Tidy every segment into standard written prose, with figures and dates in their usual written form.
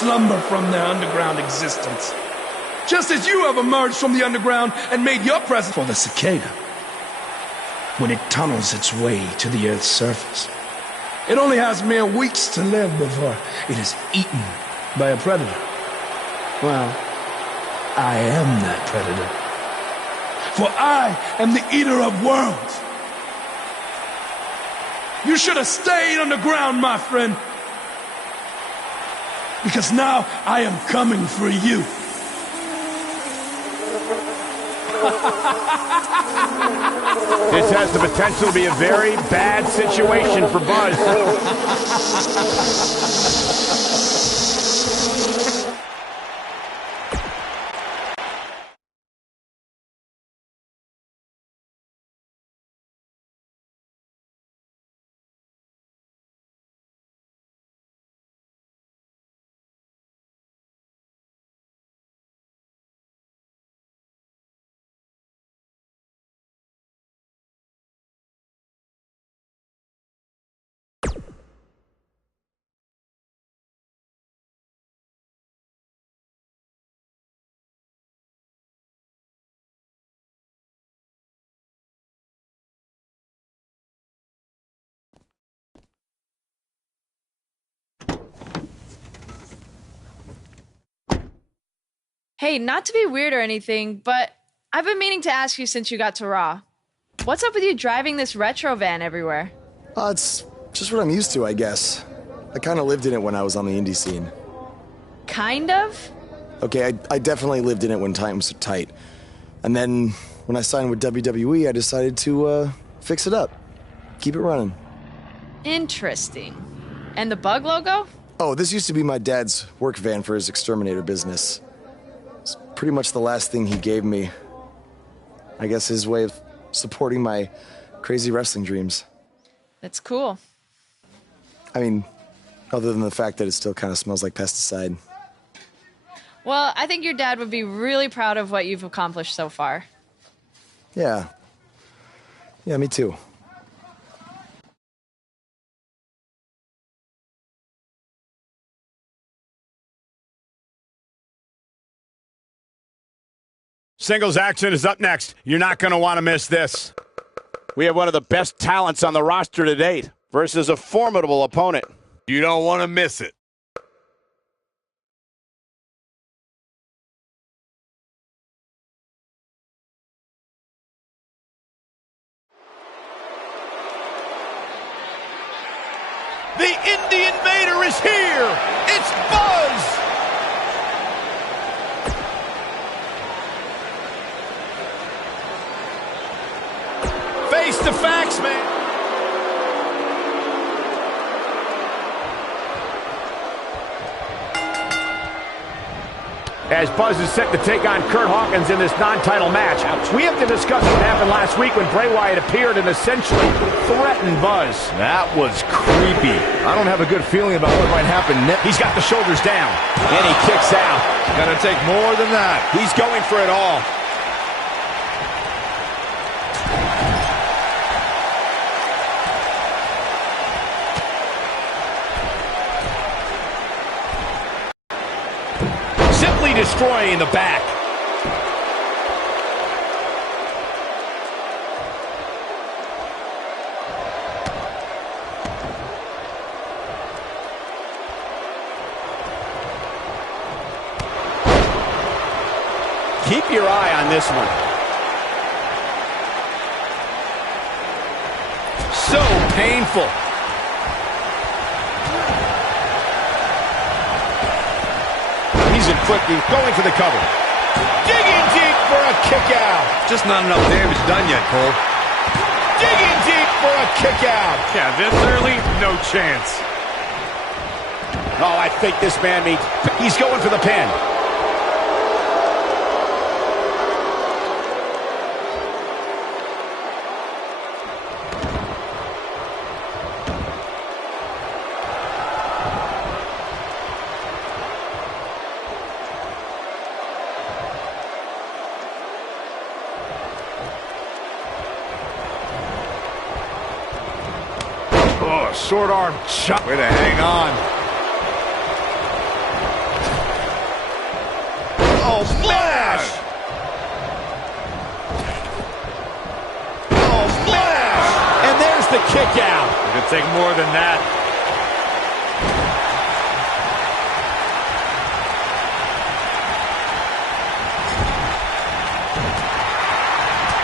slumber from their underground existence. Just as you have emerged from the underground and made your presence for the cicada. When it tunnels its way to the Earth's surface, it only has mere weeks to live before it is eaten by a predator. Well, I am that predator. For I am the eater of worlds. You should have stayed underground, my friend. Because now I am coming for you. This has the potential to be a very bad situation for Buzz. Hey, not to be weird or anything, but I've been meaning to ask you since you got to Raw. What's up with you driving this retro van everywhere? It's just what I'm used to, I guess. I kind of lived in it when I was on the indie scene. Kind of? Okay, I definitely lived in it when times were tight. And then when I signed with WWE, I decided to fix it up. Keep it running. Interesting. And the bug logo? Oh, this used to be my dad's work van for his exterminator business. It's pretty much the last thing he gave me. I guess his way of supporting my crazy wrestling dreams. That's cool. I mean, other than the fact that it still kind of smells like pesticide. Well, I think your dad would be really proud of what you've accomplished so far. Yeah. Yeah, me too. Singles action is up next. You're not going to want to miss this. We have one of the best talents on the roster to date versus a formidable opponent. You don't want to miss it. The Indie Invader is here. It's Buzz. Face the facts, man. As Buzz is set to take on Kurt Hawkins in this non-title match, we have to discuss what happened last week when Bray Wyatt appeared and essentially threatened Buzz. That was creepy. I don't have a good feeling about what might happen next. He's got the shoulders down, and he kicks out. It's gonna take more than that. He's going for it all. Simply destroying the back. Keep your eye on this one. So painful. He's inflicting, going for the cover. Digging deep for a kick out. Just not enough damage done yet, Cole. Digging deep for a kick out. Yeah, this early, no chance. Oh, I think this man means he's going for the pin. Oh, short arm shot. Way to hang on. kick out. It could take more than that.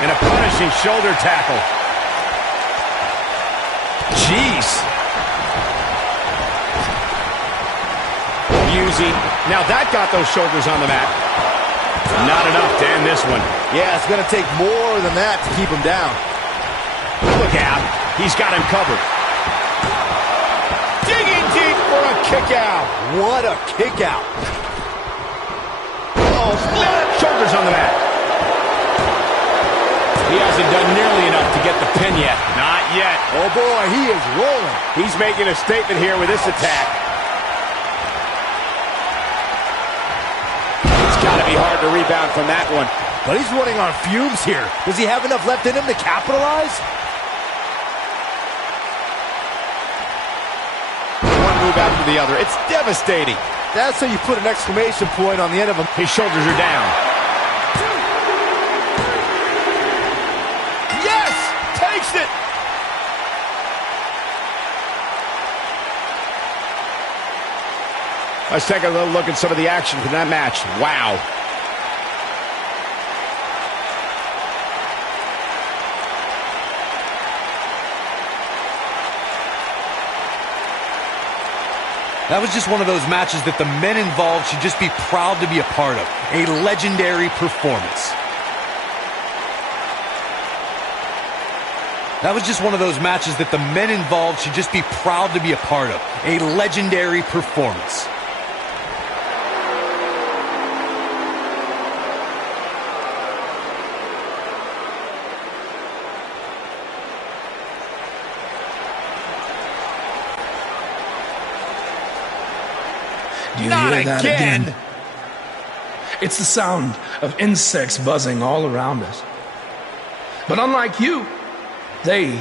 And a punishing shoulder tackle. Jeez. Using. Now that got those shoulders on the mat. Not enough to end this one. Yeah, it's going to take more than that to keep him down. Look out. He's got him covered. Digging deep for a kick out. What a kick out. Oh, split. Shoulders on the mat. He hasn't done nearly enough to get the pin yet. Not yet. Oh, boy, he is rolling. He's making a statement here with this attack. It's got to be hard to rebound from that one. But he's running on fumes here. Does he have enough left in him to capitalize? One move after the other. It's devastating. That's how you put an exclamation point on the end of him. His shoulders are down. Yes! Takes it! Let's take a little look at some of the action from that match. Wow. That was just one of those matches that the men involved should just be proud to be a part of. A legendary performance. That was just one of those matches that the men involved should just be proud to be a part of. A legendary performance. Do you Not hear that again. It's the sound of insects buzzing all around us. But unlike you, they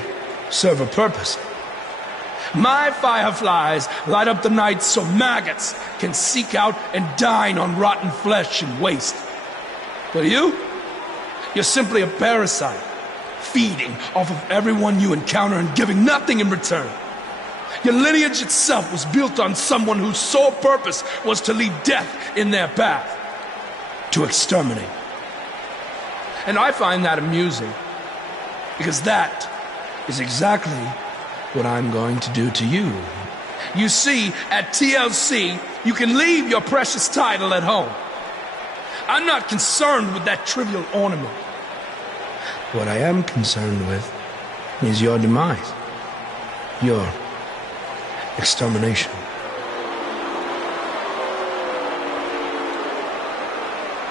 serve a purpose. My fireflies light up the night so maggots can seek out and dine on rotten flesh and waste. But you're simply a parasite, feeding off of everyone you encounter and giving nothing in return. Your lineage itself was built on someone whose sole purpose was to leave death in their path, to exterminate. And I find that amusing, because that is exactly what I'm going to do to you. You see, at TLC, you can leave your precious title at home. I'm not concerned with that trivial ornament. What I am concerned with is your demise, your extermination.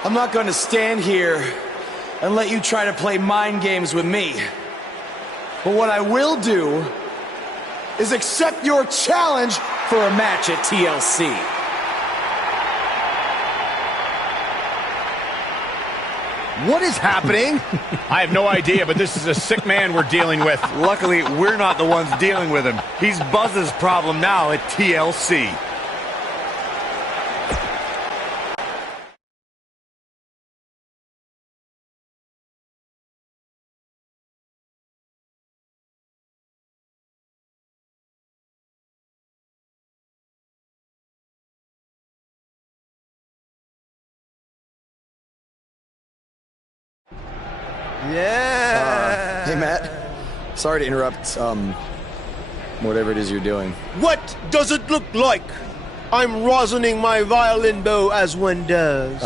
I'm not going to stand here and let you try to play mind games with me. But what I will do is accept your challenge for a match at TLC. What is happening? I have no idea, but this is a sick man we're dealing with. Luckily, we're not the ones dealing with him. He's Buzz's problem now at TLC. Yeah. Hey, Matt. Sorry to interrupt, whatever it is you're doing. What does it look like? I'm rosining my violin bow as one does.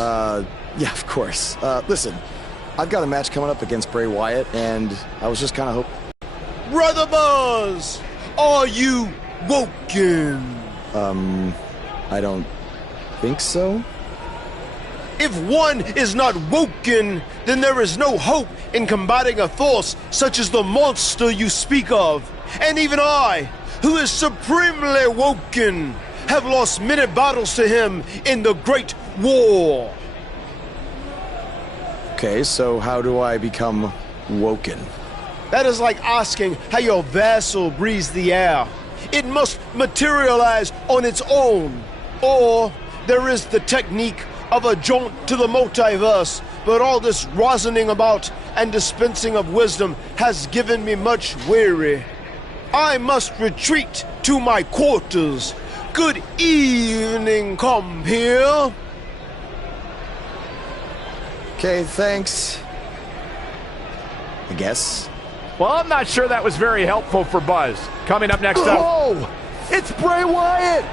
Yeah, of course. Listen, I've got a match coming up against Bray Wyatt, and I was just kind of hoping... Brother Buzz, are you woken? I don't think so. If one is not woken, then there is no hope in combating a force such as the monster you speak of. And even I, who is supremely woken, have lost many battles to him in the Great War. Okay, so how do I become woken? That is like asking how your vessel breathes the air. It must materialize on its own. Or there is the technique of a jaunt to the multiverse, but all this rosining about and dispensing of wisdom has given me much weary. I must retreat to my quarters. Good evening, come here. Okay, thanks. I guess. Well, I'm not sure that was very helpful for Buzz. Coming up next up. Oh! It's Bray Wyatt!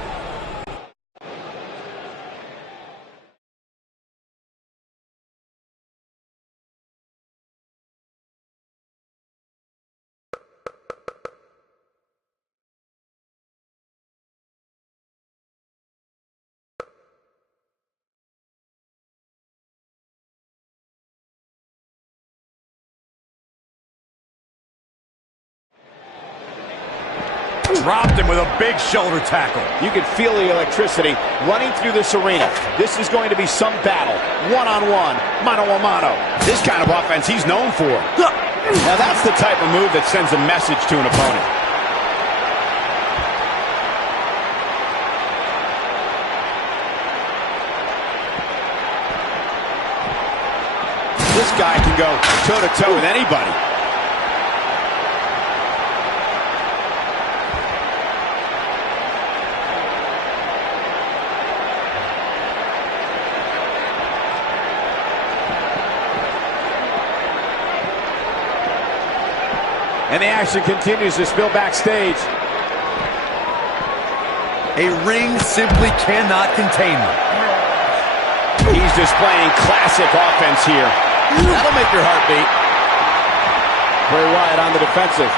Dropped him with a big shoulder tackle. You can feel the electricity running through this arena. This is going to be some battle. One-on-one, mano-a-mano. This kind of offense he's known for. Now that's the type of move that sends a message to an opponent. This guy can go toe-to-toe with anybody. And the action continues to spill backstage. A ring simply cannot contain them. He's displaying classic offense here. That'll make your heart beat. Bray Wyatt on the defensive.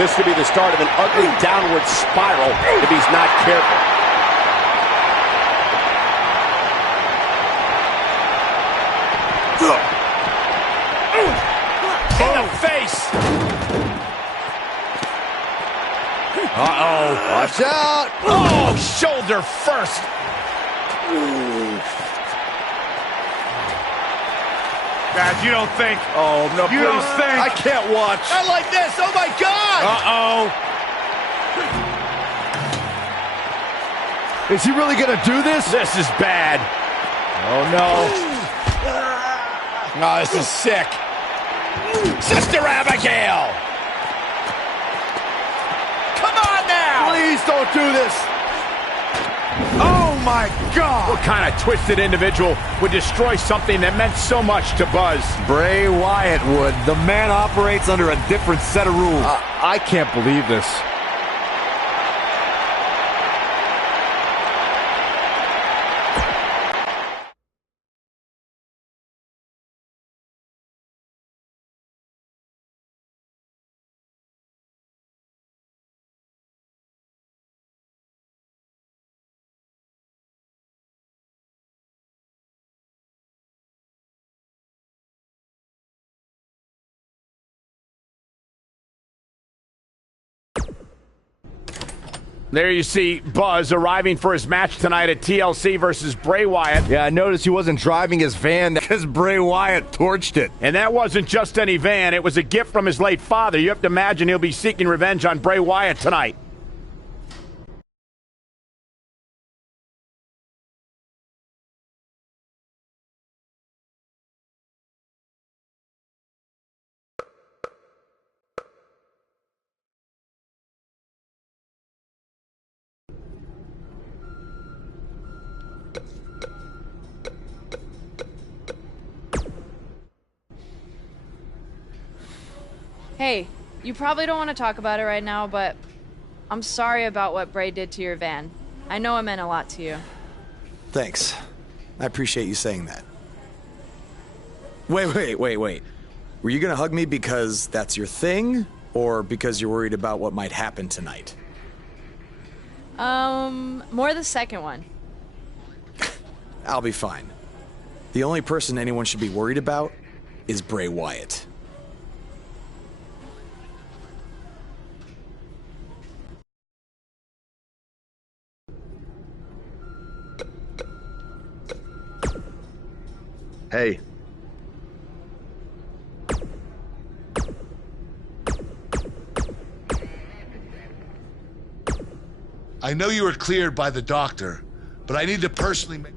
This could be the start of an ugly downward spiral if he's not careful. In the face! Uh-oh. Watch out! Oh, shoulder first! Guys, you don't think. Oh, no, You don't think. I can't watch. Not like this, oh my God! Uh-oh. Is he really gonna do this? This is bad. Oh, no. Oh, this is sick. Sister Abigail! Come on now! Please don't do this. Oh, my God. What kind of twisted individual would destroy something that meant so much to Buzz? Bray Wyatt would. The man operates under a different set of rules. I can't believe this. There you see Buzz arriving for his match tonight at TLC versus Bray Wyatt. Yeah, I noticed he wasn't driving his van because Bray Wyatt torched it. And that wasn't just any van. It was a gift from his late father. You have to imagine he'll be seeking revenge on Bray Wyatt tonight. Hey, you probably don't want to talk about it right now, but I'm sorry about what Bray did to your van. I know it meant a lot to you. Thanks. I appreciate you saying that. Wait. Were you gonna hug me because that's your thing, or because you're worried about what might happen tonight? More the second one. I'll be fine. The only person anyone should be worried about is Bray Wyatt. Hey. I know you were cleared by the doctor, but I need to personally make...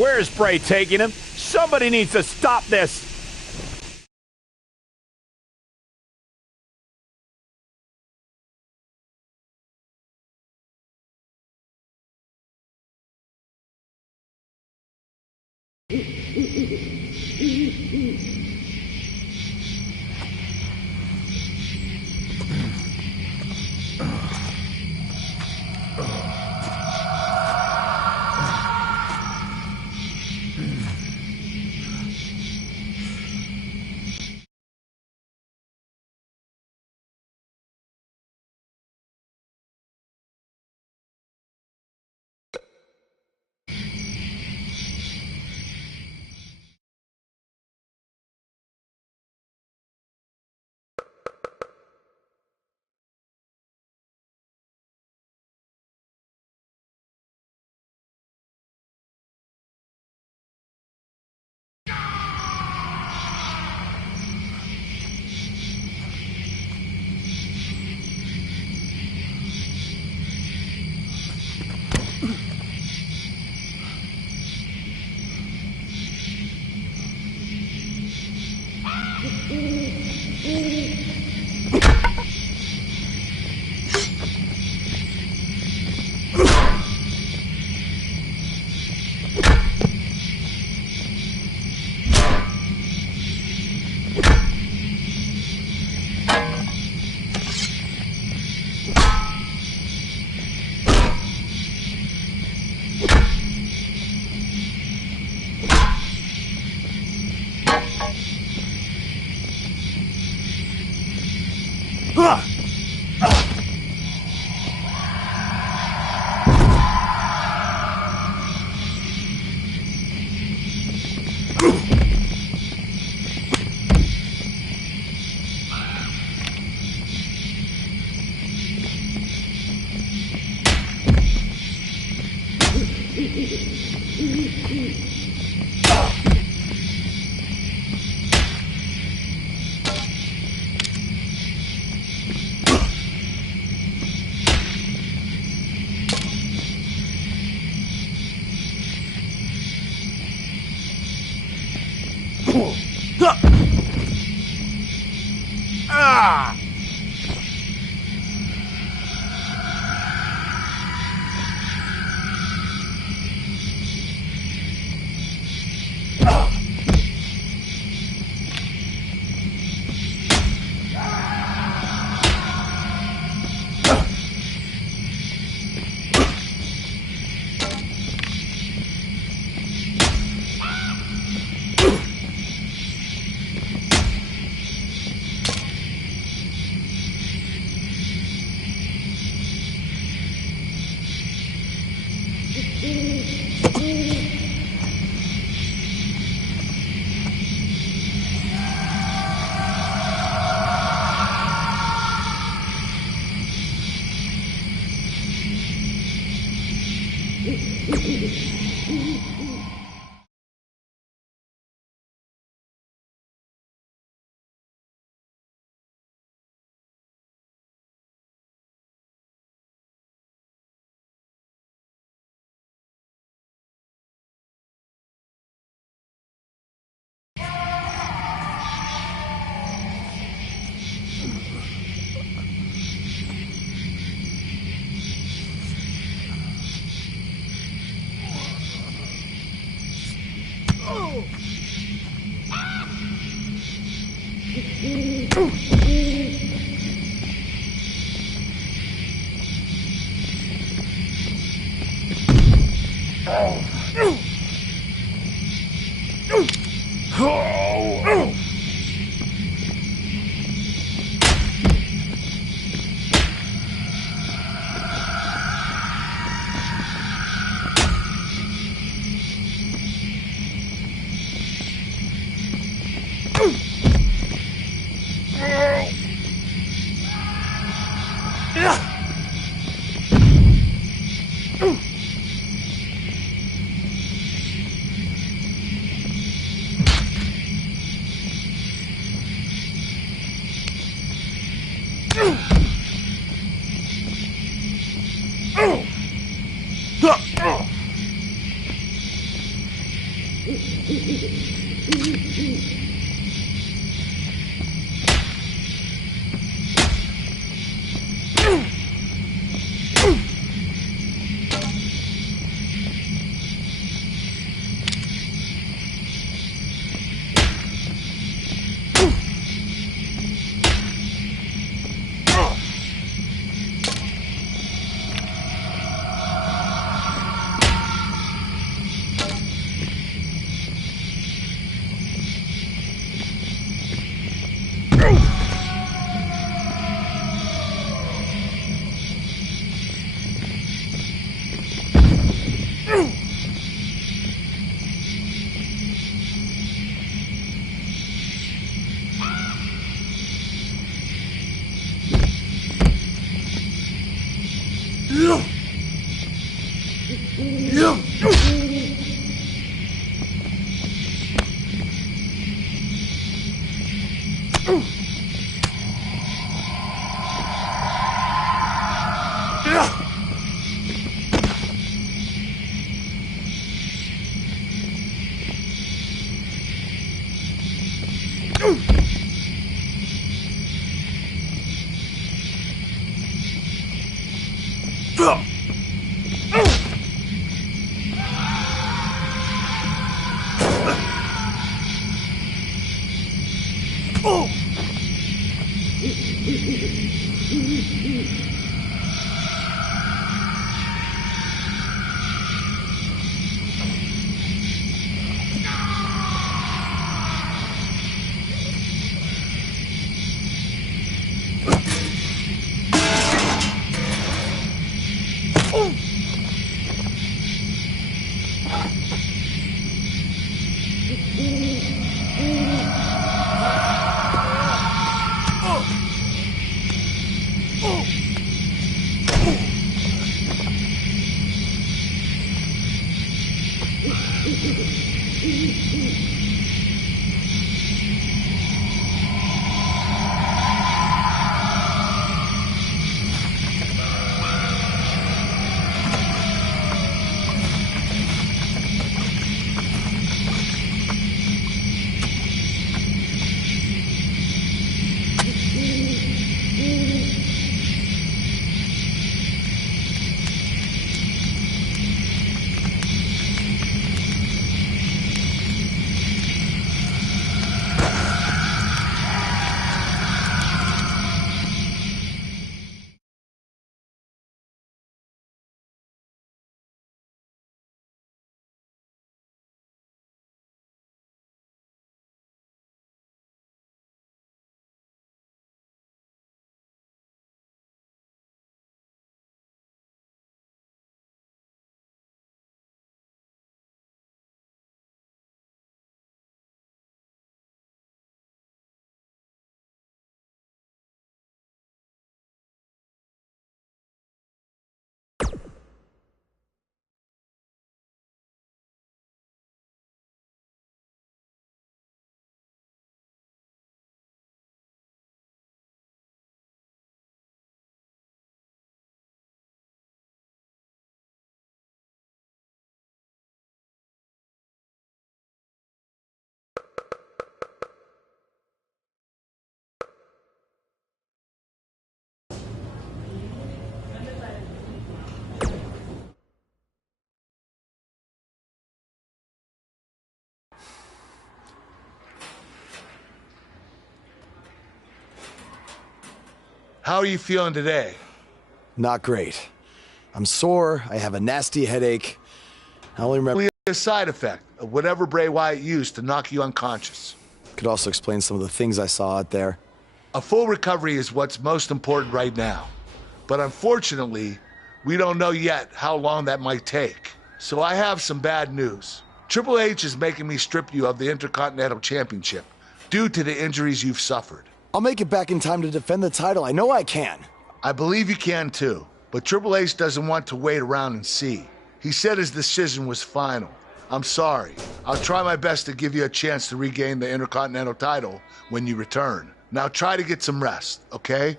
Where is Bray taking him? Somebody needs to stop this. How are you feeling today? Not great. I'm sore, I have a nasty headache. I only remember... Only a side effect of whatever Bray Wyatt used to knock you unconscious. Could also explain some of the things I saw out there. A full recovery is what's most important right now. But unfortunately, we don't know yet how long that might take. So I have some bad news. Triple H is making me strip you of the Intercontinental Championship due to the injuries you've suffered. I'll make it back in time to defend the title. I know I can. I believe you can too, but Triple H doesn't want to wait around and see. He said his decision was final. I'm sorry. I'll try my best to give you a chance to regain the Intercontinental title when you return. Now try to get some rest, okay?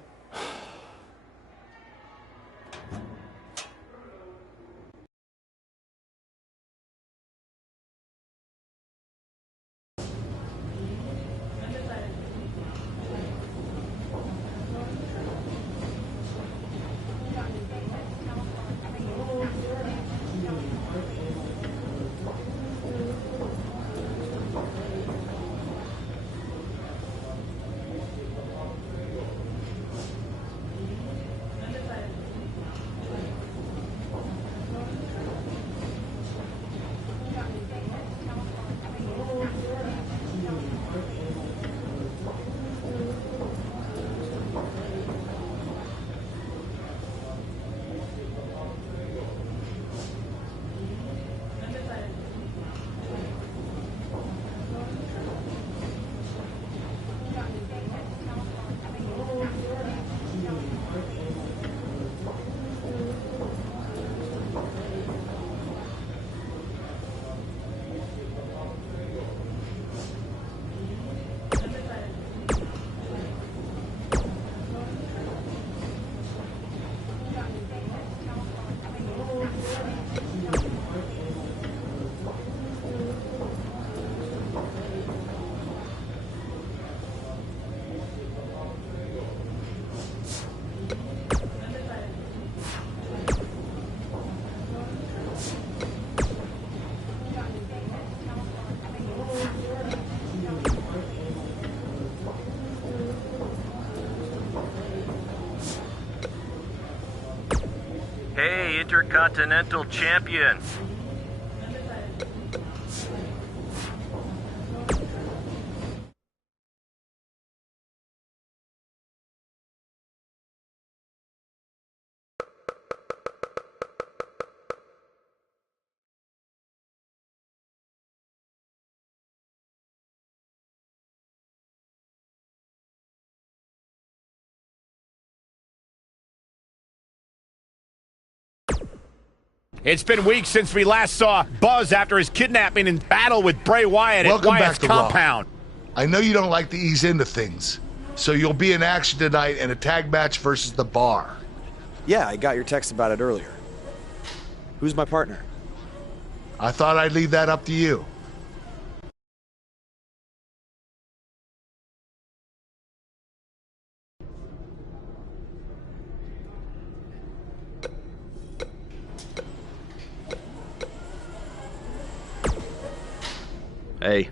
Intercontinental Champion. It's been weeks since we last saw Buzz after his kidnapping and battle with Bray Wyatt at Wyatt's compound. I know you don't like to ease into things, so you'll be in action tonight in a tag match versus The Bar. Yeah, I got your text about it earlier. Who's my partner? I thought I'd leave that up to you. Hey.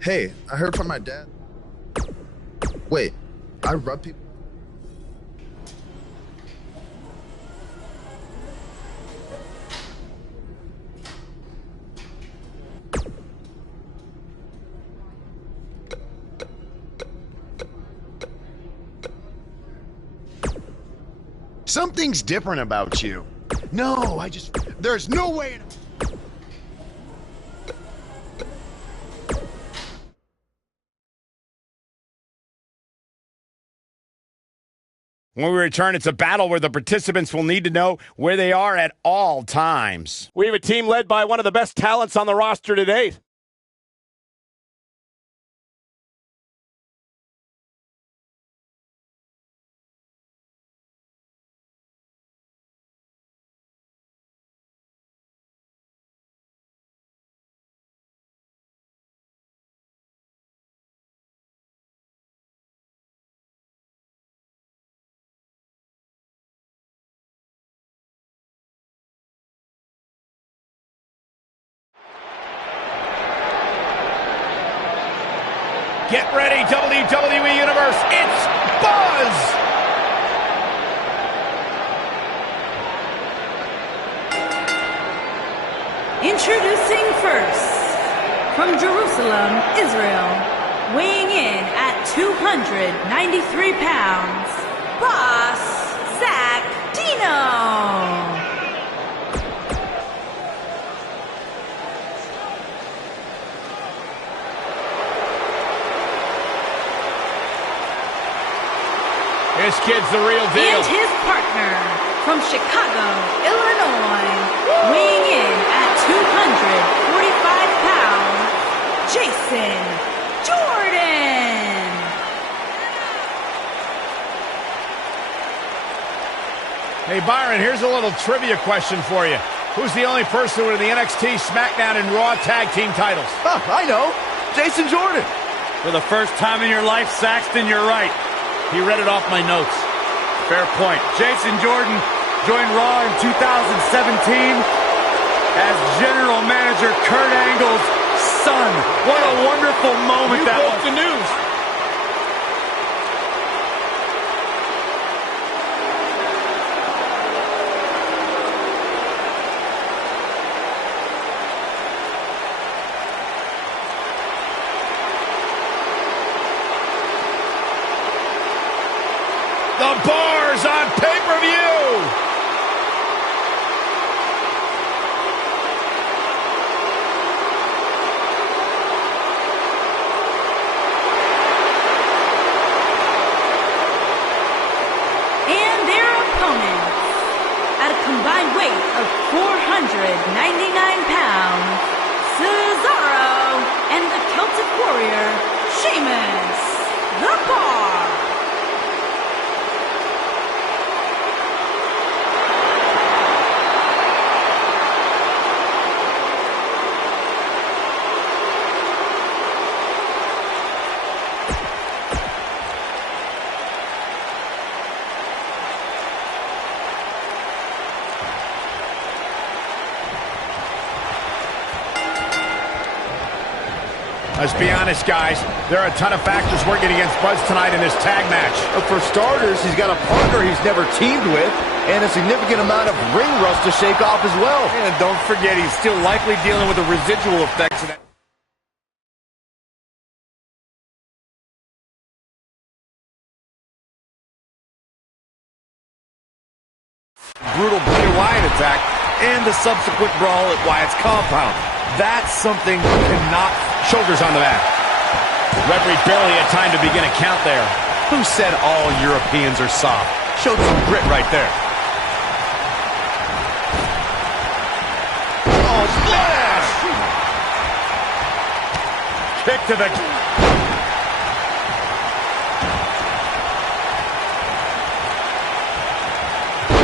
Hey, I heard from my dad. Wait, I rub people? Something's different about you. No, there's no way. When we return, it's a battle where the participants will need to know where they are at all times. We have a team led by one of the best talents on the roster to date. Get ready, WWE Universe. It's Buzz! Introducing first, from Jerusalem, Israel, weighing in at 293 pounds, Boss Zach Dino. This kid's the real deal. And his partner from Chicago, Illinois, weighing in at 245 pounds, Jason Jordan. Hey, Byron, here's a little trivia question for you. Who's the only person with the NXT, SmackDown, and Raw tag team titles? Huh, I know. Jason Jordan. For the first time in your life, Saxton, you're right. He read it off my notes. Fair point. Jason Jordan joined Raw in 2017 as General Manager Kurt Angle's son. What a wonderful moment that was. You broke the news. The Bar's on pay-per-view! And their opponents, at a combined weight of 499 pounds, Cesaro and the Celtic Warrior, Sheamus, the Bar. Let's be honest, guys. There are a ton of factors working against Buzz tonight in this tag match. For starters, he's got a partner he's never teamed with, and a significant amount of ring rust to shake off as well. And don't forget, he's still likely dealing with the residual effects of that. Brutal Bray Wyatt attack and the subsequent brawl at Wyatt's compound. That's something you cannot... Shoulders on the mat. Referee barely had time to begin a count there. Who said all Europeans are soft? Showed some grit right there. Oh, splash! Kick to the...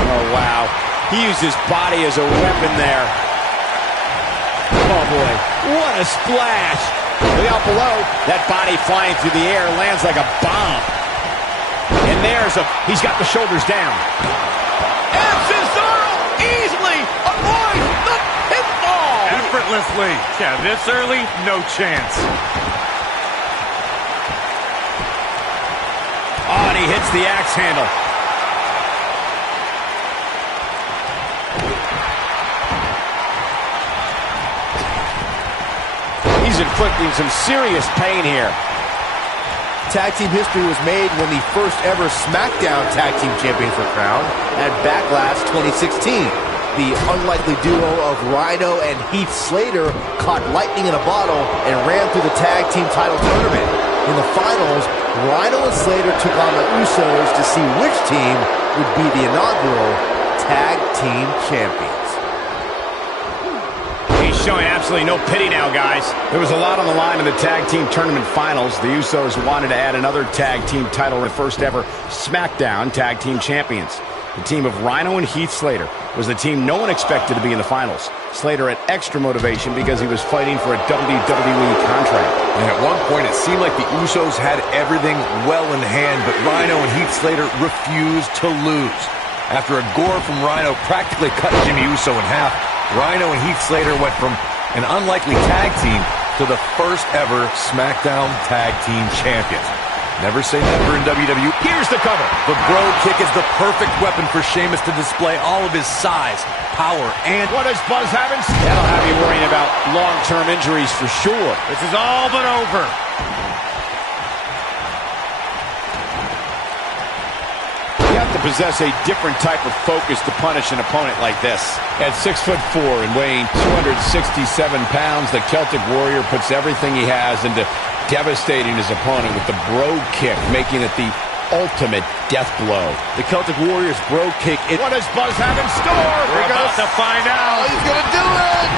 Oh, wow. He used his body as a weapon there. Oh, boy. What a splash. Look out below. That body flying through the air lands like a bomb. And there's a... He's got the shoulders down. And Cesaro easily avoids the pinfall. Effortlessly. Yeah, this early, no chance. Oh, and he hits the axe handle. He's inflicting some serious pain here. Tag team history was made when the first ever SmackDown Tag Team Champions were crowned at Backlash 2016. The unlikely duo of Rhino and Heath Slater caught lightning in a bottle and ran through the tag team title tournament. In the finals, Rhino and Slater took on the Usos to see which team would be the inaugural Tag Team Champions. He's showing absolutely no pity now, guys. There was a lot on the line in the Tag Team Tournament Finals. The Usos wanted to add another Tag Team title in the first ever SmackDown Tag Team Champions. The team of Rhino and Heath Slater was the team no one expected to be in the finals. Slater had extra motivation because he was fighting for a WWE contract. And at one point, it seemed like the Usos had everything well in hand, but Rhino and Heath Slater refused to lose. After a gore from Rhino practically cut Jimmy Uso in half, Rhino and Heath Slater went from an unlikely tag team to the first ever SmackDown Tag Team Champions. Never say never in WWE. Here's the cover. The bro kick is the perfect weapon for Sheamus to display all of his size, power, and... What does Buzz have in... That'll have you worrying about long-term injuries for sure. This is all but over. You have to possess a different type of focus to punish an opponent like this. At 6'4" and weighing 267 pounds, the Celtic Warrior puts everything he has into devastating his opponent with the bro kick, making it the ultimate death blow. The Celtic Warrior's bro kick. What does Buzz have in store? We're about to find out. Oh, he's going to do it!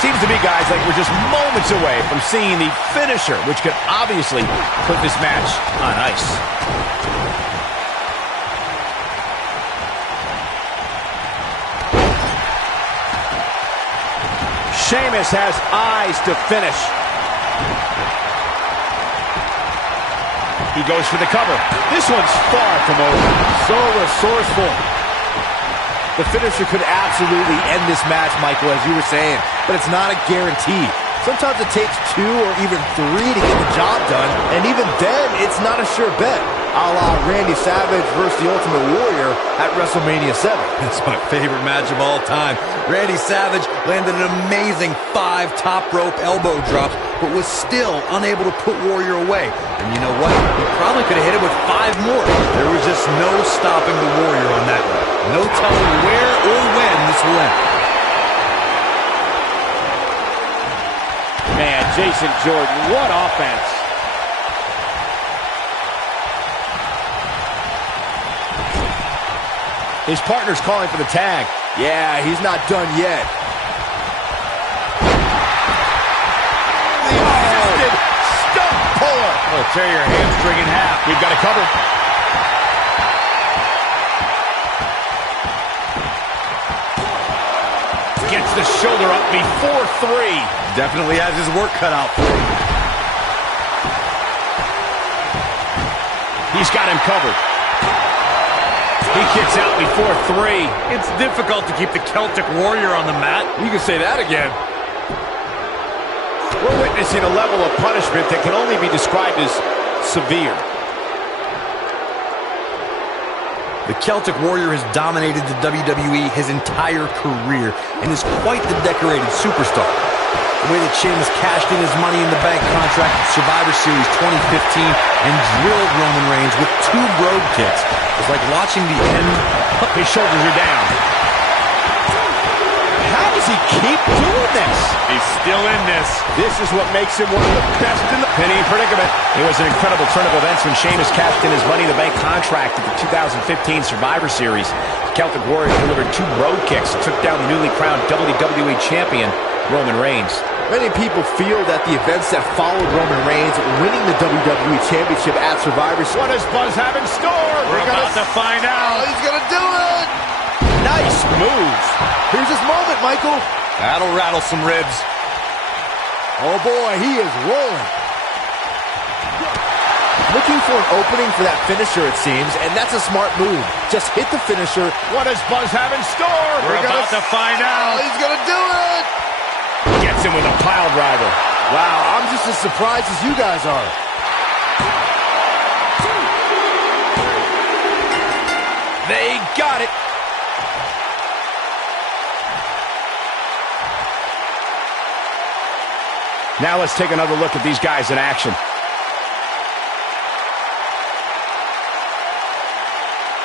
Seems to me, guys, like we're just moments away from seeing the finisher, which could obviously put this match on ice. Sheamus has eyes to finish. He goes for the cover. This one's far from over. So resourceful. The finisher could absolutely end this match, Michael, as you were saying, but it's not a guarantee. Sometimes it takes 2 or even 3 to get the job done, and even then, it's not a sure bet. A la Randy Savage versus the Ultimate Warrior at WrestleMania 7. That's my favorite match of all time. Randy Savage landed an amazing 5 top rope elbow drops, but was still unable to put Warrior away. And you know what? He probably could have hit it with 5 more. There was just no stopping the Warrior on that one. No telling where or when this will end. Man, Jason Jordan, what offense. His partner's calling for the tag. Yeah, he's not done yet. The assisted stump puller. Oh, tear your hamstring in half. We've got a cover. Gets the shoulder up before 3. Definitely has his work cut out for him. He's got him covered. He kicks out before 3. It's difficult to keep the Celtic Warrior on the mat. You can say that again. We're witnessing a level of punishment that can only be described as severe. The Celtic Warrior has dominated the WWE his entire career and is quite the decorated superstar. The way that Sheamus cashed in his Money in the Bank contract at Survivor Series 2015 and drilled Roman Reigns with 2 brogue kicks was like watching the end. His shoulders are down. How does he keep doing this? He's still in this. This is what makes him one of the best in the Penny predicament. It was an incredible turn of events when Sheamus cashed in his Money in the Bank contract at the 2015 Survivor Series. The Celtic Warrior delivered 2 brogue kicks and took down the newly crowned WWE Champion, Roman Reigns. Many people feel that the events that followed Roman Reigns winning the WWE Championship at Survivor Series. What does Buzz have in store? We're about to find out. He's gonna do it! Nice moves. Here's his moment, Michael. That'll rattle some ribs. Oh boy, he is rolling. Looking for an opening for that finisher, it seems, and that's a smart move. Just hit the finisher. What does Buzz have in store? We're about to find out. He's gonna do it! Gets him with a pile driver. Wow, I'm just as surprised as you guys are. They got it. Now let's take another look at these guys in action.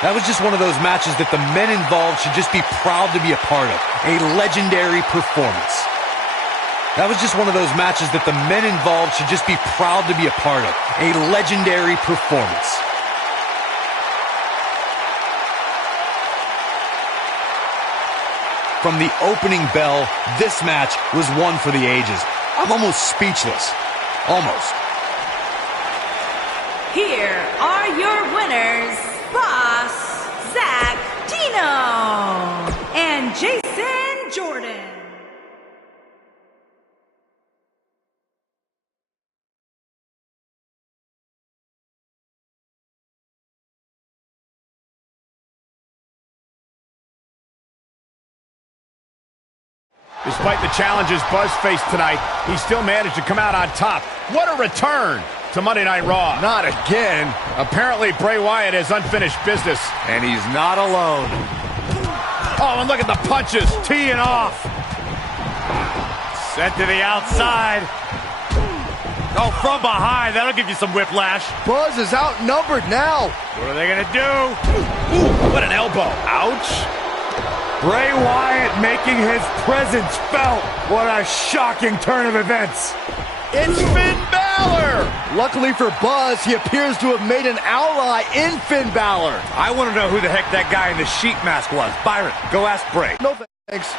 That was just one of those matches that the men involved should just be proud to be a part of. A legendary performance. That was just one of those matches that the men involved should just be proud to be a part of. A legendary performance. From the opening bell, this match was one for the ages. I'm almost speechless. Almost. Here are your winners, Boss Zach Dino and Jason Jordan. Despite the challenges Buzz faced tonight, he still managed to come out on top. What a return to Monday Night Raw. Not again. Apparently, Bray Wyatt has unfinished business. And he's not alone. Oh, and look at the punches, teeing off. Sent to the outside. Oh, from behind. That'll give you some whiplash. Buzz is outnumbered now. What are they going to do? Ooh, what an elbow. Ouch. Bray Wyatt making his presence felt. What a shocking turn of events. It's Finn Balor. Luckily for Buzz, he appears to have made an ally in Finn Balor. I want to know who the heck that guy in the sheep mask was. Byron, go ask Bray. No thanks.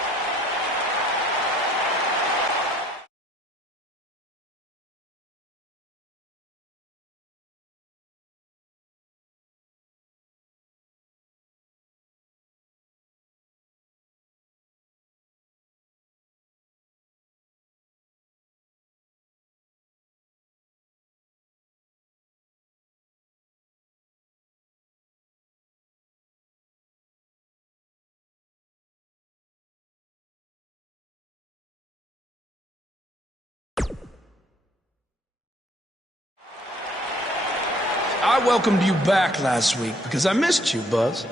I welcomed you back last week because I missed you, Buzz.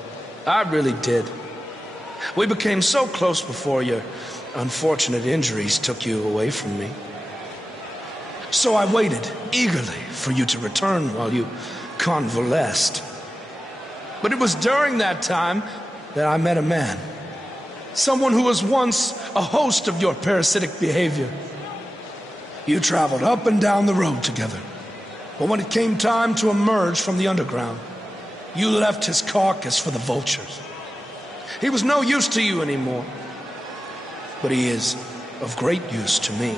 I really did. We became so close before your unfortunate injuries took you away from me. So I waited eagerly for you to return while you convalesced. But it was during that time that I met a man. Someone who was once a host of your parasitic behavior. You traveled up and down the road together. But when it came time to emerge from the underground, you left his carcass for the vultures. He was no use to you anymore, but he is of great use to me.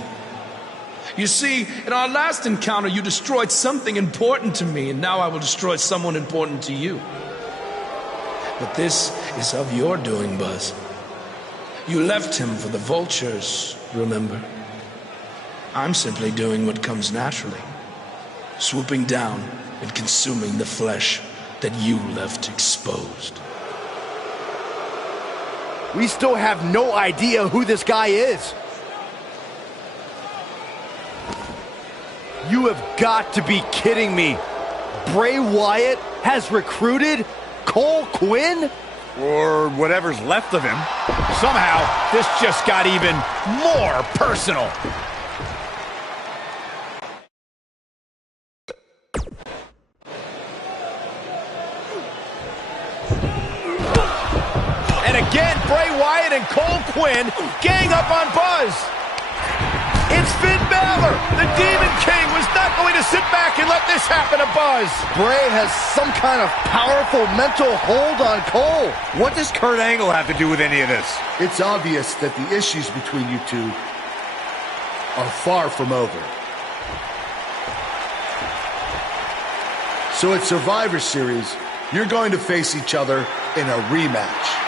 You see, in our last encounter, you destroyed something important to me, and now I will destroy someone important to you. But this is of your doing, Buzz. You left him for the vultures, remember? I'm simply doing what comes naturally. Swooping down and consuming the flesh that you left exposed. we still have no idea who this guy is. You have got to be kidding me. Bray Wyatt has recruited Cole Quinn? Or whatever's left of him. Somehow, this just got even more personal. And again, Bray Wyatt and Cole Quinn gang up on Buzz. It's Finn Balor. The Demon King was not going to sit back and let this happen to Buzz. Bray has some kind of powerful mental hold on Cole. What does Kurt Angle have to do with any of this? It's obvious that the issues between you two are far from over. So at Survivor Series, you're going to face each other in a rematch.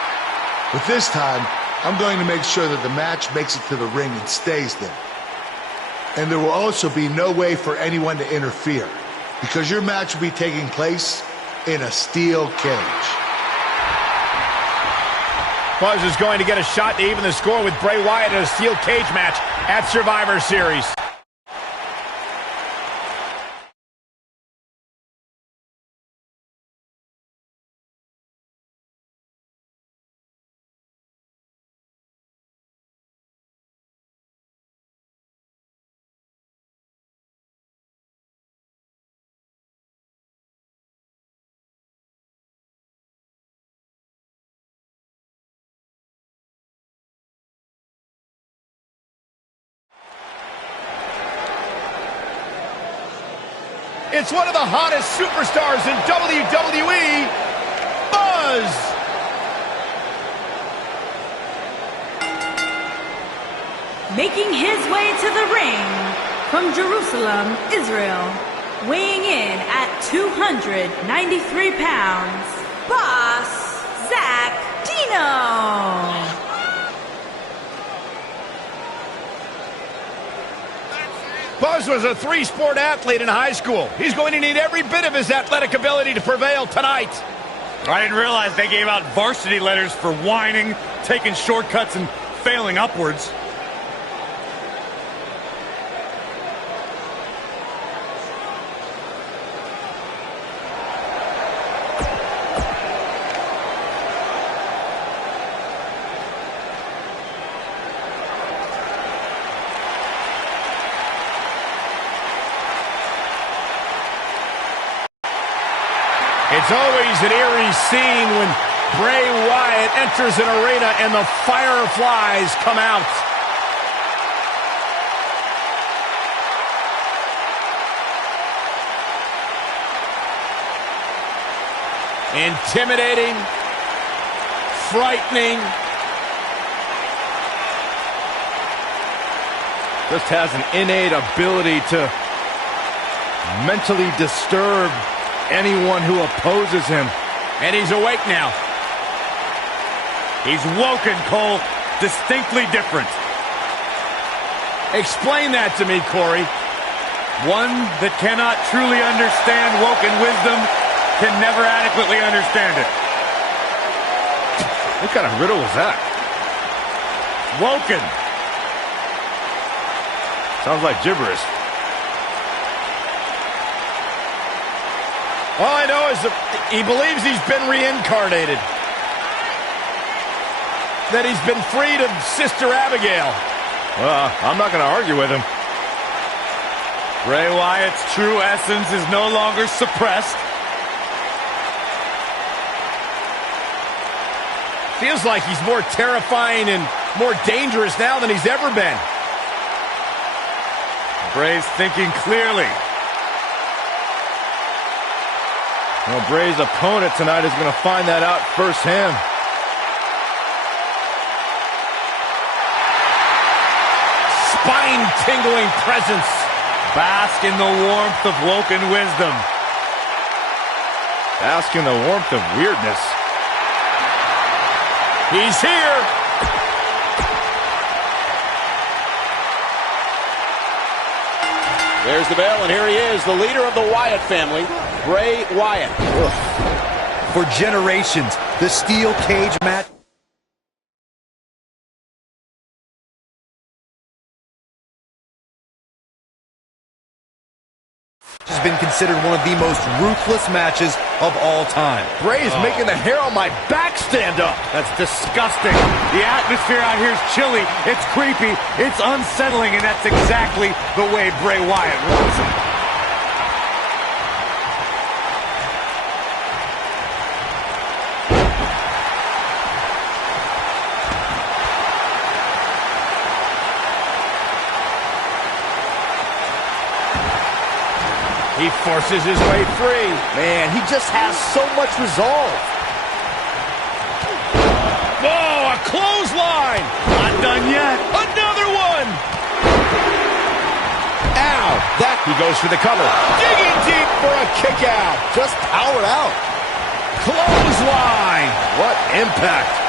But this time, I'm going to make sure that the match makes it to the ring and stays there. And there will also be no way for anyone to interfere, because your match will be taking place in a steel cage. Buzz is going to get a shot to even the score with Bray Wyatt in a steel cage match at Survivor Series. It's one of the hottest superstars in WWE, Buzz! Making his way to the ring from Jerusalem, Israel, weighing in at 293 pounds, Boss Zach Dino. Buzz was a three-sport athlete in high school. He's going to need every bit of his athletic ability to prevail tonight. I didn't realize they gave out varsity letters for whining, taking shortcuts, and failing upwards. It's always an eerie scene when Bray Wyatt enters an arena and the fireflies come out. Intimidating, frightening. Just has an innate ability to mentally disturb anyone who opposes him. And he's awake now. He's woken, Cole. Distinctly different. Explain that to me, Corey. One that cannot truly understand woken wisdom can never adequately understand it. What kind of riddle was that? Woken. Sounds like gibberish. All I know is that he believes he's been reincarnated. That he's been freed of Sister Abigail. I'm not going to argue with him. Bray Wyatt's true essence is no longer suppressed. Feels like he's more terrifying and more dangerous now than he's ever been. Bray's thinking clearly. Well, Bray's opponent tonight is going to find that out firsthand. Spine-tingling presence. Bask in the warmth of woken wisdom. Bask in the warmth of weirdness. He's here. There's the bell, and here he is, the leader of the Wyatt family, Bray Wyatt. For generations, the steel cage match considered one of the most ruthless matches of all time. Bray is making the hair on my back stand up. That's disgusting. The atmosphere out here is chilly, it's creepy, it's unsettling, and that's exactly the way Bray Wyatt wants it. He forces his way free. Man, he just has so much resolve. Oh, a clothesline! Not done yet. Another one! Ow! That he goes for the cover. Digging deep for a kick out. Just powered out. Clothesline! What impact.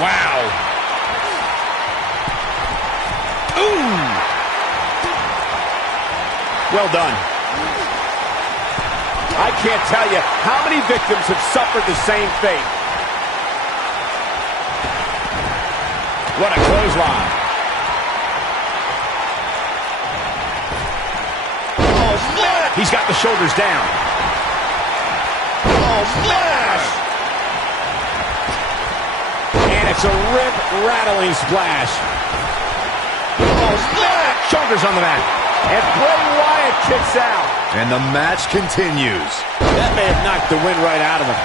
Wow. Ooh. Well done. I can't tell you how many victims have suffered the same fate. What a clothesline. Oh, man! He's got the shoulders down. Oh, smash! And it's a rip-rattling splash. Oh, smash! Shoulders on the mat. And Bray Wyatt kicks out. And the match continues. That may have knocked the wind right out of him.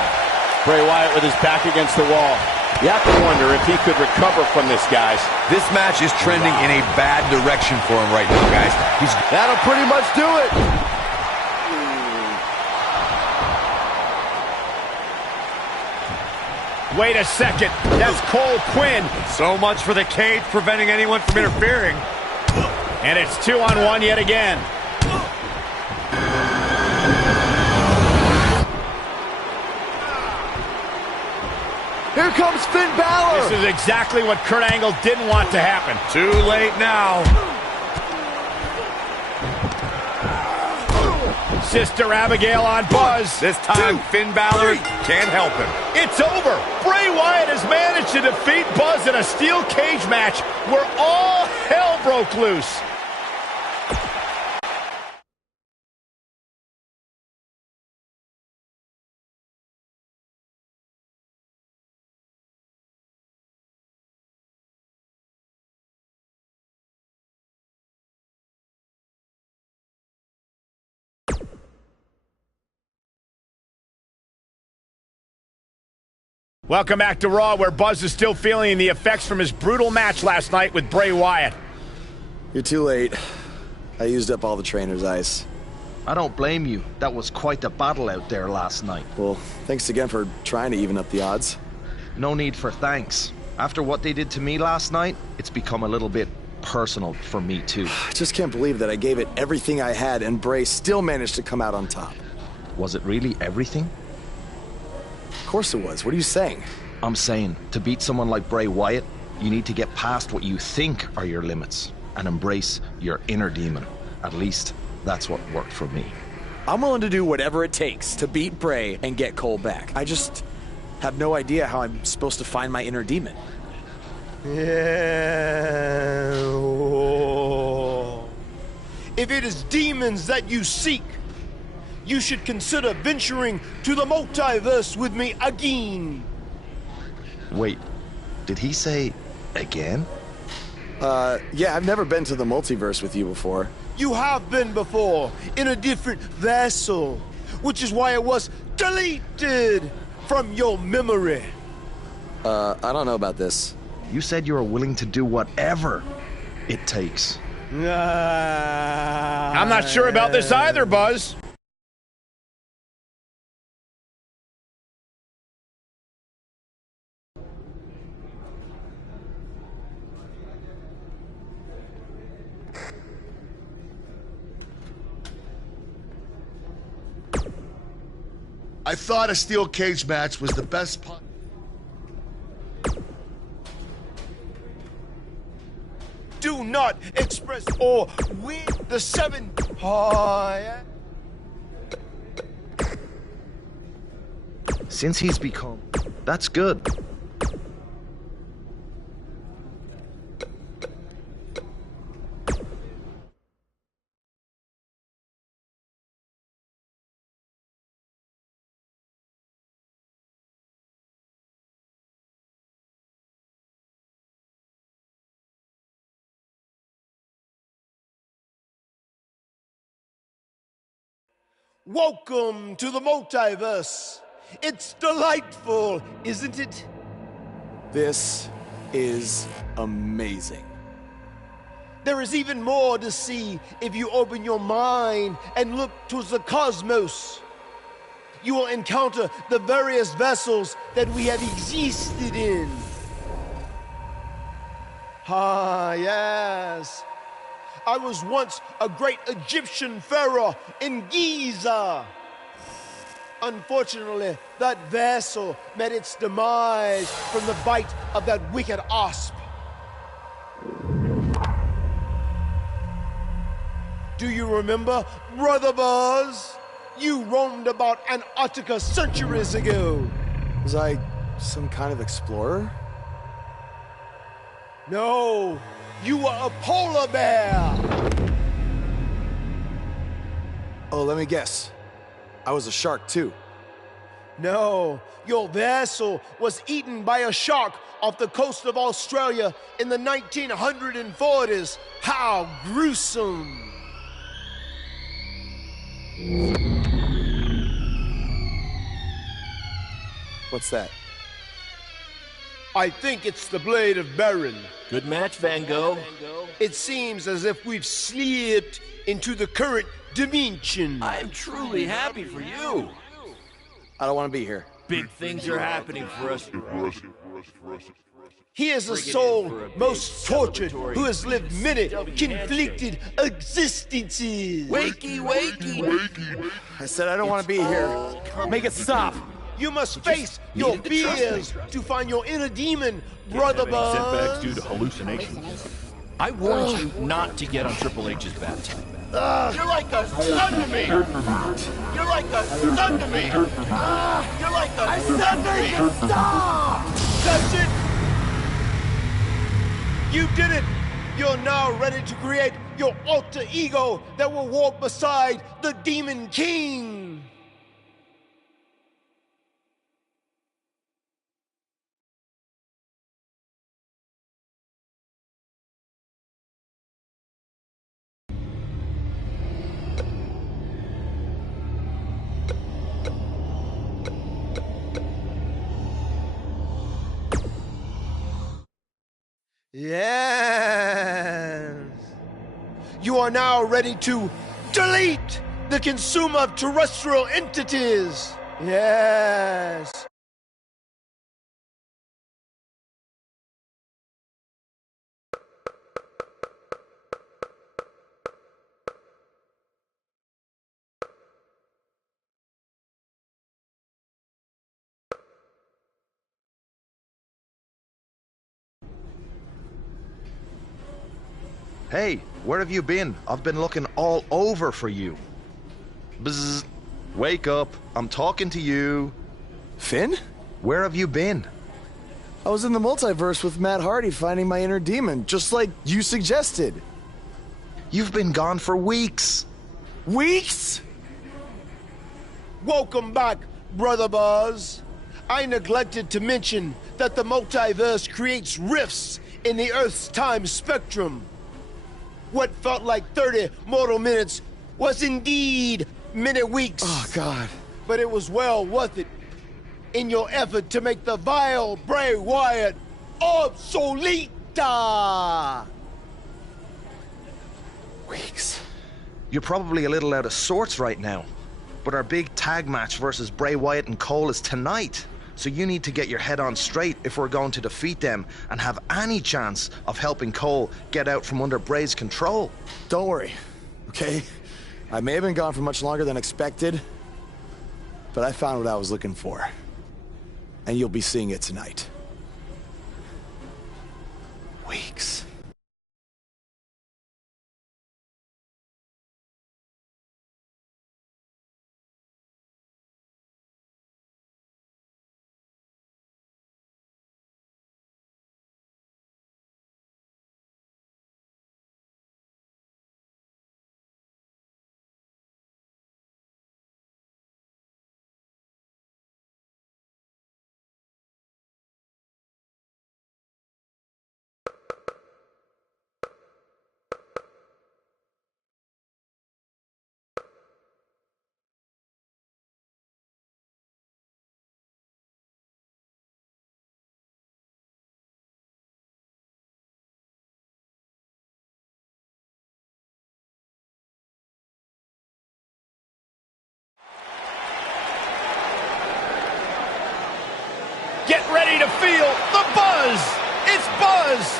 Bray Wyatt with his back against the wall. You have to wonder if he could recover from this, guys. This match is trending in a bad direction for him right now, guys. That'll pretty much do it. Wait a second. That's Cole Quinn. So much for the cage preventing anyone from interfering. And it's 2-on-1 yet again. Here comes Finn Balor. This is exactly what Kurt Angle didn't want to happen. Too late now. Sister Abigail on Buzz. This time, Finn Balor can't help him. It's over. Bray Wyatt has managed to defeat Buzz in a steel cage match where all hell broke loose. Welcome back to Raw, where Buzz is still feeling the effects from his brutal match last night with Bray Wyatt. You're too late. I used up all the trainer's ice. I don't blame you. That was quite a battle out there last night. Well, thanks again for trying to even up the odds. No need for thanks. After what they did to me last night, it's become a little bit personal for me too. I just can't believe that I gave it everything I had and Bray still managed to come out on top. Was it really everything? Of course it was. What are you saying? I'm saying, to beat someone like Bray Wyatt, you need to get past what you think are your limits and embrace your inner demon. At least, that's what worked for me. I'm willing to do whatever it takes to beat Bray and get Cole back. I just have no idea how I'm supposed to find my inner demon. Yeah. If it is demons that you seek, you should consider venturing to the multiverse with me again. Wait, did he say again? Yeah, I've never been to the multiverse with you before. You have been before, in a different vessel, which is why it was deleted from your memory. I don't know about this. You said you were willing to do whatever it takes. I'm not sure about this either, Buzz. I thought a steel cage match was the best not express or win the 7. Oh, yeah. Since he's become... That's good. Welcome to the multiverse. It's delightful, isn't it? This is amazing. There is even more to see if you open your mind and look towards the cosmos. You will encounter the various vessels that we have existed in. Ah, yes. I was once a great Egyptian pharaoh in Giza. Unfortunately, that vessel met its demise from the bite of that wicked asp. Do you remember, Brother Buzz? You roamed about Antarctica centuries ago. Was I some kind of explorer? No, you were a polar bear. Oh, let me guess. I was a shark too. No, your vessel was eaten by a shark off the coast of Australia in the 1940s. How gruesome! What's that? I think it's the blade of Baron. Good match, Van Gogh. It seems as if we've slipped into the current dimension. I'm truly happy for you. I don't want to be here. Big things are happening for us. He is a soul most tortured who has lived many conflicted existences. Wakey, wakey. I said I don't want to be here. Make it stop. You must face your fears to find your inner demon, Brother Buzz. Setbacks due to hallucinations. I warned you not to get on Triple H's bad time. You're like a son to me! You're like a son to me! You're like a son to me! Stop! That's it! You did it! You're now ready to create your alter ego that will walk beside the Demon King! Yes. You are now ready to delete the consumer of terrestrial entities. Yes. Hey, where have you been? I've been looking all over for you. Bzzz. Wake up. I'm talking to you. Finn? Where have you been? I was in the multiverse with Matt Hardy finding my inner demon, just like you suggested. You've been gone for weeks. Weeks? Welcome back, Brother Buzz. I neglected to mention that the multiverse creates rifts in the Earth's time spectrum. What felt like 30 mortal minutes was indeed many weeks. Oh, God. But it was well worth it in your effort to make the vile Bray Wyatt obsolete. Weeks. You're probably a little out of sorts right now, but our big tag match versus Bray Wyatt and Cole is tonight. So you need to get your head on straight if we're going to defeat them and have any chance of helping Cole get out from under Bray's control. Don't worry, okay? I may have been gone for much longer than expected, but I found what I was looking for. And you'll be seeing it tonight. Weeks. ready to feel the buzz. It's Buzz.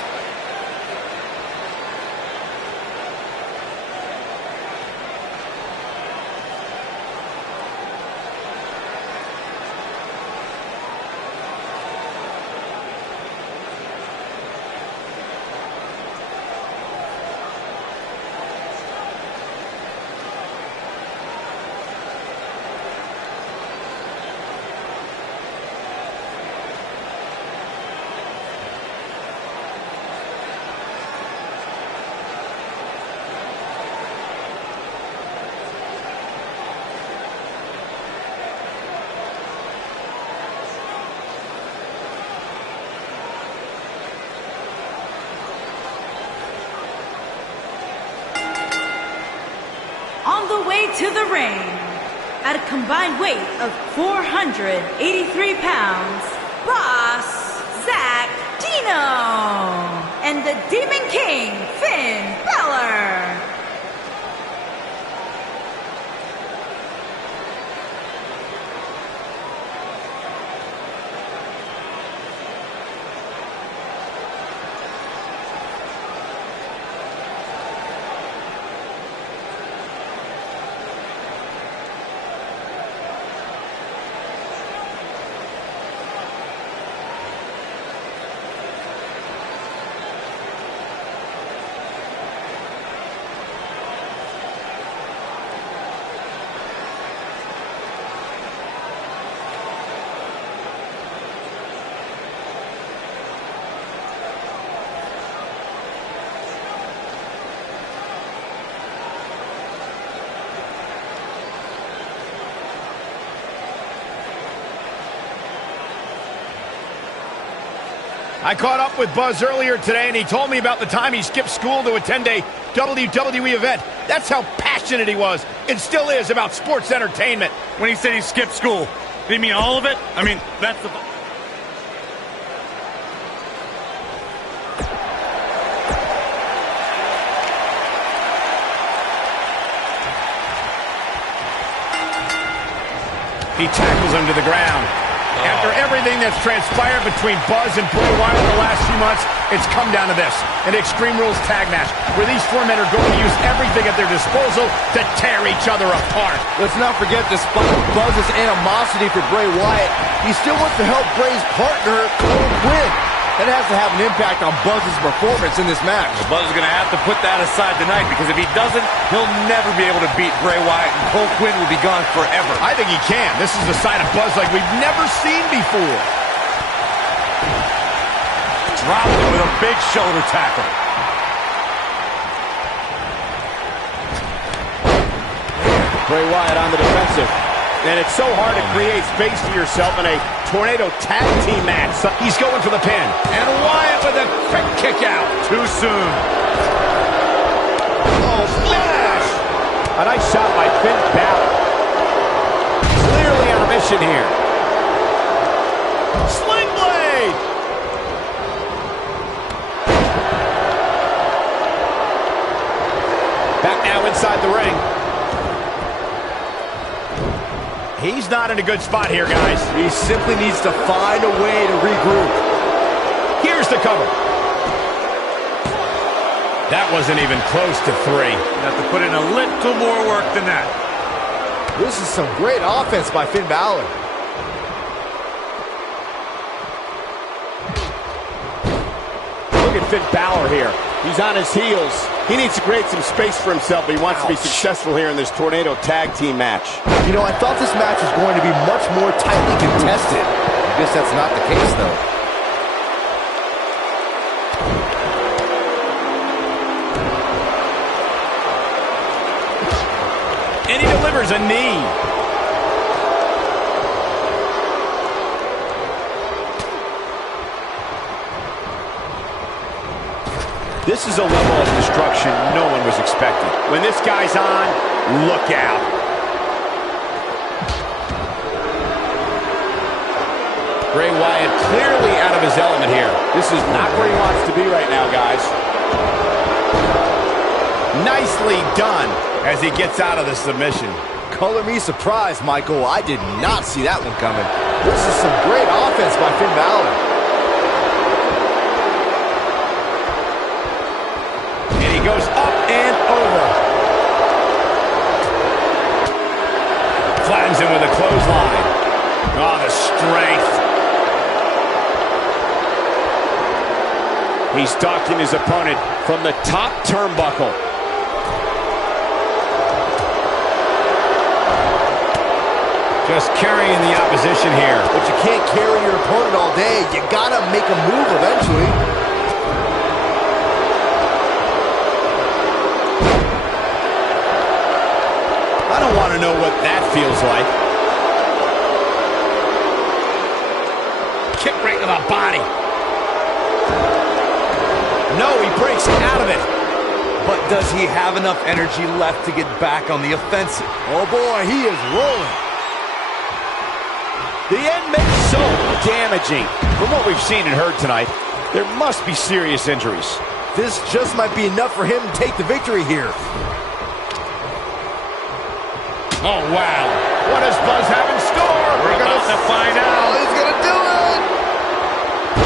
On the way to the ring, at a combined weight of 483 pounds, Boss Zach Dino and the Demon King Finn Balor. I caught up with Buzz earlier today, and he told me about the time he skipped school to attend a WWE event. That's how passionate he was, and still is, about sports entertainment. When he said he skipped school, did he mean all of it? I mean, that's the... He tackles him to the ground. After everything that's transpired between Buzz and Bray Wyatt in the last few months, it's come down to this, an Extreme Rules tag match, where these four men are going to use everything at their disposal to tear each other apart. Let's not forget, despite Buzz's animosity for Bray Wyatt, he still wants to help Bray's partner, Cole Quinn. That has to have an impact on Buzz's performance in this match. Well, Buzz is going to have to put that aside tonight, because if he doesn't, he'll never be able to beat Bray Wyatt, and Cole Quinn will be gone forever. I think he can. This is the side of Buzz like we've never seen before. Dropped him with a big shoulder tackle. Bray Wyatt on the defensive. And it's so hard to create space for yourself in a tornado tag team match. He's going for the pin. And Wyatt with a quick kick out. Too soon. Oh, splash! A nice shot by Finn Balor. Clearly on a mission here. Sling blade! Back now inside the ring. He's not in a good spot here, guys. He simply needs to find a way to regroup. Here's the cover. That wasn't even close to 3. You have to put in a little more work than that. This is some great offense by Finn Balor. Look at Finn Balor here. He's on his heels. He needs to create some space for himself, but he wants to be successful here in this tornado tag team match. You know, I thought this match was going to be much more tightly contested. I guess that's not the case, though. And he delivers a knee. This is a level of destruction no one was expecting. When this guy's on, look out. Bray Wyatt clearly out of his element here. This is not where he wants to be right now, guys. Nicely done as he gets out of the submission. Color me surprised, Michael. I did not see that one coming. This is some great offense by Finn Balor. And he goes up and over. Flattens him with a clothesline. Oh, the strength. He's stalking his opponent from the top turnbuckle. Just carrying the opposition here. But you can't carry your opponent all day. You gotta make a move eventually. I don't want to know what that feels like. Kick right to the body. No, he breaks out of it. But does he have enough energy left to get back on the offensive? Oh boy, he is rolling. The end may be so damaging. From what we've seen and heard tonight, there must be serious injuries. This just might be enough for him to take the victory here. Oh, wow. What does Buzz have in store? We're about to find out. Oh, he's gonna do it.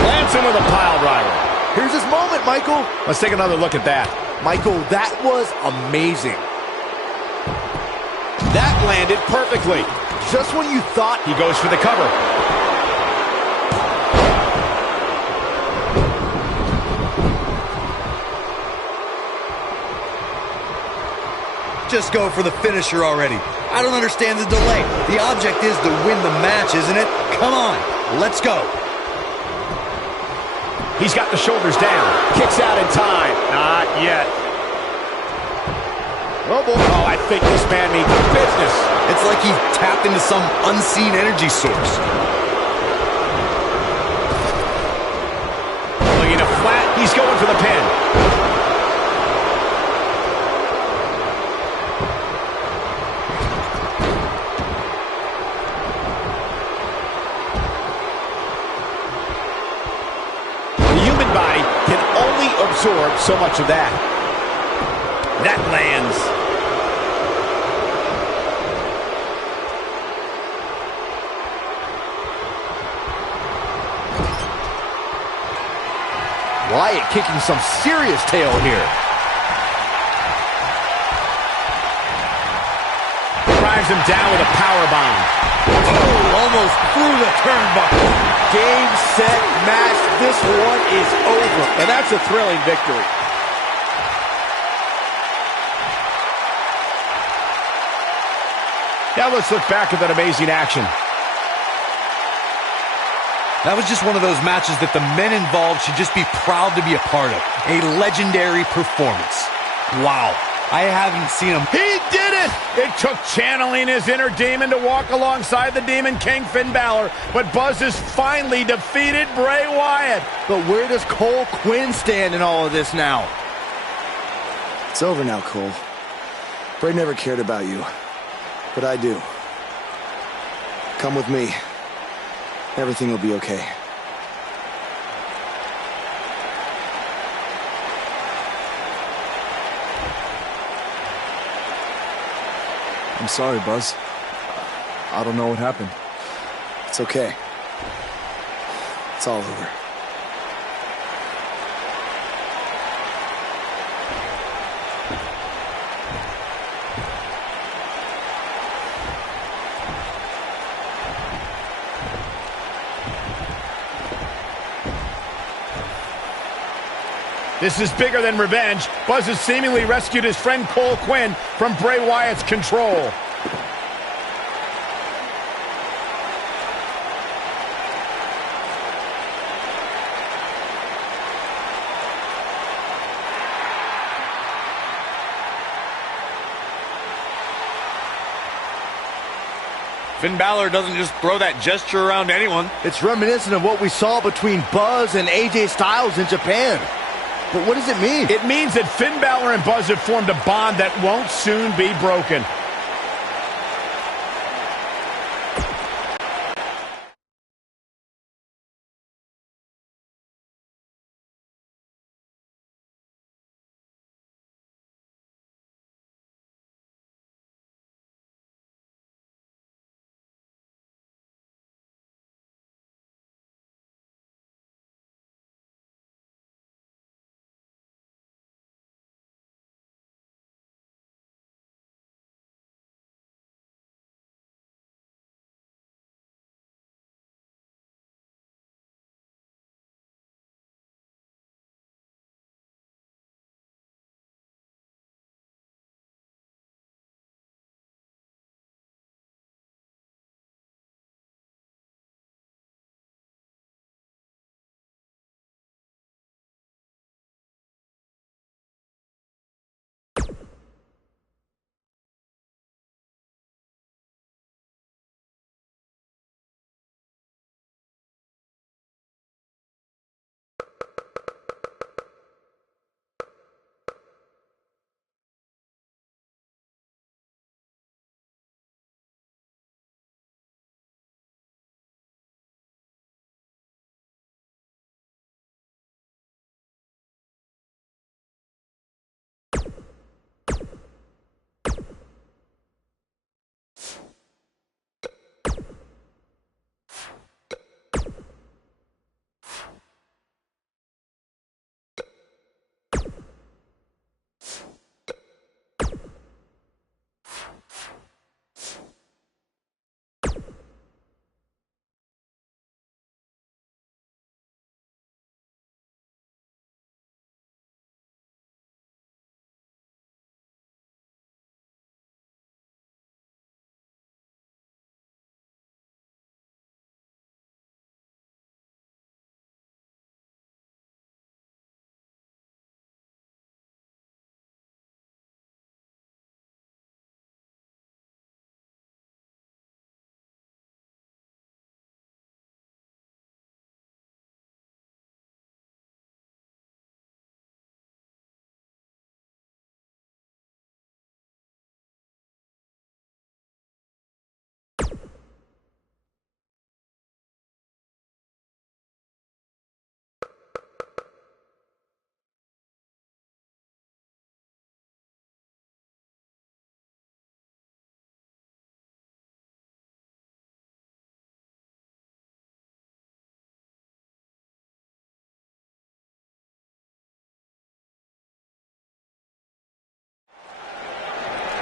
Lands him with a pile driver. Here's his moment, Michael. Let's take another look at that. Michael, that was amazing. That landed perfectly. Just when you thought he goes for the cover. Just go for the finisher already. I don't understand the delay. The object is to win the match, isn't it? Come on, let's go. He's got the shoulders down. Kicks out in time. Not yet. Oh, boy. Oh, I think this man means business. It's like he tapped into some unseen energy source. Looking to flat. He's going for the pin. The human body can only absorb so much of that. That lands. Wyatt kicking some serious tail here. Drives him down with a powerbomb. Oh, almost through the turnbuckle. Game, set, match. This one is over. And that's a thrilling victory. Now let's look back at that amazing action. That was just one of those matches that the men involved should just be proud to be a part of. A legendary performance. Wow. I haven't seen him. He did it! It took channeling his inner demon to walk alongside the Demon King Finn Balor, but Buzz has finally defeated Bray Wyatt. But where does Cole Quinn stand in all of this now? It's over now, Cole. Bray never cared about you, but I do. Come with me. Everything will be okay. I'm sorry, Buzz. I don't know what happened. It's okay. It's all over. This is bigger than revenge. Buzz has seemingly rescued his friend Cole Quinn from Bray Wyatt's control. Finn Balor doesn't just throw that gesture around to anyone. It's reminiscent of what we saw between Buzz and AJ Styles in Japan. But what does it mean? It means that Finn Balor and Buzz have formed a bond that won't soon be broken.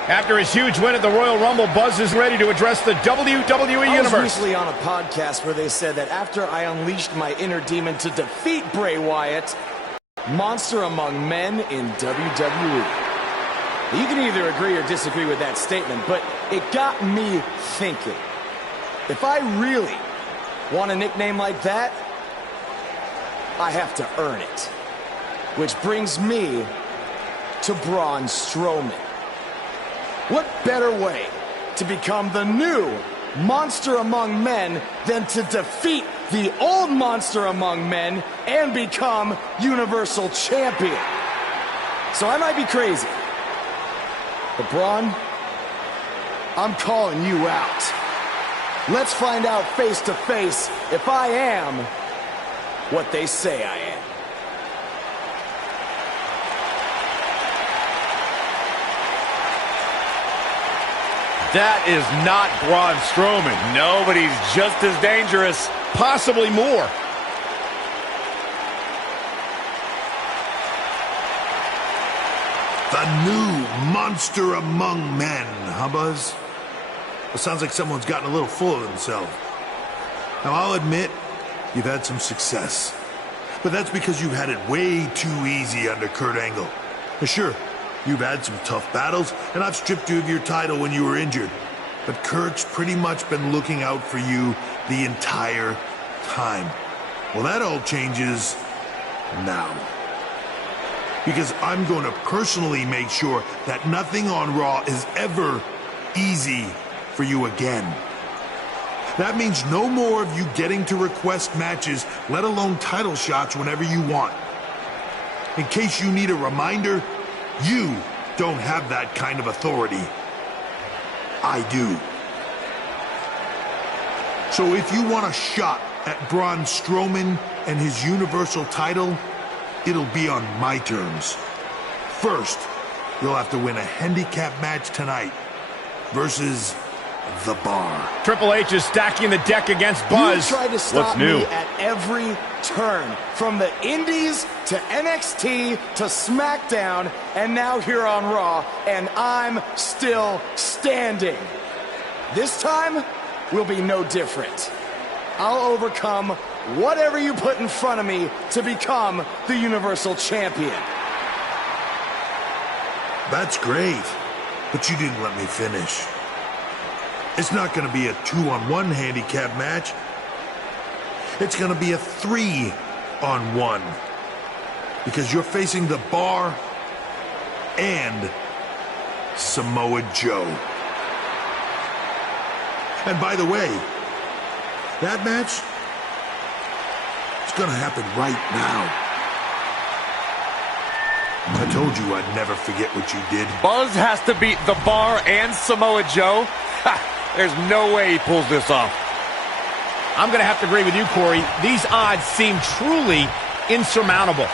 After his huge win at the Royal Rumble, Buzz is ready to address the WWE Universe. I was recently on a podcast where they said that after I unleashed my inner demon to defeat Bray Wyatt, monster among men in WWE. You can either agree or disagree with that statement, but it got me thinking. If I really want a nickname like that, I have to earn it. Which brings me to Braun Strowman. What better way to become the new monster among men than to defeat the old monster among men and become Universal Champion? So I might be crazy, but Braun, I'm calling you out. Let's find out face to face if I am what they say I am. That is not Braun Strowman. No, but he's just as dangerous. Possibly more. The new monster among men, huh, Buzz? It sounds like someone's gotten a little full of themselves. Now, I'll admit, you've had some success. But that's because you've had it way too easy under Kurt Angle. Sure, you've had some tough battles, and I've stripped you of your title when you were injured. But Kurt's pretty much been looking out for you the entire time. Well, that all changes now. Because I'm going to personally make sure that nothing on Raw is ever easy for you again. That means no more of you getting to request matches, let alone title shots whenever you want. In case you need a reminder, you don't have that kind of authority. I do. So if you want a shot at Braun Strowman and his Universal title, it'll be on my terms. First, you'll have to win a handicap match tonight versus The Bar. Triple H is stacking the deck against Buzz. You tried to stop me at every turn, from the Indies to NXT to SmackDown, and now here on Raw, and I'm still standing. This time will be no different. I'll overcome whatever you put in front of me to become the Universal Champion. That's great, but you didn't let me finish. It's not going to be a 2-on-1 handicap match. It's going to be a 3-on-1. Because you're facing The Bar and Samoa Joe. And by the way, that match is going to happen right now. I told you I'd never forget what you did. Buzz has to beat The Bar and Samoa Joe? Ha! There's no way he pulls this off. I'm going to have to agree with you, Corey. These odds seem truly insurmountable.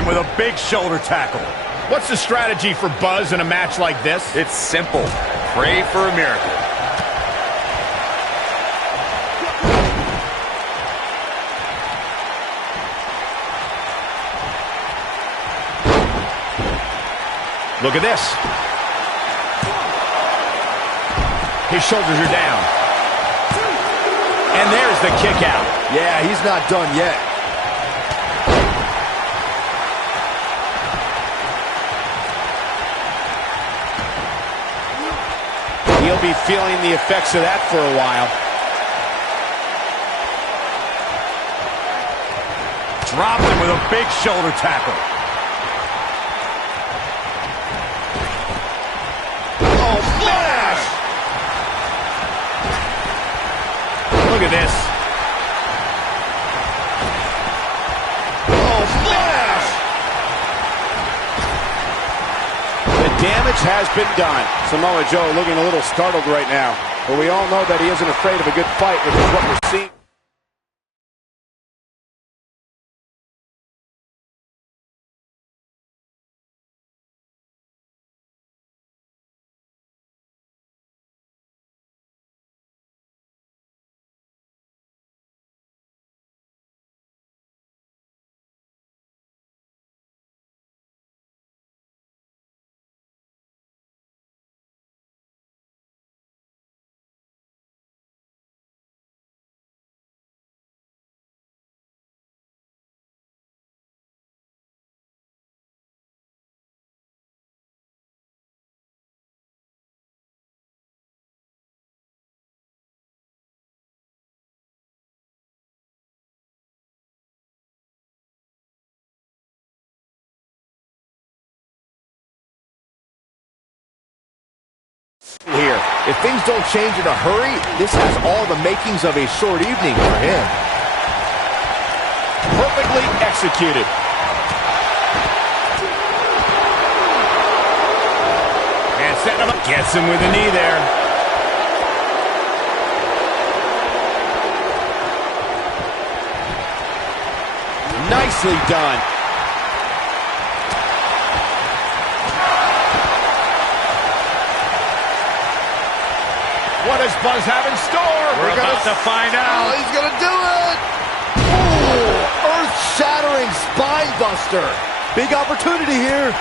With a big shoulder tackle. What's the strategy for Buzz in a match like this? It's simple. Pray for a miracle. Look at this. His shoulders are down. And there's the kick out. Yeah, he's not done yet. He'll be feeling the effects of that for a while. Dropped him with a big shoulder tackle. Oh, splash! Look at this. Oh, splash! The damage has been done. Samoa Joe looking a little startled right now. But we all know that he isn't afraid of a good fight, which is what we're seeing. Here, if things don't change in a hurry, this has all the makings of a short evening for him. Perfectly executed. And setting him up. Gets him with a knee there. Nicely done. What does Buzz have in store? We're about to find out. Oh, he's gonna do it! Ooh, earth-shattering spine buster. Big opportunity here.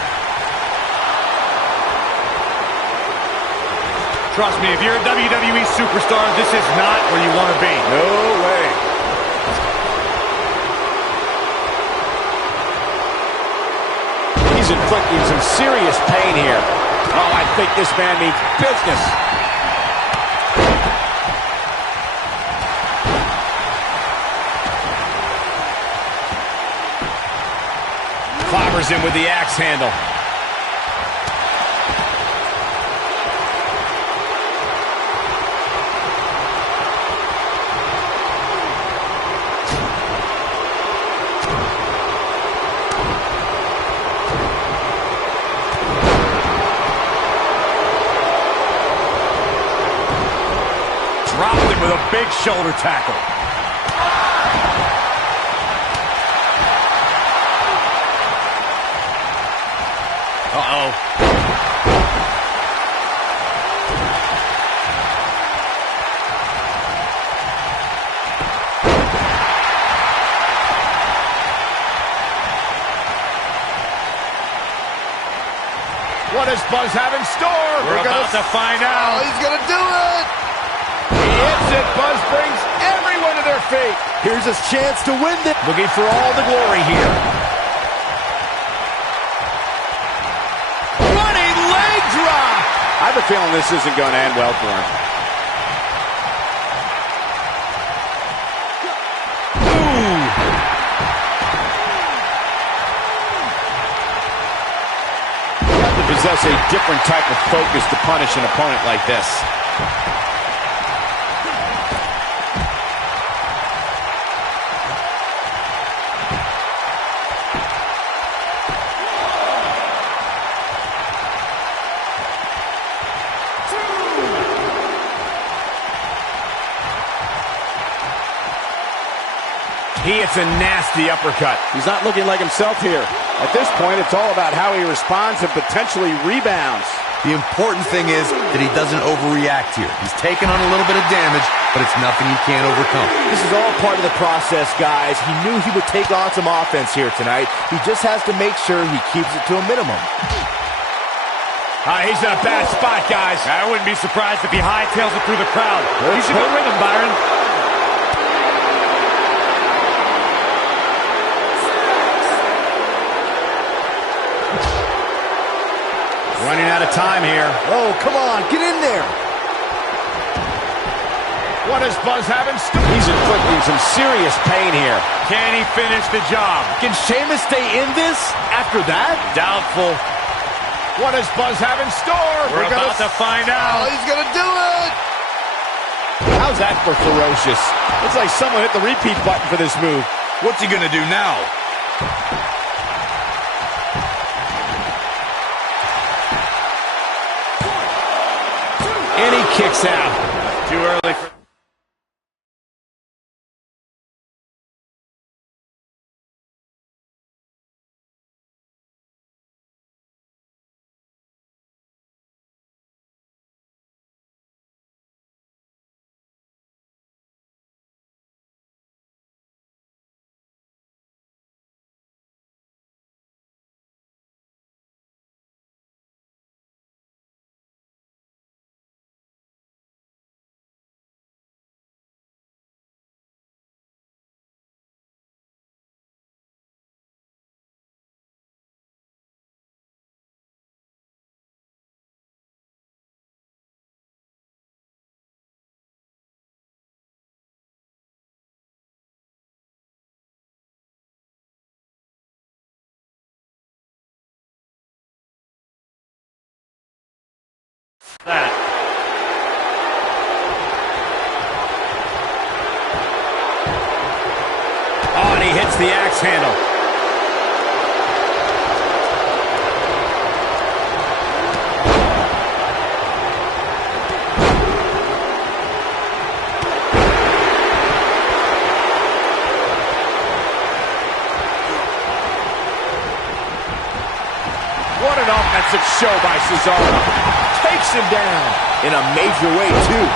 Trust me, if you're a WWE superstar, this is not where you want to be. No way. He's inflicting some serious pain here. Oh, I think this man means business. Clobbers him with the axe handle. Dropped him with a big shoulder tackle. Uh-oh. What does Buzz have in store? We're about to find out. Oh, he's gonna do it! He hits it. Buzz brings everyone to their feet. Here's his chance to win this. Looking for all the glory here. Running leg drop. I have a feeling this isn't going to end well for him. Ooh. You have to possess a different type of focus to punish an opponent like this. He hits a nasty uppercut. He's not looking like himself here. At this point, it's all about how he responds and potentially rebounds. The important thing is that he doesn't overreact here. He's taken on a little bit of damage, but it's nothing he can't overcome. This is all part of the process, guys. He knew he would take on some offense here tonight. He just has to make sure he keeps it to a minimum. He's in a bad spot, guys. I wouldn't be surprised if he hightails it through the crowd. You should go with him, Byron. Running out of time here. Oh, come on, get in there. What does Buzz have in store? He's inflicting some serious pain here. Can he finish the job? Can Sheamus stay in this after that? Doubtful. What does Buzz have in store? We're about to find out. Oh, he's going to do it. How's that for ferocious? Looks like someone hit the repeat button for this move. What's he going to do now? And he kicks out. Too early for... that. Oh, and he hits the axe handle. What an offensive show by Cesaro. Takes him down in a major way, too.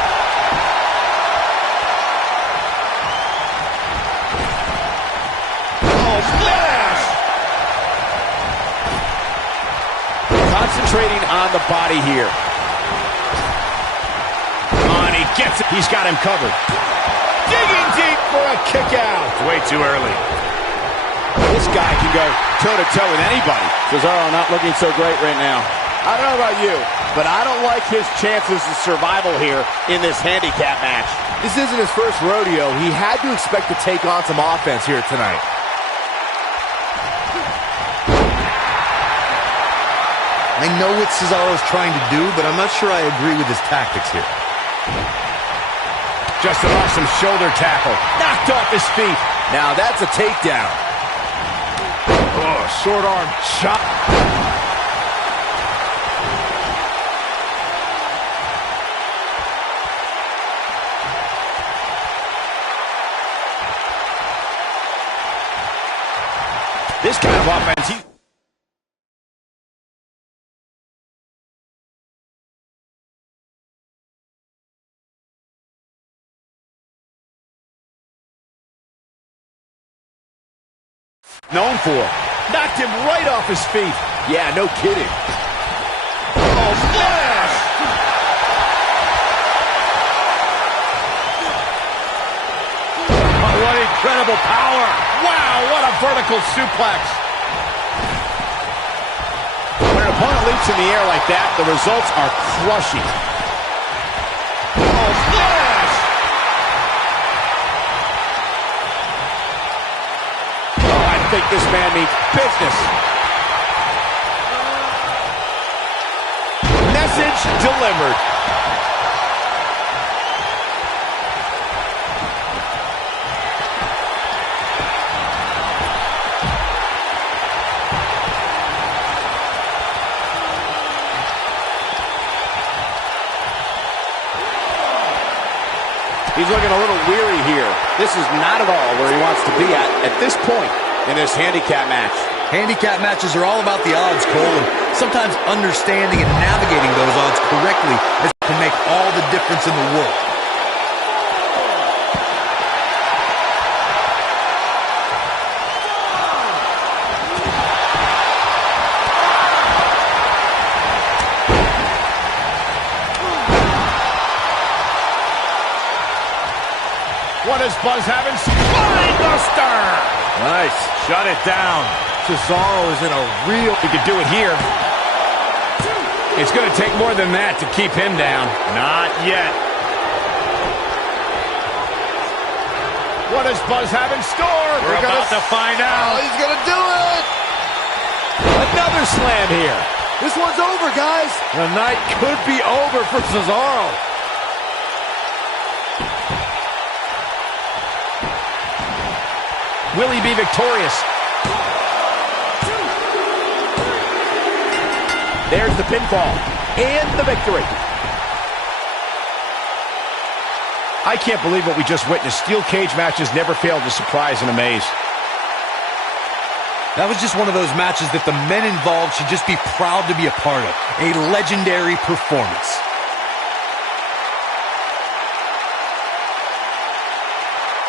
Oh, splash! Concentrating on the body here. Oh, and he gets it. He's got him covered. Digging deep for a kick out. It's way too early. This guy can go toe-to-toe with anybody. Cesaro not looking so great right now. I don't know about you, but I don't like his chances of survival here in this handicap match. This isn't his first rodeo. He had to expect to take on some offense here tonight. I know what Cesaro's trying to do, but I'm not sure I agree with his tactics here. Just an awesome shoulder tackle. Knocked off his feet. Now that's a takedown. Oh, short arm shot. This kind of offense, known for. Knocked him right off his feet. Yeah, no kidding. Oh, splash! Oh, what incredible power. Wow, what a vertical suplex. when an opponent leaps in the air like that, the results are crushing. Oh, splash! Oh, I think this man means business. Message delivered. He's looking a little weary here. This is not at all where he wants to be at this point in this handicap match. Handicap matches are all about the odds, Cole, and sometimes understanding and navigating those odds correctly can make all the difference in the world. What is Buzz having? Spine buster! Nice. Shut it down. Cesaro is in a real... He could do it here. It's going to take more than that to keep him down. Not yet. What does Buzz have in store? We're about to find out. Oh, he's going to do it! Another slam here. This one's over, guys. The night could be over for Cesaro. Will he be victorious? There's the pinfall and the victory. I can't believe what we just witnessed. Steel cage matches never fail to surprise and amaze. That was just one of those matches that the men involved should just be proud to be a part of. A legendary performance.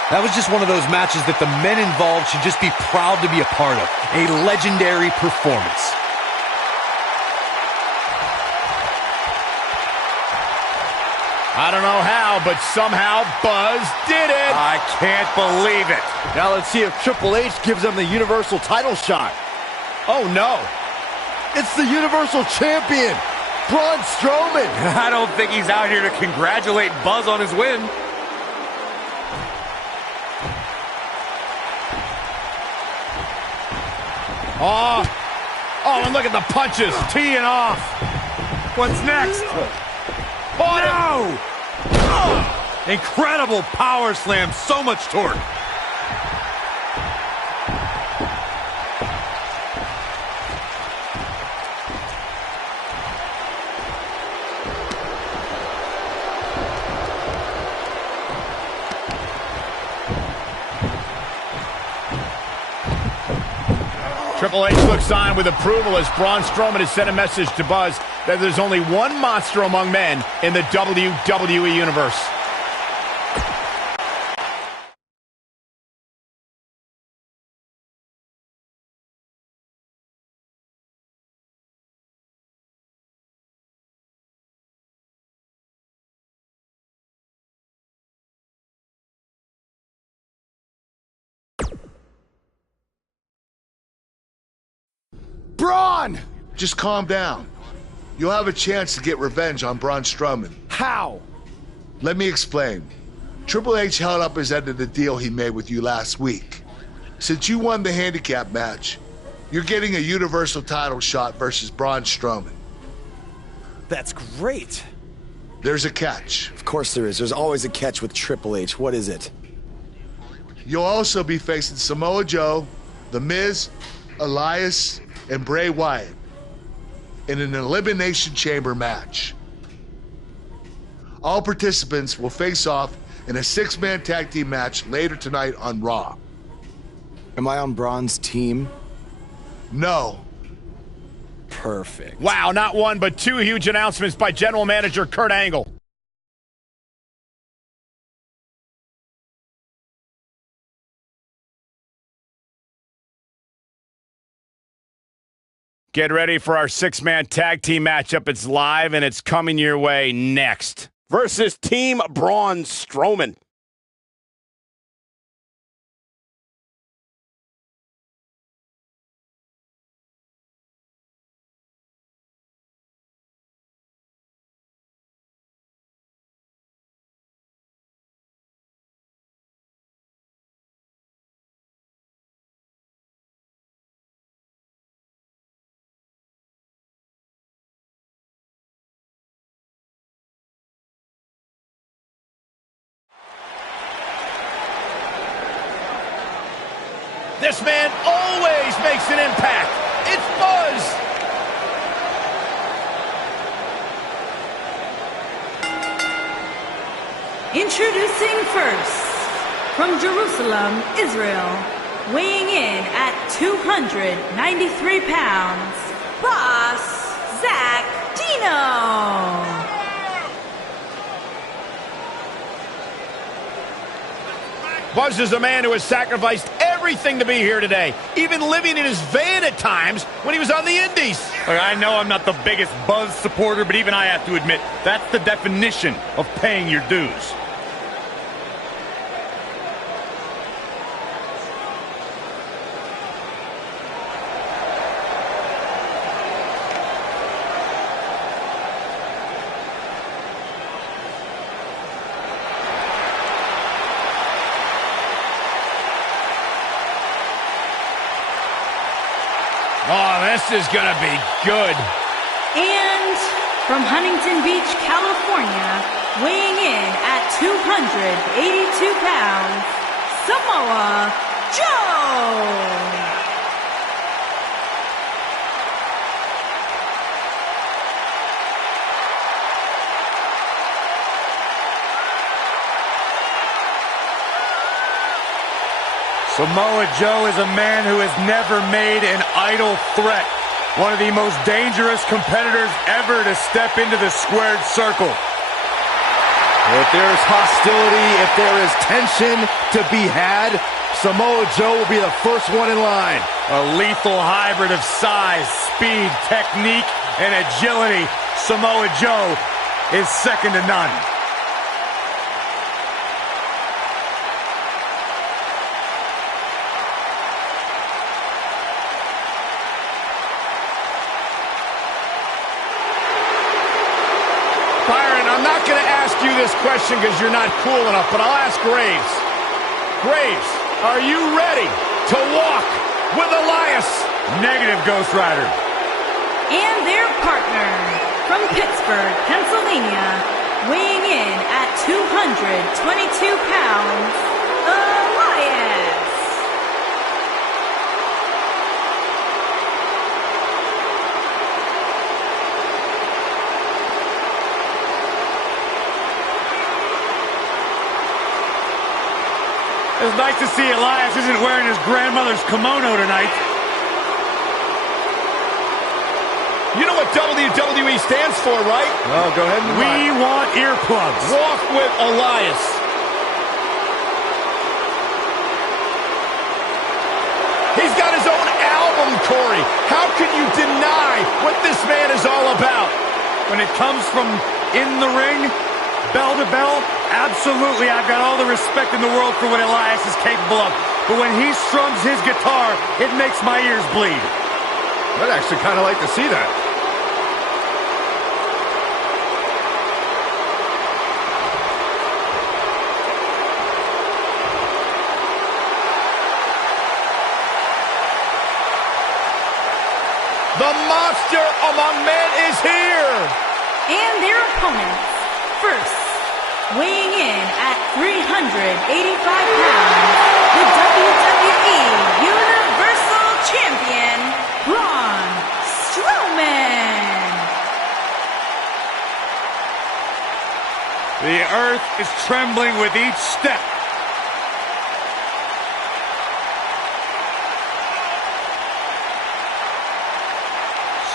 That was just one of those matches that the men involved should just be proud to be a part of. A legendary performance. I don't know how, but somehow Buzz did it. I can't believe it. Now let's see if Triple H gives him the Universal title shot. Oh, no. It's the Universal Champion, Braun Strowman. I don't think he's out here to congratulate Buzz on his win. Oh, and look at the punches teeing off. What's next? Oh, no! Incredible power slam, so much torque. Triple H looks on with approval as Braun Strowman has sent a message to Buzz that there's only one monster among men in the WWE Universe. Braun! Just calm down. You'll have a chance to get revenge on Braun Strowman. How? Let me explain. Triple H held up his end of the deal he made with you last week. Since you won the handicap match, you're getting a Universal title shot versus Braun Strowman. That's great. There's a catch. Of course there is. There's always a catch with Triple H. What is it? You'll also be facing Samoa Joe, The Miz, Elias, and Bray Wyatt in an Elimination Chamber match. All participants will face off in a 6-man tag team match later tonight on Raw. Am I on Braun's team? No. Perfect. Wow, not one, but two huge announcements by General Manager Kurt Angle. Get ready for our 6-man tag team matchup. It's live and it's coming your way next. Versus Team Braun Strowman. This man always makes an impact. It's Buzz. Introducing first, from Jerusalem, Israel, weighing in at 293 pounds, Boss Zach Dino. Buzz is a man who has sacrificed everything to be here today, even living in his van at times when he was on the Indies. Look, I know I'm not the biggest Buzz supporter, but even I have to admit, that's the definition of paying your dues. Oh, this is going to be good. And from Huntington Beach, California, weighing in at 282 pounds, Samoa Joe. Samoa Joe is a man who has never made an idle threat. One of the most dangerous competitors ever to step into the squared circle. If there's hostility, if there is tension to be had, Samoa Joe will be the first one in line. A lethal hybrid of size, speed, technique, and agility. Samoa Joe is second to none. Byron, I'm not going to ask you this question because you're not cool enough, but I'll ask Graves. Graves, are you ready to walk with Elias? Negative, Ghost Rider. And their partner from Pittsburgh, Pennsylvania, weighing in at 222 pounds, Elias. It's nice to see Elias isn't wearing his grandmother's kimono tonight. You know what WWE stands for, right? Oh, go ahead and We want earplugs. Walk with Elias. He's got his own album, Corey. How can you deny what this man is all about? When it comes from in the ring, bell to bell, absolutely, I've got all the respect in the world for what Elias is capable of. But when he strums his guitar, it makes my ears bleed. I'd actually kind of like to see that. The monster among men is here. And their opponents, first, weighing in at 385 pounds, the WWE Universal Champion, Braun Strowman. The earth is trembling with each step.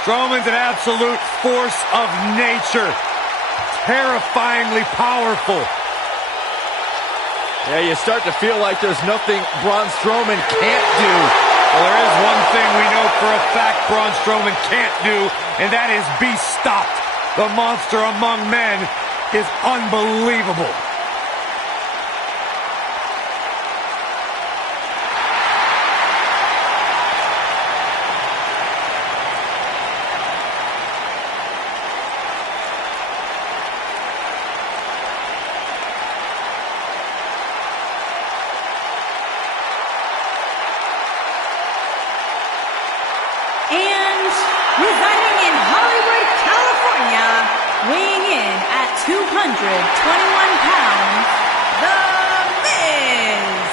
Strowman's an absolute force of nature. Terrifyingly powerful. Yeah, you start to feel like there's nothing Braun Strowman can't do. Well, there is one thing we know for a fact Braun Strowman can't do, and that is be stopped. The monster among men is unbelievable. And residing in Hollywood, California, weighing in at 221 pounds, The Miz.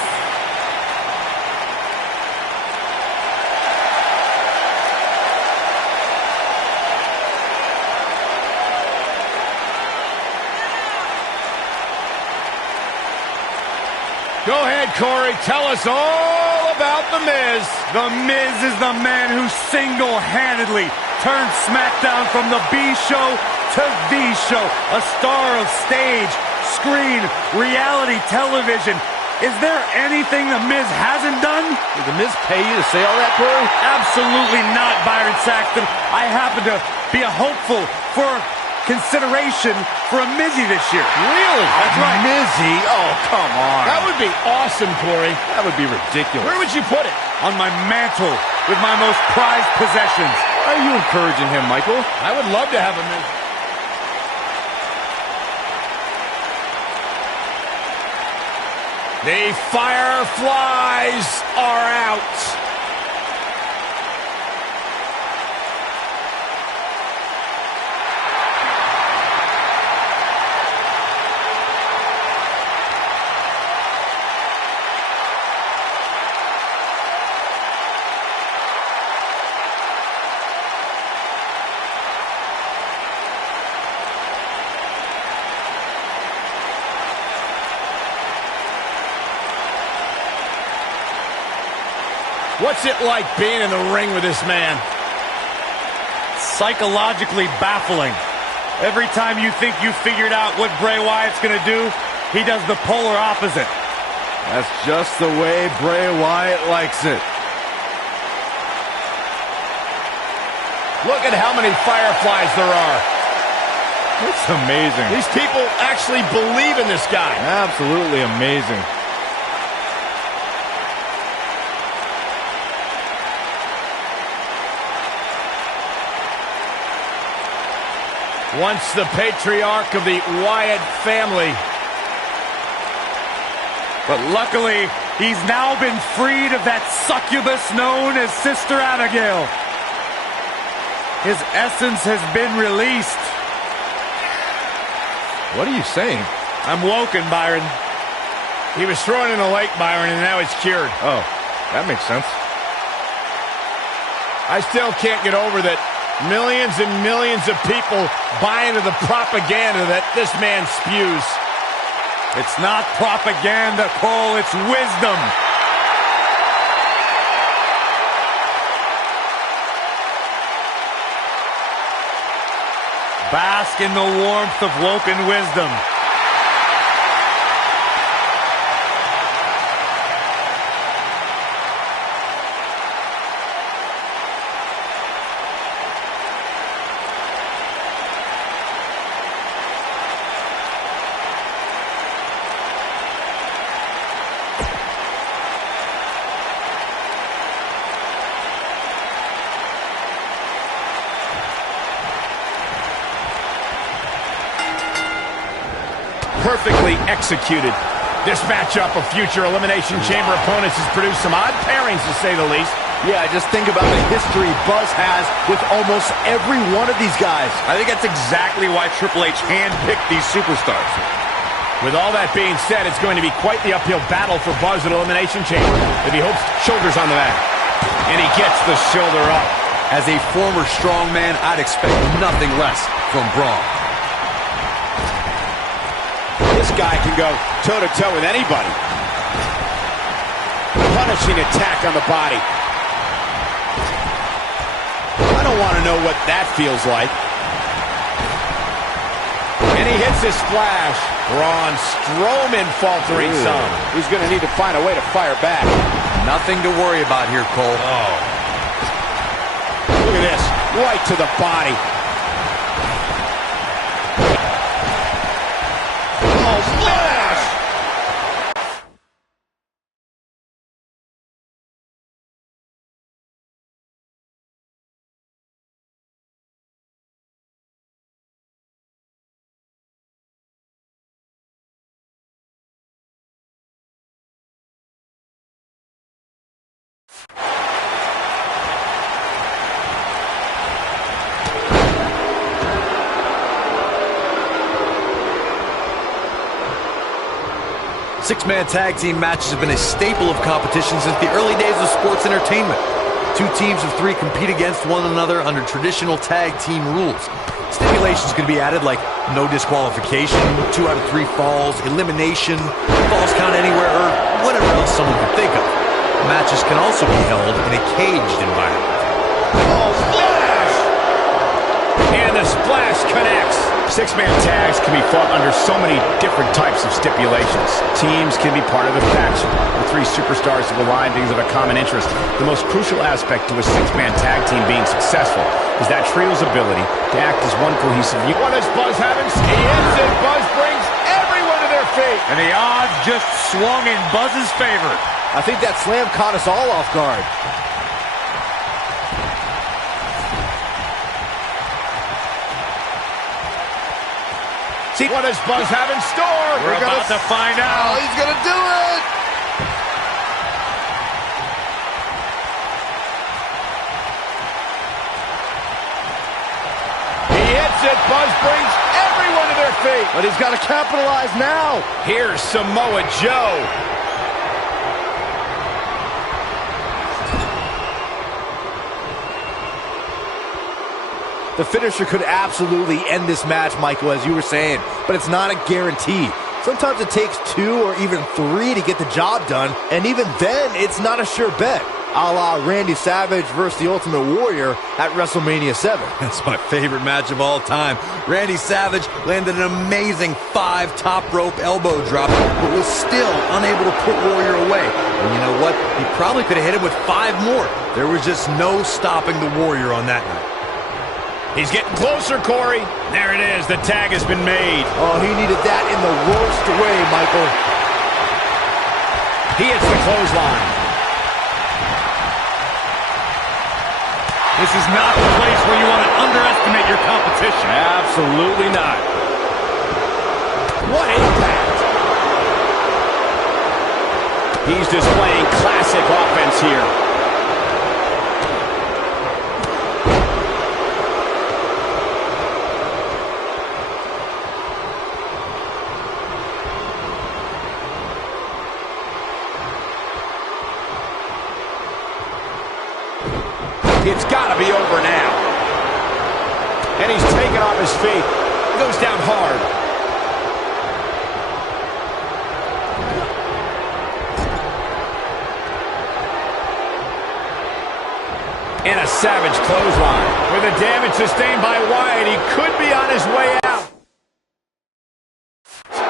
Go ahead, Corey. Tell us all about The Miz. The Miz is the man who single-handedly turned SmackDown from the B show to the show. A star of stage, screen, reality television. Is there anything The Miz hasn't done? Did The Miz pay you to say all that, Corey? Absolutely not, Byron Saxton. I happen to be a hopeful for consideration for a Mizzy this year. Really? That's right. Mizzy? Oh, come on. That would be awesome, Corey. That would be ridiculous. Where would you put it? On my mantle with my most prized possessions. Are you encouraging him, Michael? I would love to have him in. The Fireflies are out. What's it like being in the ring with this man? Psychologically baffling. Every time you think you figured out what Bray Wyatt's going to do, he does the polar opposite. That's just the way Bray Wyatt likes it. Look at how many fireflies there are. It's amazing. These people actually believe in this guy. Absolutely amazing. Once the patriarch of the Wyatt family. But luckily, he's now been freed of that succubus known as Sister Abigail. His essence has been released. What are you saying? I'm woken, Byron. He was thrown in the lake, Byron, and now he's cured. Oh, that makes sense. I still can't get over that millions and millions of people buy into the propaganda that this man spews. It's not propaganda, Cole, it's wisdom. Bask in the warmth of woken wisdom. Perfectly executed. This matchup of future Elimination Chamber opponents has produced some odd pairings, to say the least. Yeah, just think about the history Buzz has with almost every one of these guys. I think that's exactly why Triple H handpicked these superstars. With all that being said, it's going to be quite the uphill battle for Buzz at Elimination Chamber if he hopes shoulders on the mat. And he gets the shoulder up. As a former strongman, I'd expect nothing less from Braun. This guy can go toe-to-toe with anybody. Punishing attack on the body. I don't want to know what that feels like. And he hits his splash. Braun Strowman faltering some. He's going to need to find a way to fire back. Nothing to worry about here, Cole. Oh. Look at this. Right to the body. Oh, smash! Six-man tag team matches have been a staple of competition since the early days of sports entertainment. Two teams of three compete against one another under traditional tag team rules. Stipulations could be added like no disqualification, 2 out of 3 falls, elimination, falls count anywhere, or whatever else someone could think of. Matches can also be held in a caged environment. Oh, splash! And the splash connects. Six-man tags can be fought under so many different types of stipulations. Teams can be part of a faction. The 3 superstars have aligned because of a common interest. The most crucial aspect to a six-man tag team being successful is that trio's ability to act as one cohesive unit. What does Buzz have? He hits it. Buzz brings everyone to their feet. And the odds just swung in Buzz's favor. I think that slam caught us all off guard. See, what does Buzz have in store? We're about to find out. Oh, he's gonna do it! He hits it. Buzz brings everyone to their feet. But he's got to capitalize now. Here's Samoa Joe. The finisher could absolutely end this match, Michael, as you were saying, but it's not a guarantee. Sometimes it takes 2 or even 3 to get the job done, and even then, it's not a sure bet. a la Randy Savage versus the Ultimate Warrior at WrestleMania 7. That's my favorite match of all time. Randy Savage landed an amazing 5 top rope elbow drop, but was still unable to put Warrior away. And you know what? He probably could have hit him with 5 more. There was just no stopping the Warrior on that night. He's getting closer, Corey. There it is. The tag has been made. Oh, he needed that in the worst way, Michael. He hits the clothesline. This is not the place where you want to underestimate your competition. Absolutely not. What impact! He's displaying classic offense here. It's got to be over now. And he's taken off his feet. He goes down hard. And a savage clothesline. With the damage sustained by Wyatt, he could be on his way out.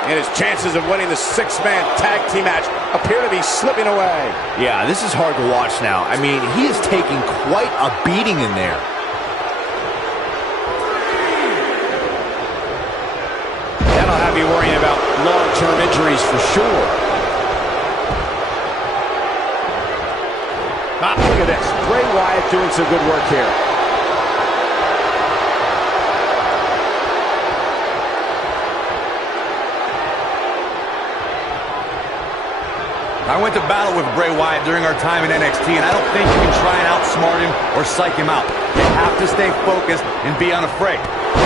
And his chances of winning the 6-man tag team match appear to be slipping away. Yeah, this is hard to watch now. I mean, he is taking quite a beating in there. That'll have you worrying about long-term injuries for sure. Look at this. Bray Wyatt doing some good work here. I went to battle with Bray Wyatt during our time in NXT, and I don't think you can try and outsmart him or psych him out. You have to stay focused and be unafraid.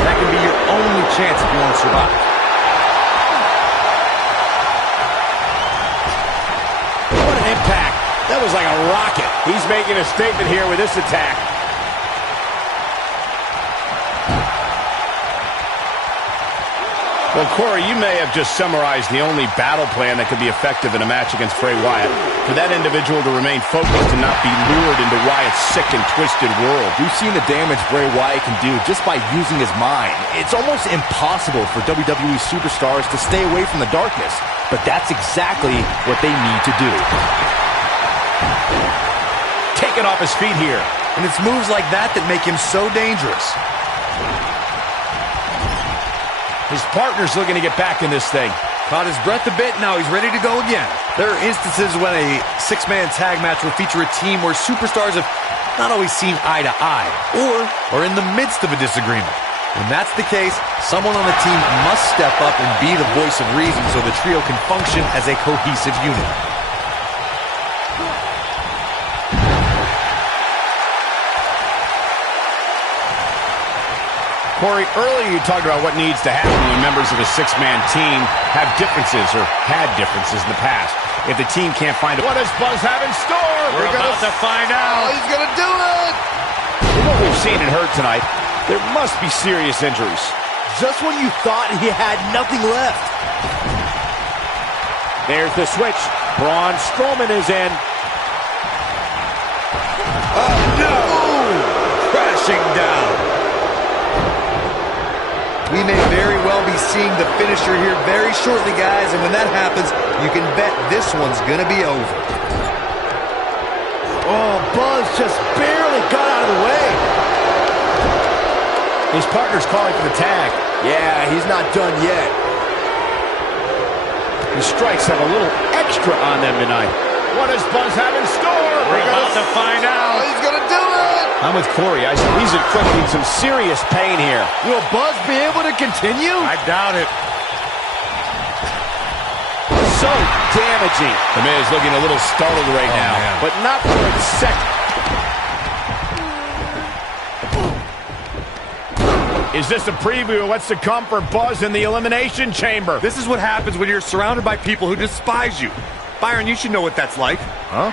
That can be your only chance if you want to survive. What an impact. That was like a rocket. He's making a statement here with this attack. Well, Corey, you may have just summarized the only battle plan that could be effective in a match against Bray Wyatt. For that individual to remain focused and not be lured into Wyatt's sick and twisted world. We've seen the damage Bray Wyatt can do just by using his mind. It's almost impossible for WWE superstars to stay away from the darkness, but that's exactly what they need to do. Taken off his feet here. And it's moves like that that make him so dangerous. His partner's looking to get back in this thing. Caught his breath a bit, now he's ready to go again. There are instances when a 6-man tag match will feature a team where superstars have not always seen eye to eye, or are in the midst of a disagreement. When that's the case, someone on the team must step up and be the voice of reason so the trio can function as a cohesive unit. Corey, earlier you talked about what needs to happen when members of a 6-man team have differences or had differences in the past. If the team can't find it. What does Buzz have in store? We're about to find out. Oh, he's going to do it! With what we've seen and heard tonight, there must be serious injuries. Just when you thought he had nothing left. There's the switch. Braun Strowman is in. Oh, no! Crashing down. We may very well be seeing the finisher here very shortly, guys, and when that happens, you can bet this one's gonna be over. Oh, Buzz just barely got out of the way. His partner's calling for the tag. Yeah, he's not done yet. The strikes have a little extra on them tonight. What does Buzz have in store? We're about to find out. Oh, he's going to do it! I'm with Corey. He's inflicting some serious pain here. Will Buzz be able to continue? I doubt it. So damaging. The Miz looking a little startled right now. Man. But not for a second. Is this a preview of what's to come for Buzz in the Elimination Chamber? This is what happens when you're surrounded by people who despise you. Byron, you should know what that's like. Huh?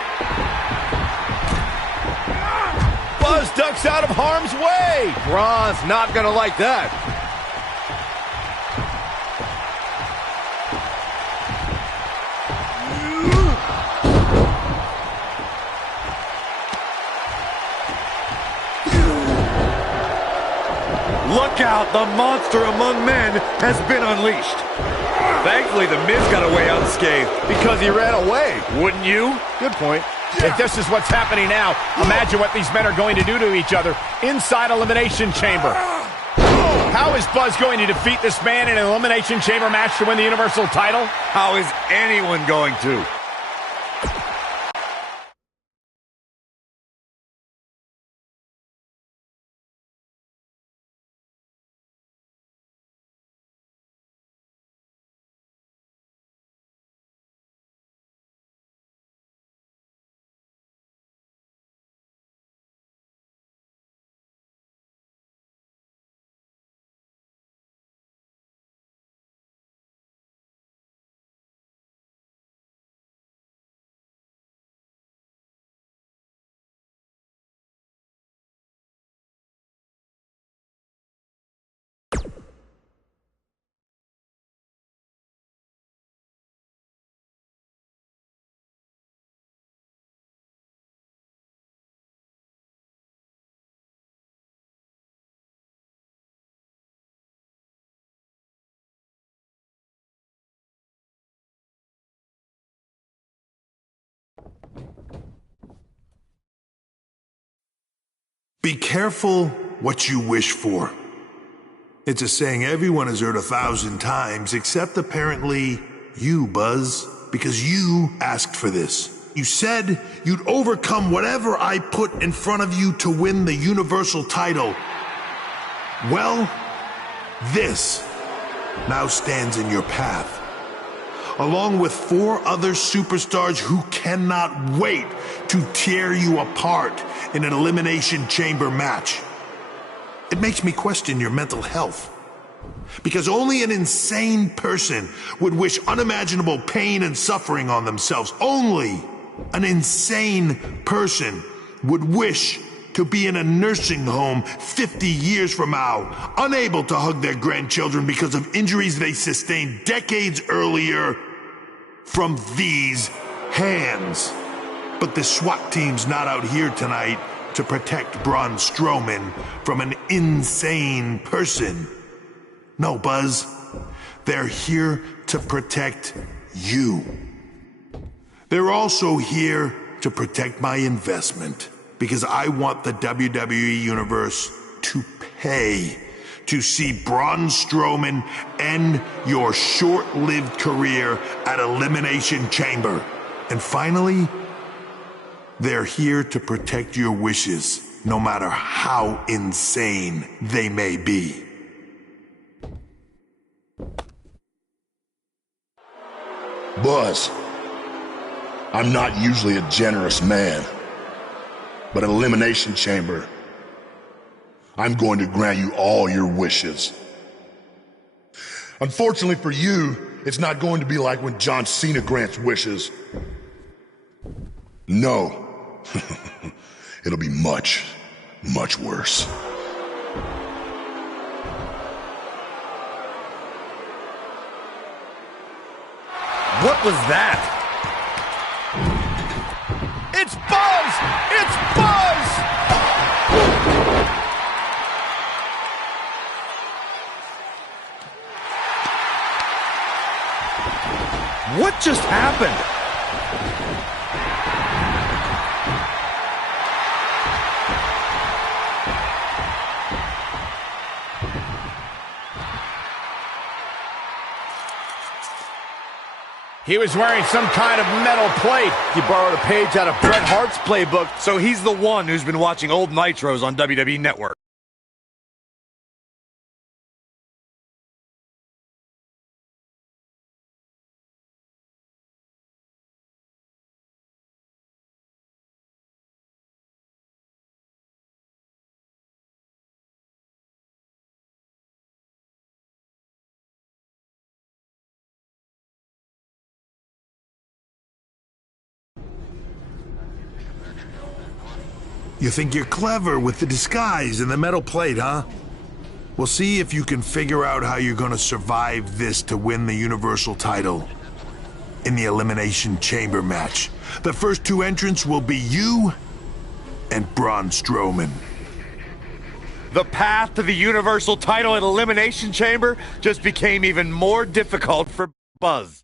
Buzz ducks out of harm's way. Braun's not gonna like that. Look out, the monster among men has been unleashed. Thankfully, the Miz got away unscathed. Because he ran away, wouldn't you? Good point. If this is what's happening now, imagine what these men are going to do to each other inside Elimination Chamber. How is Buzz going to defeat this man in an Elimination Chamber match to win the Universal title? How is anyone going to? Be careful what you wish for. It's a saying everyone has heard 1,000 times, except apparently you, Buzz, because you asked for this. You said you'd overcome whatever I put in front of you to win the Universal title. Well, this now stands in your path, along with 4 other superstars who cannot wait to tear you apart in an Elimination Chamber match. It makes me question your mental health, because only an insane person would wish unimaginable pain and suffering on themselves. Only an insane person would wish to be in a nursing home 50 years from now, unable to hug their grandchildren because of injuries they sustained decades earlier from these hands. But the SWAT team's not out here tonight to protect Braun Strowman from an insane person. No, Buzz. They're here to protect you. They're also here to protect my investment, because I want the WWE Universe to pay to see Braun Strowman end your short-lived career at Elimination Chamber. And finally, they're here to protect your wishes, no matter how insane they may be. Buzz, I'm not usually a generous man, but at Elimination Chamber, I'm going to grant you all your wishes. Unfortunately for you, it's not going to be like when John Cena grants wishes. No. It'll be much, much worse. What was that? It's Buzz! It's Buzz! What just happened? He was wearing some kind of metal plate. He borrowed a page out of Bret Hart's playbook, so he's the one who's been watching old Nitros on WWE Network. You think you're clever with the disguise and the metal plate, huh? We'll see if you can figure out how you're gonna survive this to win the Universal title in the Elimination Chamber match. The first 2 entrants will be you and Braun Strowman. The path to the Universal title at Elimination Chamber just became even more difficult for Buzz.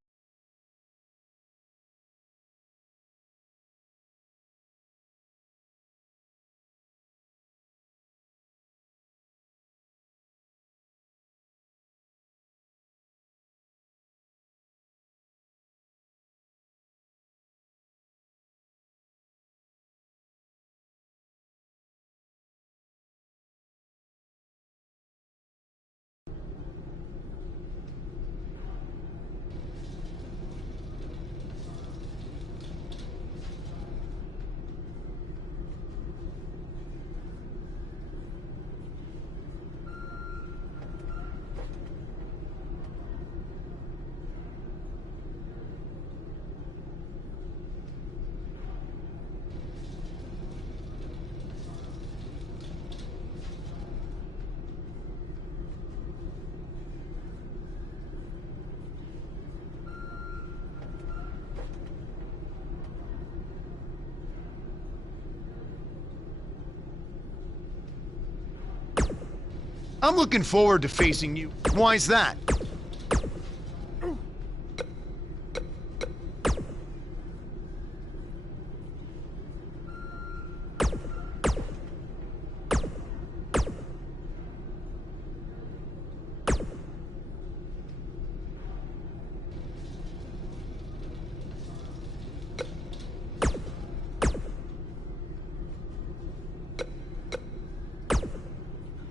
I'm looking forward to facing you. Why's that?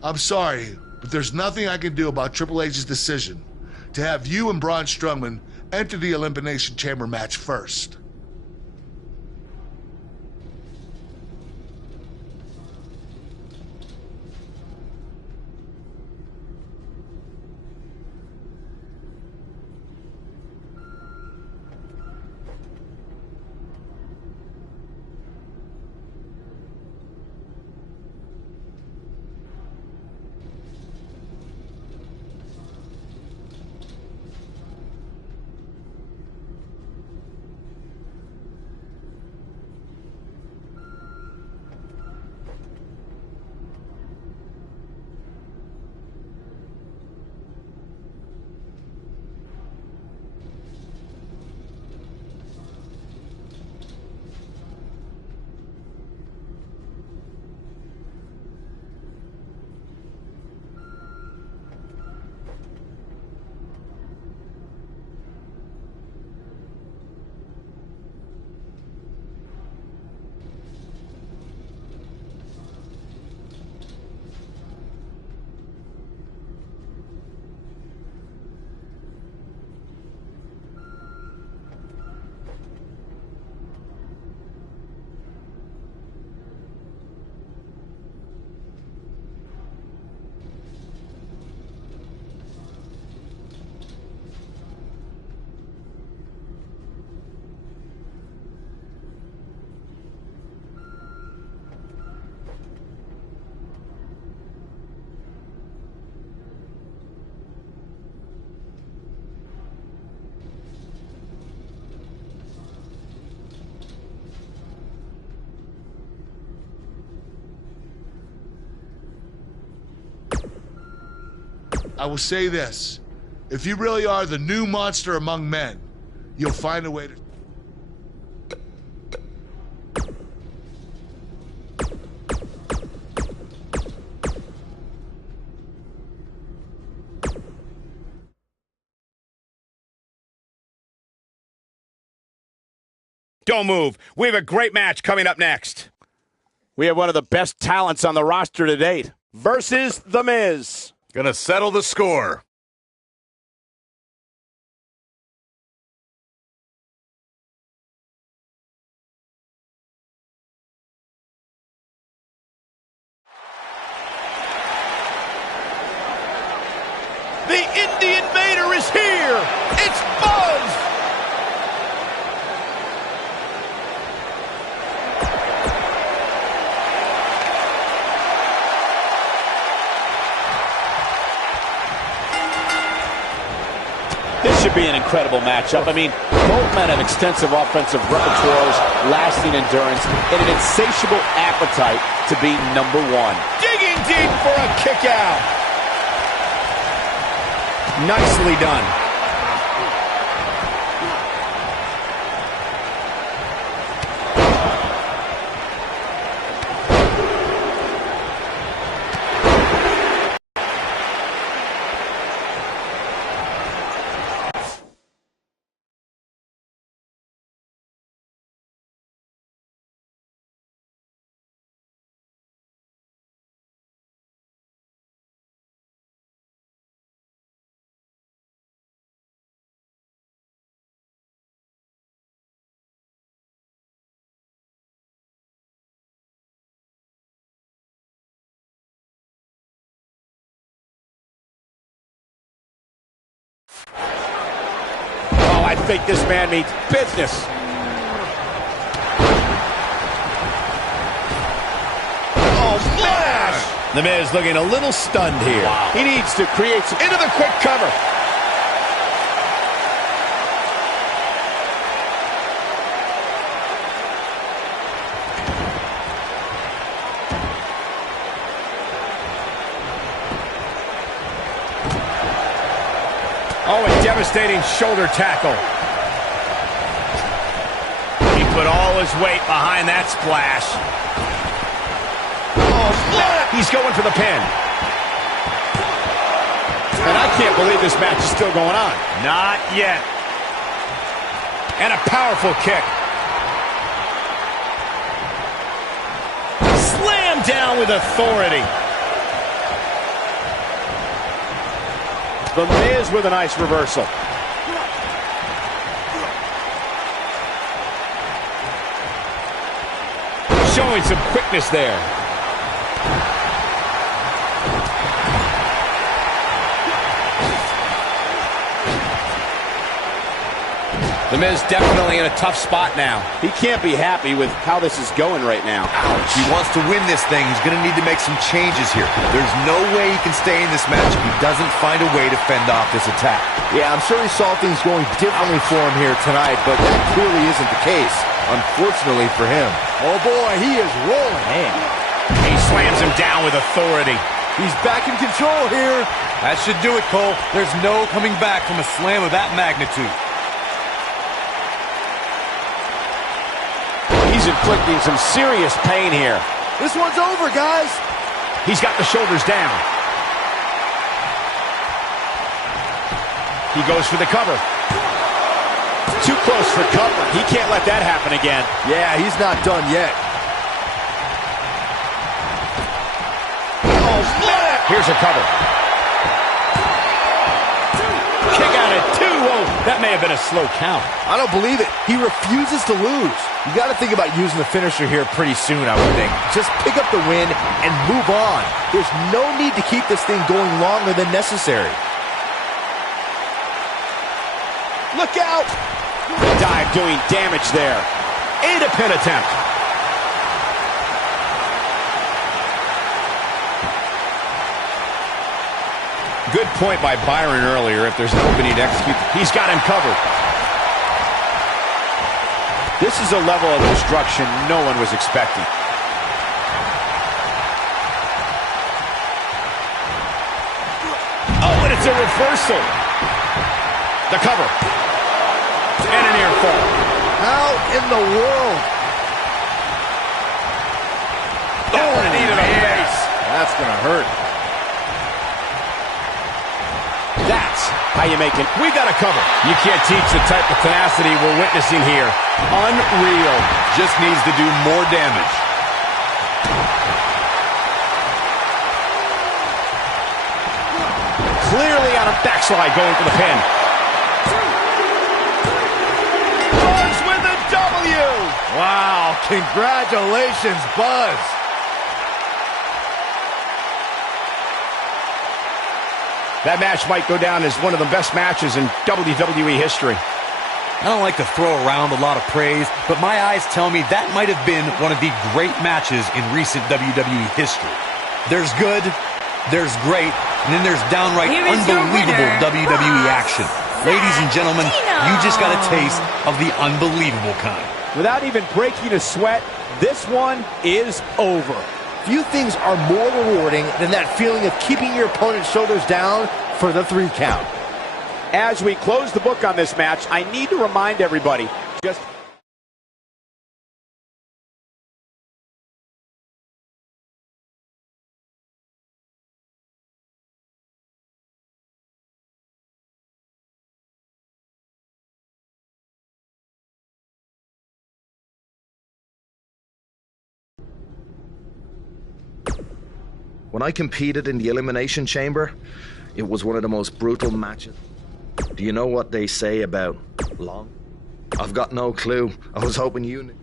I'm sorry, but there's nothing I can do about Triple H's decision to have you and Braun Strowman enter the Elimination Chamber match first. I will say this. If you really are the new monster among men, you'll find a way to... Don't move. We have a great match coming up next. We have one of the best talents on the roster to date versus The Miz. Gonna settle the score. The Indie Invader is here! It's Buzz! This should be an incredible matchup. I mean, both men have extensive offensive repertoires, lasting endurance, and an insatiable appetite to be #1. Digging deep for a kick out. Nicely done. Oh, I think this man means business. Oh, smash! The Miz looking a little stunned here. Wow. He needs to create some... Into the quick cover. Oh, a devastating shoulder tackle. He put all his weight behind that splash. Oh, snap! He's going for the pin. And I can't believe this match is still going on. Not yet. And a powerful kick. Slam down with authority. The Miz with a nice reversal. Showing some quickness there. The Miz definitely in a tough spot now. He can't be happy with how this is going right now. Ouch. He wants to win this thing. He's going to need to make some changes here. There's no way he can stay in this match if he doesn't find a way to fend off this attack. Yeah, I'm sure he saw things going differently for him here tonight, but that clearly isn't the case, unfortunately for him. Oh boy, he is rolling. Man. He slams him down with authority. He's back in control here. That should do it, Cole. There's no coming back from a slam of that magnitude. He's inflicting some serious pain here. This one's over, guys. He's got the shoulders down. He goes for the cover. Too close for cover. He can't let that happen again. Yeah, he's not done yet. Oh, snap! Here's a cover. Kick out at 2. Oh, that may have been a slow count. I don't believe it. He refuses to lose. You got to think about using the finisher here pretty soon, I would think. Just pick up the win and move on. There's no need to keep this thing going longer than necessary. Look out! The dive doing damage there. And a pin attempt. Good point by Byron earlier. If there's an opening to execute, he's got him covered. This is a level of destruction no one was expecting. Oh, and it's a reversal. The cover. And a near fall. How in the world? Oh, knee to the face. That's going to hurt. That's how you make it. We got a cover. You can't teach the type of tenacity we're witnessing here. Unreal. Just needs to do more damage. Clearly on a backslide going for the pin. Buzz with a W. Wow, congratulations, Buzz. That match might go down as one of the best matches in WWE history. I don't like to throw around a lot of praise, but my eyes tell me that might have been one of the great matches in recent WWE history. There's good, there's great, and then there's downright unbelievable WWE action. Ladies and gentlemen, you just got a taste of the unbelievable kind. Without even breaking a sweat, this one is over. Few things are more rewarding than that feeling of keeping your opponent's shoulders down for the 3 count. As we close the book on this match, I need to remind everybody, just When I competed in the Elimination Chamber, it was one of the most brutal matches. Do you know what they say about long? I've got no clue. I was hoping you knew.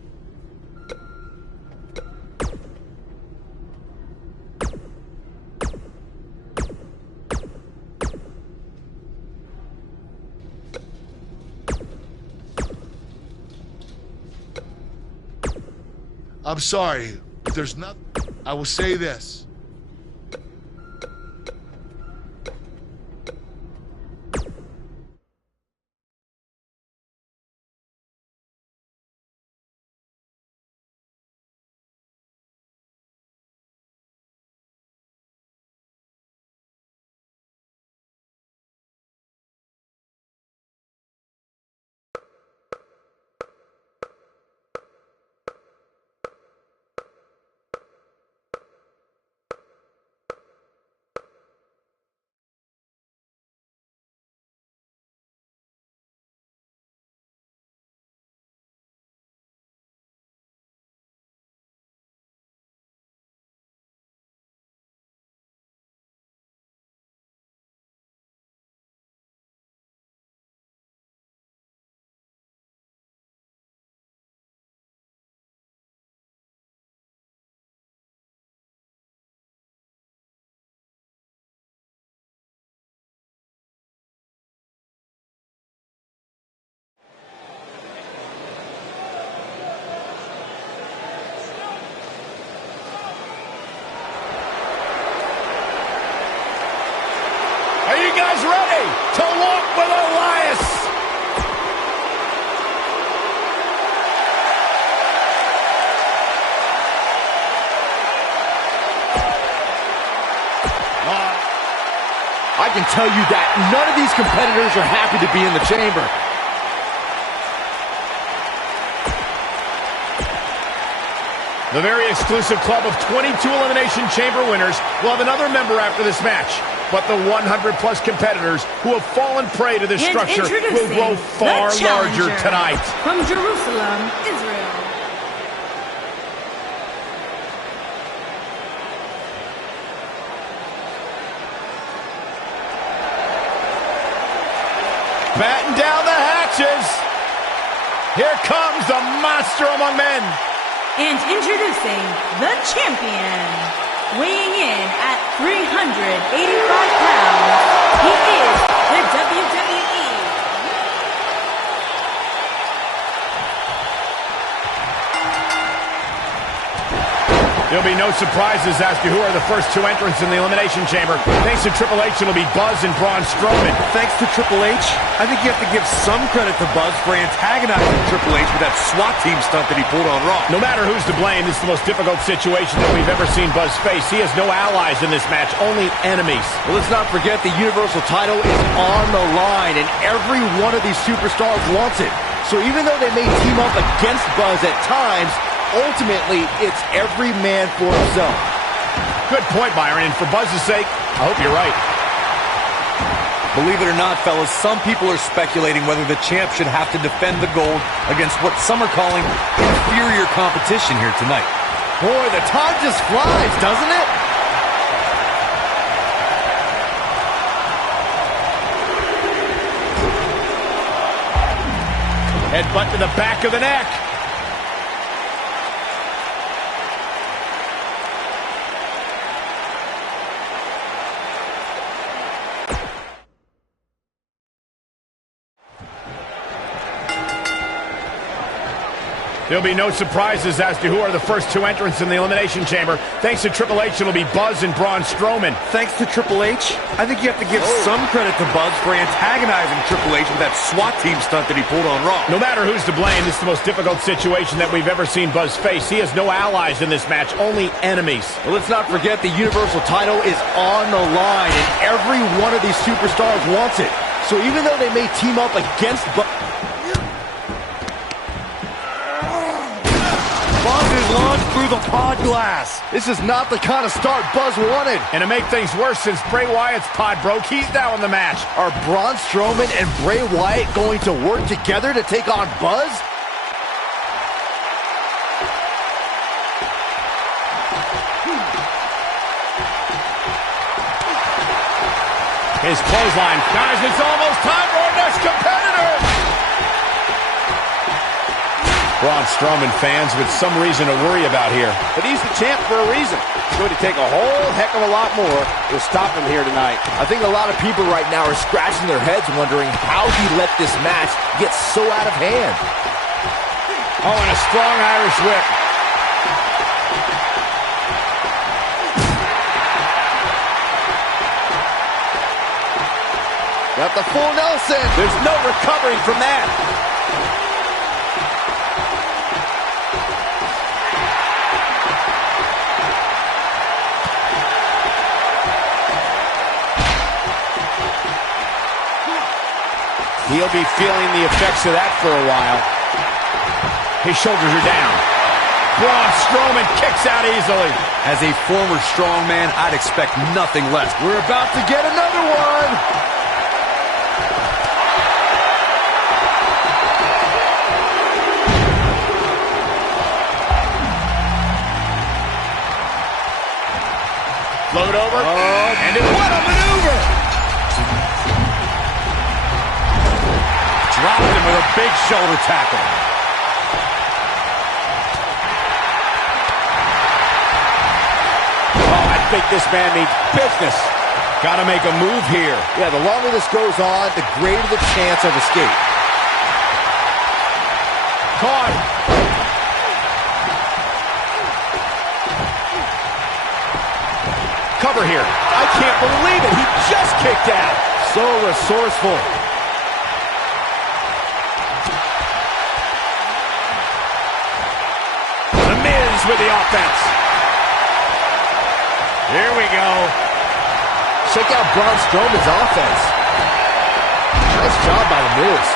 I'm sorry, but there's nothing. I will say this. Are you guys ready to walk with Elias? I can tell you that none of these competitors are happy to be in the chamber. The very exclusive club of 22 Elimination Chamber winners will have another member after this match. But the 100-plus competitors who have fallen prey to this structure will grow far larger tonight. From Jerusalem, Israel. Batten down the hatches. Here comes the monster among men. And introducing the champion, weighing in at 385 pounds, he is the WWE. There'll be no surprises as to who are the first 2 entrants in the Elimination Chamber. Thanks to Triple H, it'll be Buzz and Braun Strowman. Thanks to Triple H, I think you have to give some credit to Buzz for antagonizing Triple H with that SWAT team stunt that he pulled on Raw. No matter who's to blame, this is the most difficult situation that we've ever seen Buzz face. He has no allies in this match, only enemies. Well, let's not forget the Universal title is on the line, and every one of these superstars wants it. So even though they may team up against Buzz at times, ultimately, it's every man for himself. Good point, Byron, and for Buzz's sake, I hope you're right. Believe it or not, fellas, some people are speculating whether the champ should have to defend the gold against what some are calling inferior competition here tonight. Boy, the time just flies, doesn't it? Headbutt to the back of the neck. There'll be no surprises as to who are the first two entrants in the Elimination Chamber. Thanks to Triple H, it'll be Buzz and Braun Strowman. Thanks to Triple H, I think you have to give some credit to Buzz for antagonizing Triple H with that SWAT team stunt that he pulled on Raw. No matter who's to blame, this is the most difficult situation that we've ever seen Buzz face. He has no allies in this match, only enemies. Well, let's not forget the Universal title is on the line, and every one of these superstars wants it. So even though they may team up against Buzz is launched through the pod glass. This is not the kind of start Buzz wanted. And to make things worse, since Bray Wyatt's pod broke, he's now in the match. Are Braun Strowman and Bray Wyatt going to work together to take on Buzz? His clothesline. Guys, it's almost time for our next competitor. Braun Strowman fans with some reason to worry about here. But he's the champ for a reason. It's going to take a whole heck of a lot more to stop him here tonight. I think a lot of people right now are scratching their heads wondering how he let this match get so out of hand. Oh, and a strong Irish whip. Got the full Nelson. There's no recovering from that. He'll be feeling the effects of that for a while. His shoulders are down. Braun Strowman kicks out easily. As a former strongman, I'd expect nothing less. We're about to get another one. Float over. And it what a maneuver! Dropped him with a big shoulder tackle. Oh, I think this man means business. Got to make a move here. Yeah, the longer this goes on, the greater the chance of escape. Caught. Cover here. I can't believe it. He just kicked out. So resourceful. The Miz with the offense. Here we go. Check out Braun Strowman's offense. Nice job by the Miz.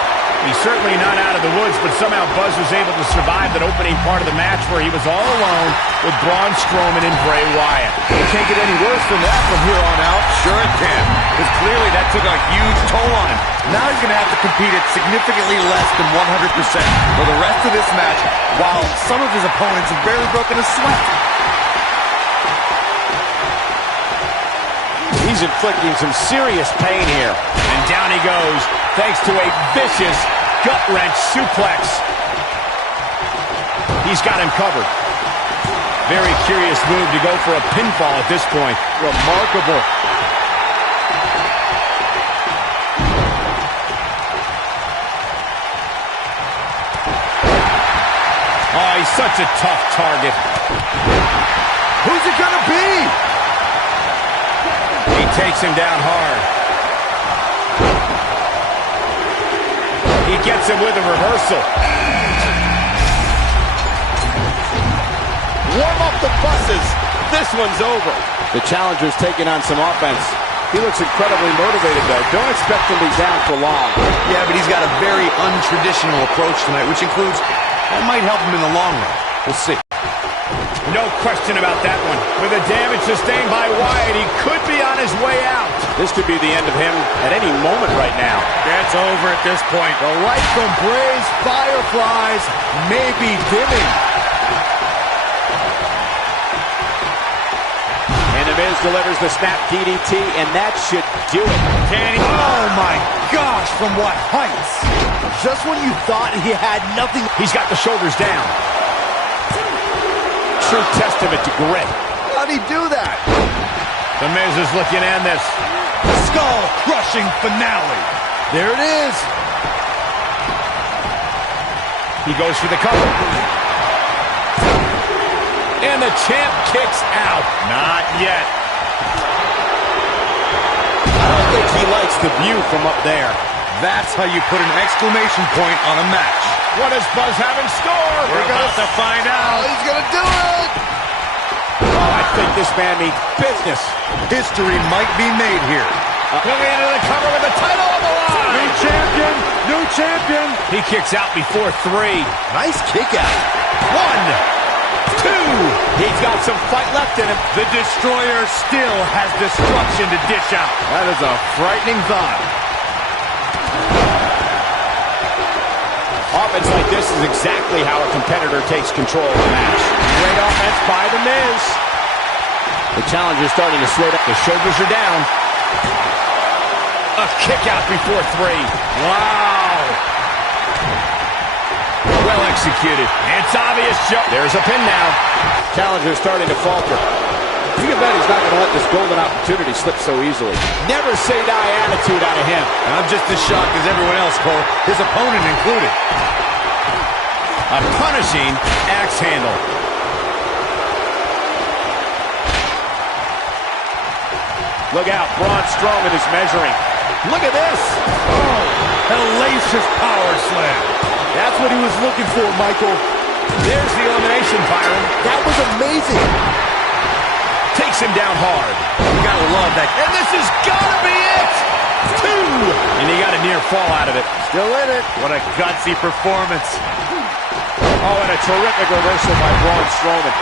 He's certainly not out of the woods, but somehow Buzz was able to survive that opening part of the match where he was all alone with Braun Strowman and Bray Wyatt. It can't get any worse than that from here on out. Sure it can, because clearly that took a huge toll on him. Now he's going to have to compete at significantly less than 100% for the rest of this match, while some of his opponents have barely broken a sweat. He's inflicting some serious pain here. And down he goes, thanks to a vicious gut-wrench suplex. He's got him covered. Very curious move to go for a pinfall at this point. Remarkable. Oh, he's such a tough target. Who's it gonna be? He takes him down hard. He gets him with a reversal. Warm up the buses. This one's over. The challenger's taking on some offense. He looks incredibly motivated, though. Don't expect him to be down for long. Yeah, but he's got a very untraditional approach tonight, which includes that might help him in the long run. We'll see. No question about that one. With the damage sustained by Wyatt, he could be on his way out. This could be the end of him at any moment right now. It's over at this point. The light from Bray's fireflies may be dimming. And the Miz delivers the snap DDT, and that should do it. Oh my gosh, from what heights? Just when you thought he had nothing. He's got the shoulders down. True testament to grit. How'd he do that? The Miz is looking to end this. Skull-crushing finale. There it is. He goes for the cover. And the champ kicks out. Not yet. I don't think he likes the view from up there. That's how you put an exclamation point on a match. What does Buzz have in store? We're about to find out. He's gonna do it! Oh, I think this man needs business. History might be made here. Looking into the cover with the title on the line. New champion, new champion. He kicks out before 3. Nice kick out. 1, 2. He's got some fight left in him. The Destroyer still has destruction to dish out. That is a frightening thought. Offense like this is exactly how a competitor takes control of the match. Great offense by The Miz. The challenger's starting to slow down. The shoulders are down. A kick out before 3. Wow. Well executed. It's obvious, Joe. There's a pin now. Challenger's starting to falter. You can bet he's not going to let this golden opportunity slip so easily. Never say die attitude out of him. And I'm just as shocked as everyone else, Cole, his opponent included. A punishing axe handle. Look out, Braun Strowman is measuring. Look at this. Oh, hellacious power slam. That's what he was looking for, Michael. There's the elimination, Byron. That was amazing. Takes him down hard. You gotta love that. And this has gotta be it. 2. And he got a near fall out of it. Still in it. What a gutsy performance. Oh, and a terrific reversal by Braun Strowman.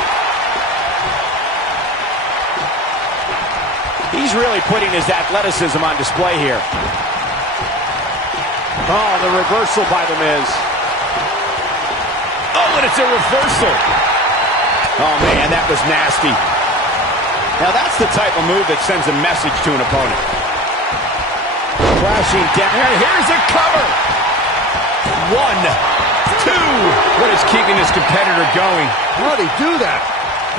He's really putting his athleticism on display here. Oh, the reversal by The Miz. Oh, and it's a reversal. Oh, man, that was nasty. Now, that's the type of move that sends a message to an opponent. Crashing down. And here's a cover. 1, 2. What is keeping this competitor going? How did he do that?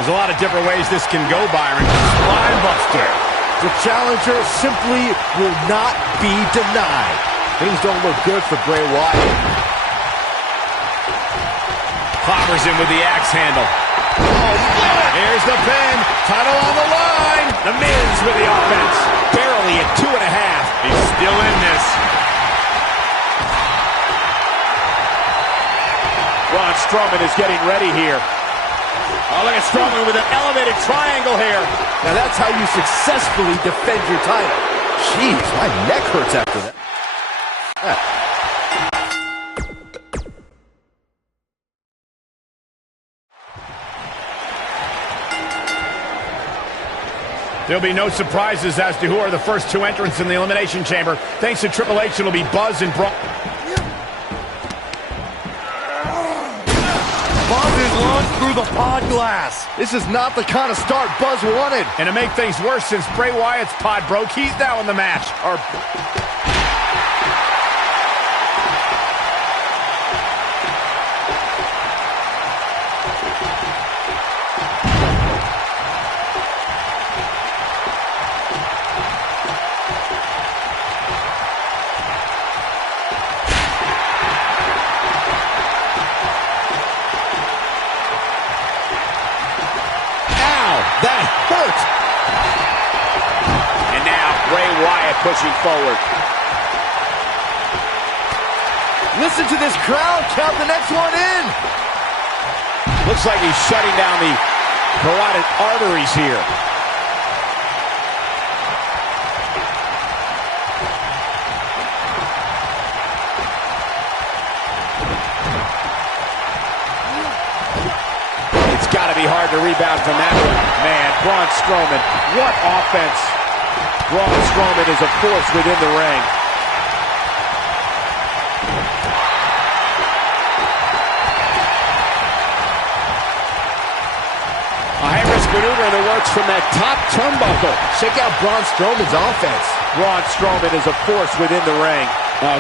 There's a lot of different ways this can go, Byron. Spinebuster. The challenger simply will not be denied. Things don't look good for Bray Wyatt. Clobbers him with the axe handle. Oh, here's the pin. Title on the line. The Miz with the offense. Barely at 2.5. He's still in this. Braun Strowman is getting ready here. Oh, look at Strowman with an elevated triangle here. Now that's how you successfully defend your title. Jeez, my neck hurts after that. There'll be no surprises as to who are the first 2 entrants in the Elimination Chamber. Thanks to Triple H, it'll be Buzz and Braun. Buzz is launched through the pod glass. This is not the kind of start Buzz wanted. And to make things worse, since Bray Wyatt's pod broke, he's now in the match. That hurt! And now Bray Wyatt pushing forward. Listen to this crowd count the next one in. Looks like he's shutting down the carotid arteries here. Got to be hard to rebound from that one. Man, Braun Strowman, what offense. Braun Strowman is a force within the ring. A high-risk maneuver in the works from that top turnbuckle. Check out Braun Strowman's offense. Braun Strowman is a force within the ring.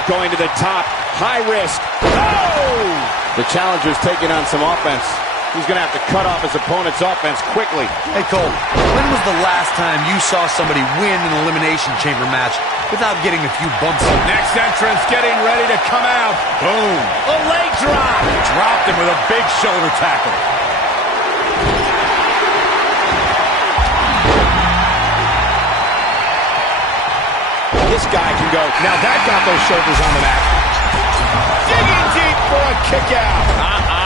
Going to the top, high risk. Oh! The challenger's taking on some offense. He's going to have to cut off his opponent's offense quickly. Hey, Cole, when was the last time you saw somebody win an Elimination Chamber match without getting a few bumps? Next entrance getting ready to come out. Boom. A leg drop. Dropped him with a big shoulder tackle. This guy can go. Now that got those shoulders on the mat. Digging deep for a kick out.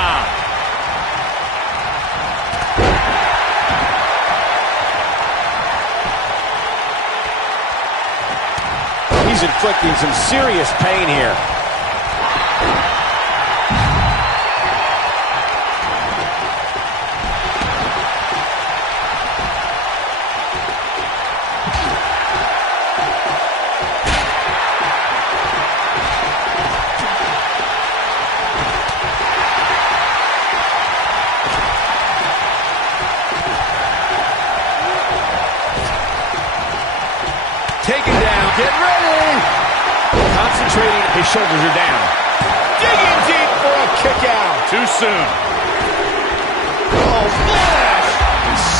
He's inflicting some serious pain here. Taken down. Get ready. Concentrating. His shoulders are down. Digging deep for a kick out. Too soon. Oh, flash.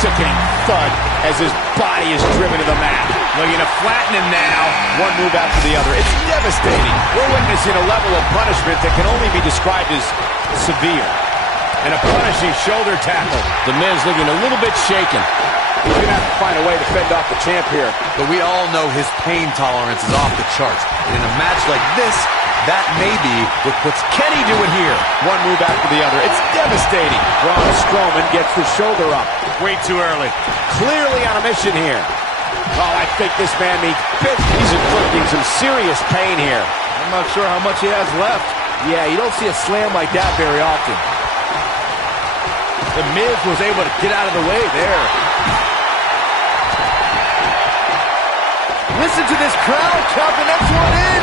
Sickening thud as his body is driven to the mat. Looking to flatten him now. One move after the other. It's devastating. We're witnessing a level of punishment that can only be described as severe. And a punishing shoulder tackle. The Miz looking a little bit shaken. He's going to have to find a way to fend off the champ here. But we all know his pain tolerance is off the charts. And in a match like this, that may be what puts Kenny to it here. One move after the other. It's devastating. Braun Strowman gets the shoulder up. Way too early. Clearly on a mission here. Oh, I think this man means business. He's inflicting some serious pain here. I'm not sure how much he has left. Yeah, you don't see a slam like that very often. The Miz was able to get out of the way there. Listen to this crowd. Count the next one in.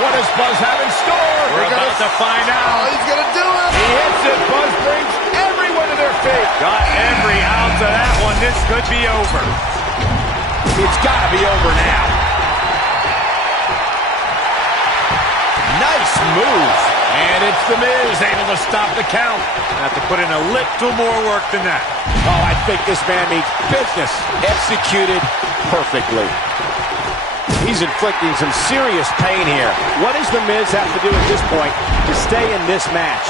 What does Buzz have in store? We're about to find out. Oh, he's going to do it. He hits it. Buzz brings everyone to their feet. Got every ounce of that one. This could be over. It's got to be over now. Nice move. And it's The Miz able to stop the count. Have to put in a little more work than that. Oh, I think this man means business. Executed perfectly. He's inflicting some serious pain here. What does The Miz have to do at this point to stay in this match?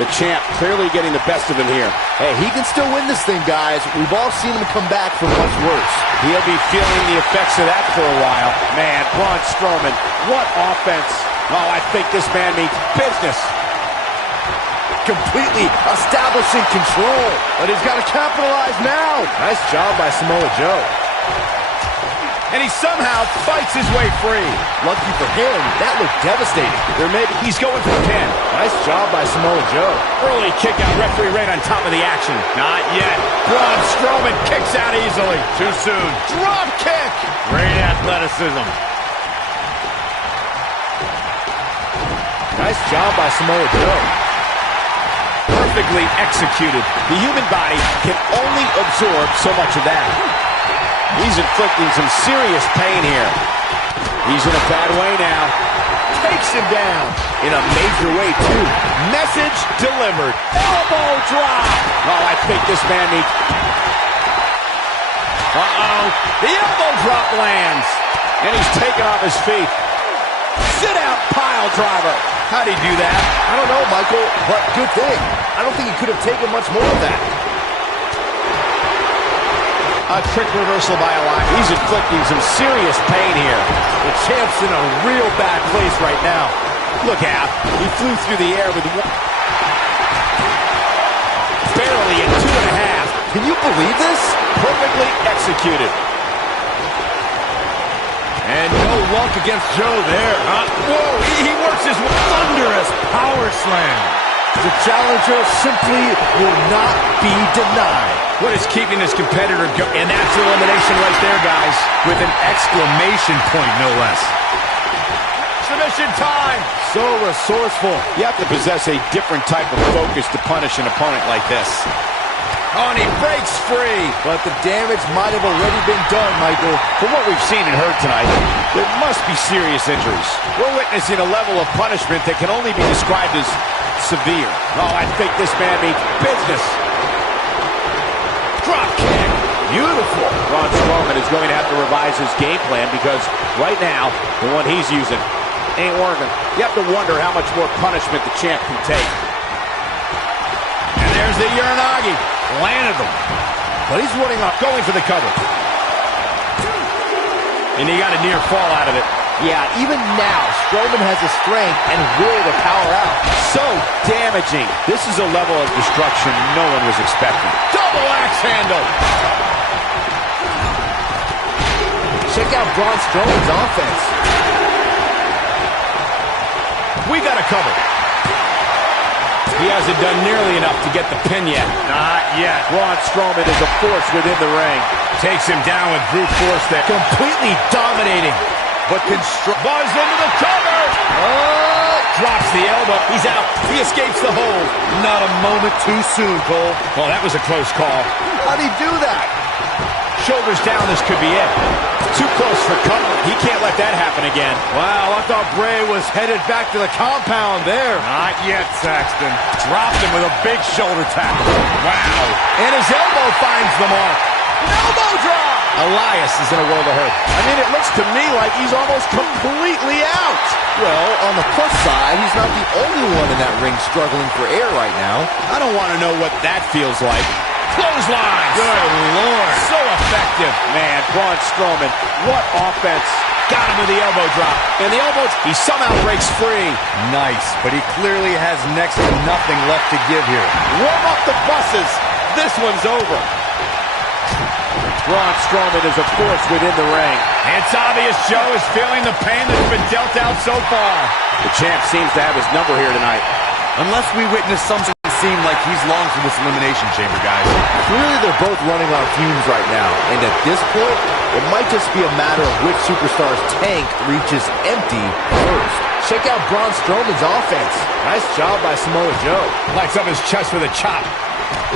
The champ clearly getting the best of him here. Hey, he can still win this thing, guys. We've all seen him come back from much worse. He'll be feeling the effects of that for a while. Man, Braun Strowman, what offense. Oh, I think this man means business. Completely establishing control. But he's got to capitalize now. Nice job by Samoa Joe. And he somehow fights his way free. Lucky for him, that looked devastating. He's going for 10. Nice job by Samoa Joe. Early kick out, referee right on top of the action. Not yet. Braun Strowman kicks out easily. Too soon. Drop kick. Great athleticism. Nice job by Samoa Joe. Perfectly executed. The human body can only absorb so much of that. He's inflicting some serious pain here. He's in a bad way now. Takes him down. In a major way, too. Message delivered. Elbow drop. Oh, I think this man needs... Uh-oh. The elbow drop lands. And he's taken off his feet. Sit-out pile driver. How'd he do that? I don't know, Michael, but good thing. I don't think he could have taken much more of that. A trick reversal by Elias. He's inflicting some serious pain here. The champ's in a real bad place right now. Look out. He flew through the air with one. Barely at 2.5. Can you believe this? Perfectly executed. And no luck against Joe there. Whoa, he works his thunderous power slam. The challenger simply will not be denied. What is keeping this competitor going? And that's elimination right there, guys. With an exclamation point, no less. Submission time. So resourceful. You have to possess a different type of focus to punish an opponent like this. Oh, and he breaks free. But the damage might have already been done, Michael. From what we've seen and heard tonight, there must be serious injuries. We're witnessing a level of punishment that can only be described as severe. Oh, I think this man means business. Drop kick. Beautiful. Braun Strowman is going to have to revise his game plan because right now, the one he's using ain't working. You have to wonder how much more punishment the champ can take. And there's the Uranagi. Landed him. But he's running off, going for the cover. And he got a near fall out of it. Yeah, even now, Strowman has the strength and will to power out. So damaging. This is a level of destruction no one was expecting. Double axe handle. Check out Braun Strowman's offense. We got a cover. He hasn't done nearly enough to get the pin yet. Not yet. Braun Strowman is a force within the ring. Takes him down with brute force there. Completely dominating. But can Buzz into the cover. Drops the elbow. He's out. He escapes the hold. Not a moment too soon, Cole. Well, that was a close call. How'd he do that? Shoulders down, this could be it. Too close for cover. He can't let that happen again. Wow, I thought Bray was headed back to the compound there. Not yet, Saxton. Dropped him with a big shoulder tackle. Wow. And his elbow finds the mark. An elbow drop. Elias is in a world of hurt. I mean, it looks to me like he's almost completely out. Well, on the plus side, he's not the only one in that ring struggling for air right now. I don't want to know what that feels like. Clothesline. Good Lord. So effective. Man, Braun Strowman, what offense. Got him with the elbow drop. And the elbow, he somehow breaks free. Nice, but he clearly has next to nothing left to give here. Warm up the buses. This one's over. Braun Strowman is a force within the ring. It's obvious Joe is feeling the pain that's been dealt out so far. The champ seems to have his number here tonight. Unless we witness something that seemed like he's long for this Elimination Chamber, guys. Clearly they're both running on fumes right now, and at this point, it might just be a matter of which superstar's tank reaches empty first. Check out Braun Strowman's offense. Nice job by Samoa Joe. Lights up his chest with a chop.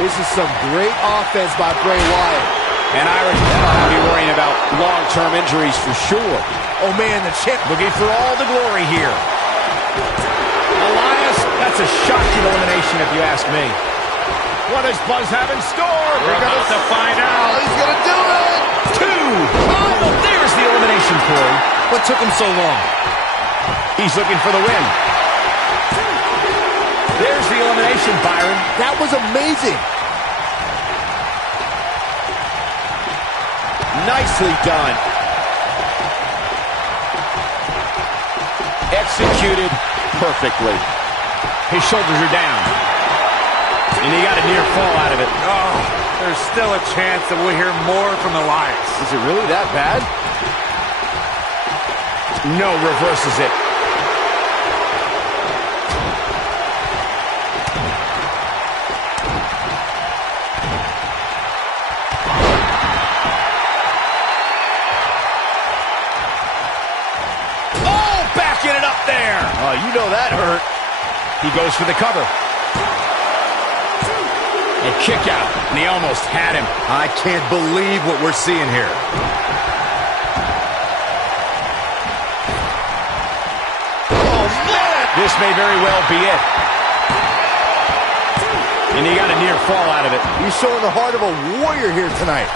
This is some great offense by Bray Wyatt. And Irish will be worrying about long-term injuries for sure. Oh man, the champ looking for all the glory here. Elias, that's a shocking elimination if you ask me. What does Buzz have in store? We're about to find out. He's gonna do it. 2. Oh, there's the elimination, Corey. What took him so long? He's looking for the win. There's the elimination, Byron. That was amazing. Nicely done. Executed perfectly. His shoulders are down. And he got a near fall out of it. Oh, there's still a chance that we'll hear more from Elias. Is it really that bad? No, reverses it. Backing it up there. Oh, you know that hurt. He goes for the cover. And kick out. And he almost had him. I can't believe what we're seeing here. Oh, man! This may very well be it. And he got a near fall out of it. He's showing the heart of a warrior here tonight.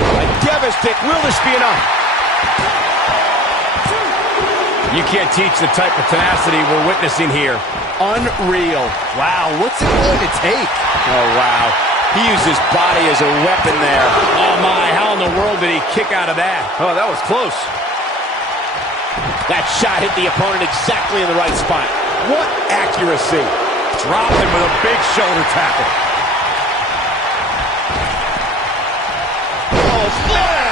A devastating. Will this be enough? You can't teach the type of tenacity we're witnessing here. Unreal. Wow, what's it going to take? Oh, wow. He used his body as a weapon there. Oh, my. How in the world did he kick out of that? Oh, that was close. That shot hit the opponent exactly in the right spot. What accuracy. Dropped him with a big shoulder tackle. Oh, smash!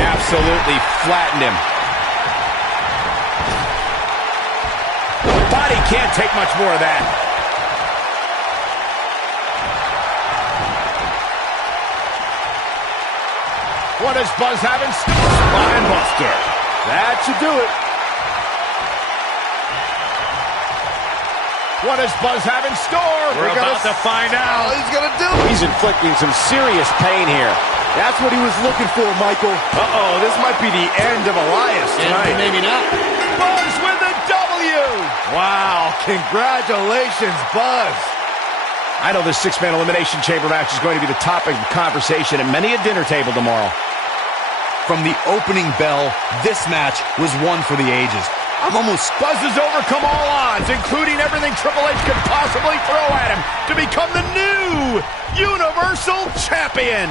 Absolutely flattened him. The body can't take much more of that. What does Buzz have in store? Spine buster. That should do it. What does Buzz have in store? We're about to find out. Oh, he's gonna do it. He's inflicting some serious pain here. That's what he was looking for, Michael. Uh-oh, this might be the end of Elias tonight. Maybe not. Buzz with a W. Wow, congratulations, Buzz. I know this six-man elimination chamber match is going to be the topic of conversation at many a dinner table tomorrow. From the opening bell, this match was one for the ages. Buzz has overcome all odds, including everything Triple H could possibly throw at him, to become the new Universal Champion.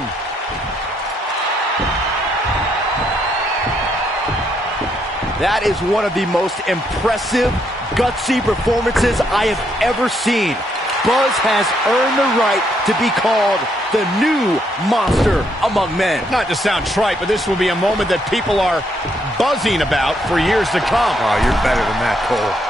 That is one of the most impressive, gutsy performances I have ever seen. Buzz has earned the right to be called the new monster among men. Not to sound trite, but this will be a moment that people are buzzing about for years to come. Oh, you're better than that, Cole.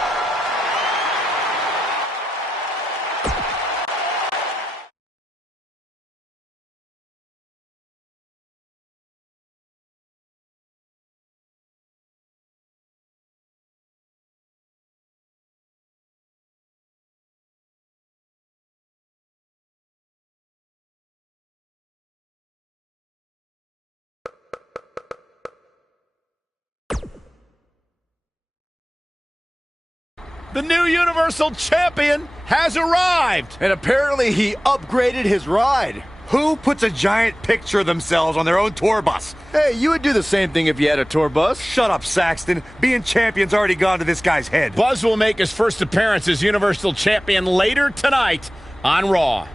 The new Universal Champion has arrived. And apparently he upgraded his ride. Who puts a giant picture of themselves on their own tour bus? Hey, you would do the same thing if you had a tour bus. Shut up, Saxton. Being champion's already gone to this guy's head. Buzz will make his first appearance as Universal Champion later tonight on Raw.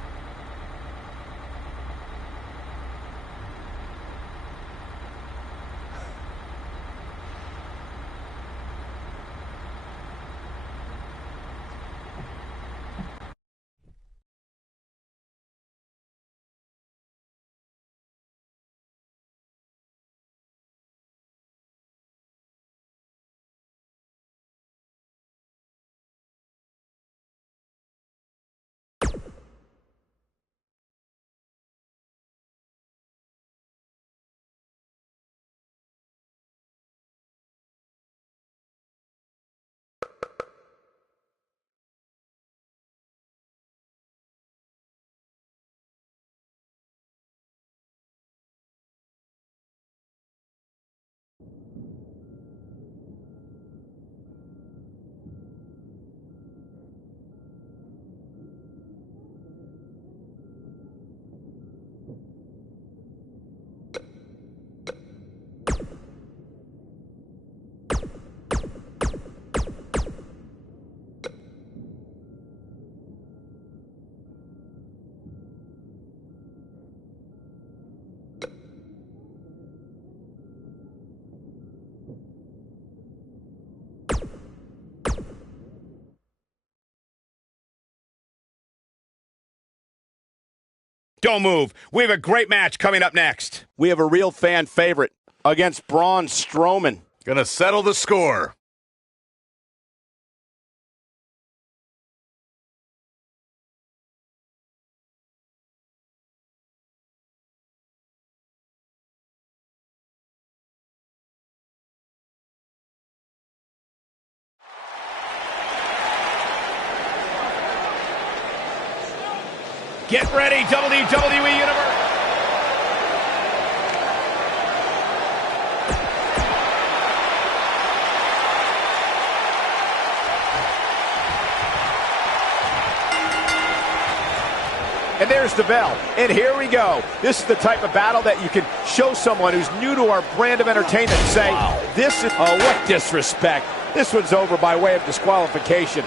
Don't move. We have a great match coming up next. We have a real fan favorite against Braun Strowman. Gonna settle the score. Get ready, WWE Universe. And there's the bell. And here we go. This is the type of battle that you can show someone who's new to our brand of entertainment and say, this is, oh, what disrespect. This one's over by way of disqualification.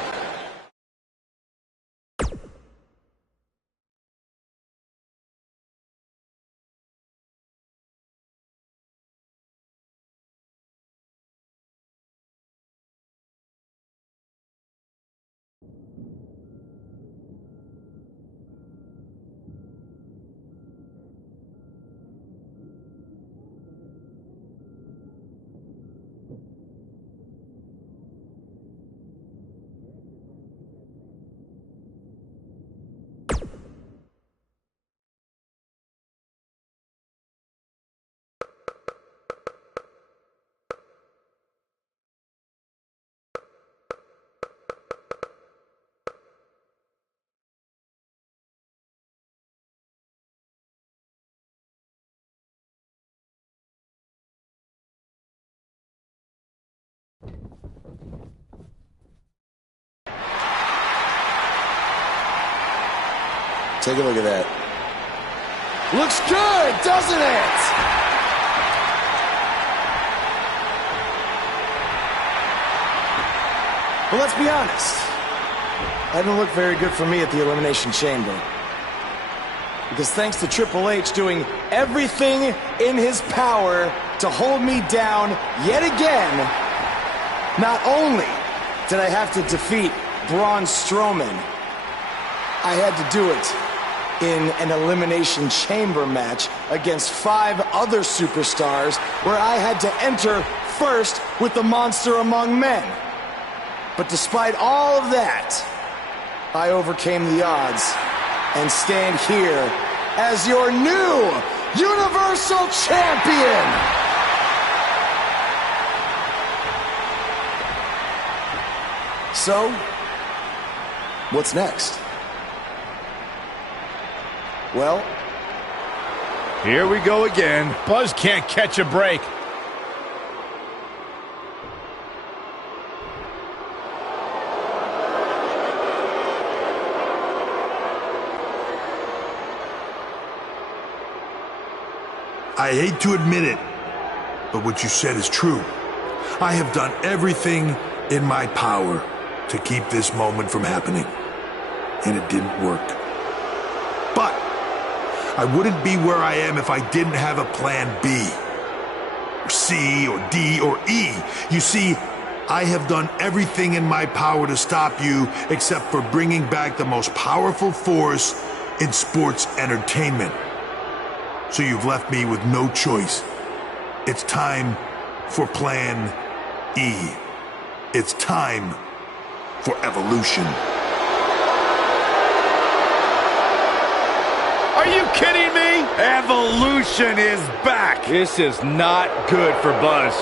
Take a look at that. Looks good, doesn't it? But let's be honest. That didn't look very good for me at the Elimination Chamber. Because thanks to Triple H doing everything in his power to hold me down yet again, not only did I have to defeat Braun Strowman, I had to do it in an Elimination Chamber match against 5 other superstars where I had to enter first with the Monster Among Men. But despite all of that, I overcame the odds and stand here as your new Universal Champion! So, what's next? Well, here we go again. Buzz can't catch a break. I hate to admit it, but what you said is true. I have done everything in my power to keep this moment from happening, and it didn't work. But I wouldn't be where I am if I didn't have a plan B, or C, or D, or E. You see, I have done everything in my power to stop you except for bringing back the most powerful force in sports entertainment. So you've left me with no choice. It's time for Plan E. It's time for evolution. Are you kidding me? Evolution is back. This is not good for Buzz.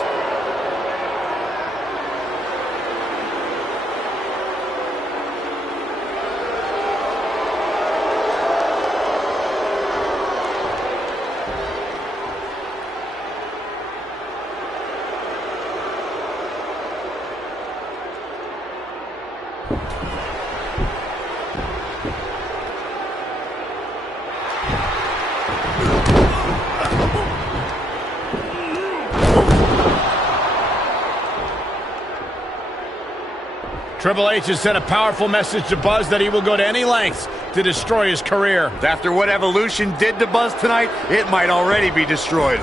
Triple H has sent a powerful message to Buzz that he will go to any lengths to destroy his career. After what Evolution did to Buzz tonight, it might already be destroyed.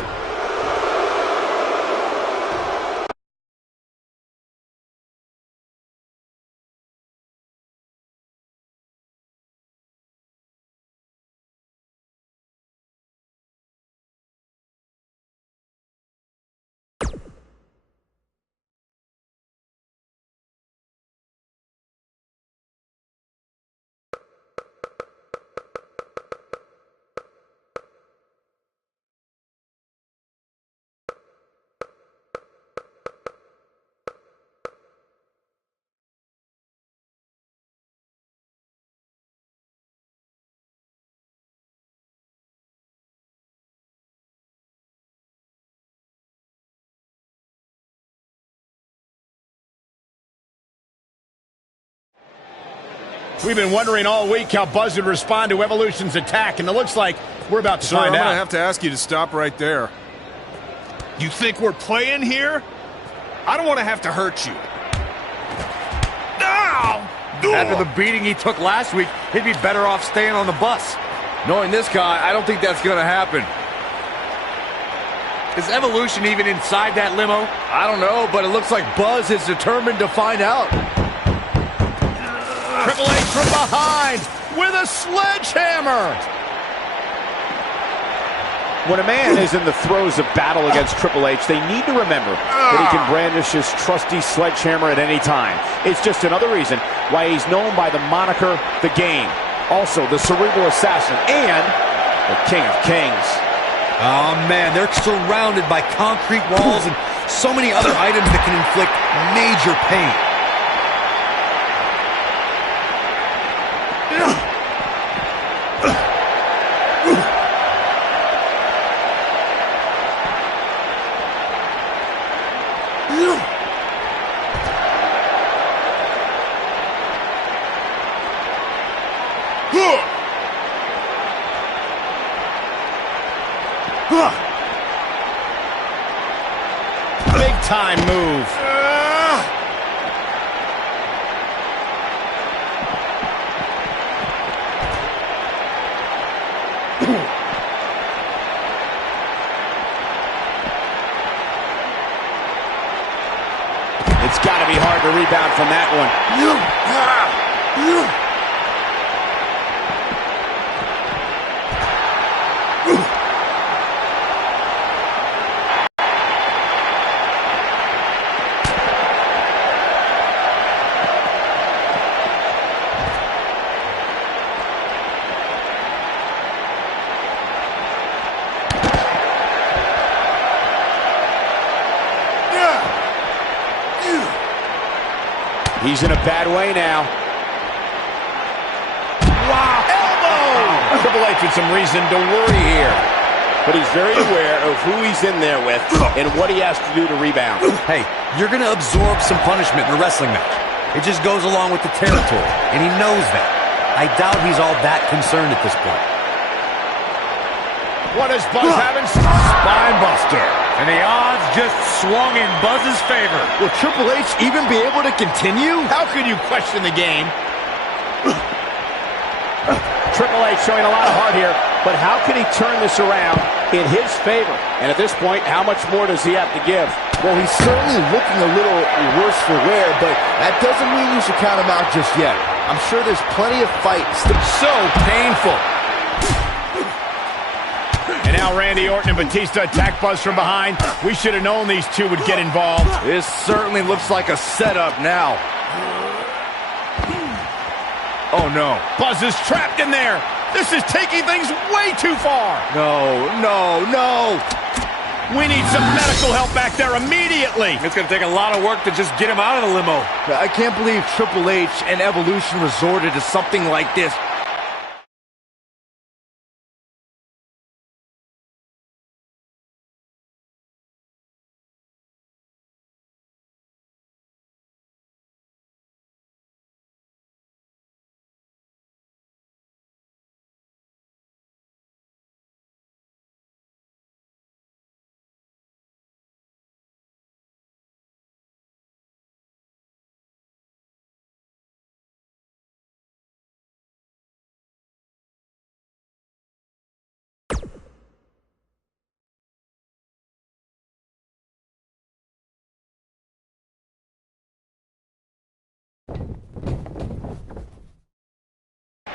We've been wondering all week how Buzz would respond to Evolution's attack, and it looks like we're about to find out. I'm going to have to ask you to stop right there. You think we're playing here? I don't want to have to hurt you. Ow! After the beating he took last week, he'd be better off staying on the bus. Knowing this guy, I don't think that's going to happen. Is Evolution even inside that limo? I don't know, but it looks like Buzz is determined to find out. Triple H from behind with a sledgehammer. When a man is in the throes of battle against Triple H, they need to remember that he can brandish his trusty sledgehammer at any time. It's just another reason why he's known by the moniker The Game, also the Cerebral Assassin, and the King of Kings. Oh man, they're surrounded by concrete walls and so many other items that can inflict major pain. big-time move. It's got to be hard to rebound from that one. He's in a bad way now. Wow. Elbow! Triple H with some reason to worry here. But he's very aware of who he's in there with and what he has to do to rebound. Hey, you're going to absorb some punishment in a wrestling match. It just goes along with the territory, and he knows that. I doubt he's all that concerned at this point. What is Buzz having? Spine buster. And the odds just swung in Buzz's favor. Will Triple H even be able to continue? How could you question the game? Triple H showing a lot of heart here, but how can he turn this around in his favor? And at this point, how much more does he have to give? Well, he's certainly looking a little worse for wear, but that doesn't mean you should count him out just yet. I'm sure there's plenty of fight still. So painful. And now Randy Orton and Batista attack Buzz from behind. We should have known these two would get involved. This certainly looks like a setup now. Oh, no. Buzz is trapped in there. This is taking things way too far. No, no, no. We need some medical help back there immediately. It's going to take a lot of work to just get him out of the limo. I can't believe Triple H and Evolution resorted to something like this.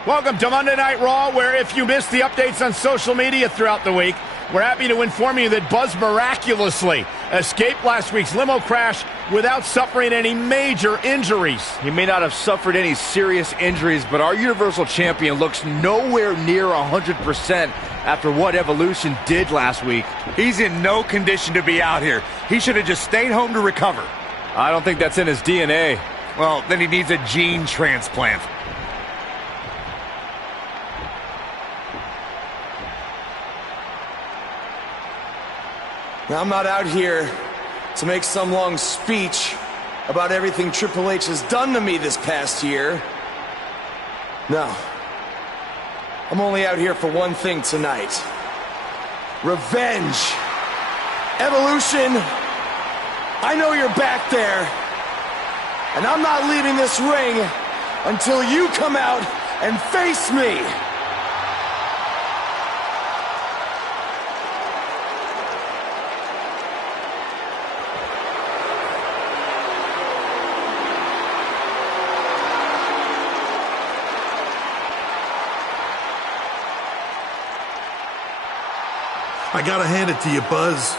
Welcome to Monday Night Raw, where if you missed the updates on social media throughout the week, we're happy to inform you that Buzz miraculously escaped last week's limo crash without suffering any major injuries. He may not have suffered any serious injuries, but our Universal Champion looks nowhere near 100% after what Evolution did last week. He's in no condition to be out here. He should have just stayed home to recover. I don't think that's in his DNA. Well, then he needs a gene transplant. Now, I'm not out here to make some long speech about everything Triple H has done to me this past year. No. I'm only out here for one thing tonight. Revenge. Evolution, I know you're back there. And I'm not leaving this ring until you come out and face me. I gotta hand it to you, Buzz.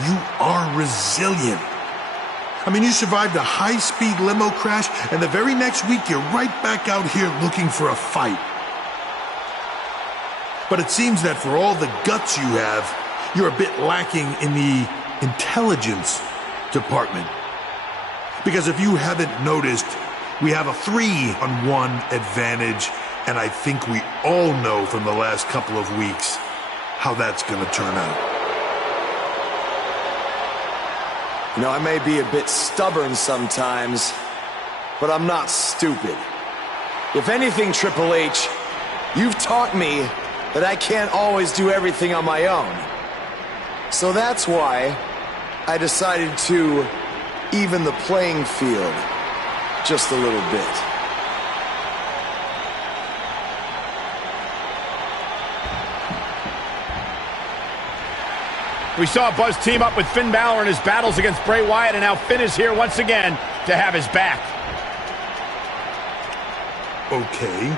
You are resilient. I mean, you survived a high-speed limo crash, and the very next week you're right back out here looking for a fight. But it seems that for all the guts you have, you're a bit lacking in the intelligence department. Because if you haven't noticed, we have a 3-on-1 advantage, and I think we all know from the last couple of weeks how that's gonna turn out. You know, I may be a bit stubborn sometimes, but I'm not stupid. If anything, Triple H, you've taught me that I can't always do everything on my own. So that's why I decided to even the playing field just a little bit. We saw Buzz team up with Finn Balor in his battles against Bray Wyatt, and now Finn is here once again to have his back. Okay,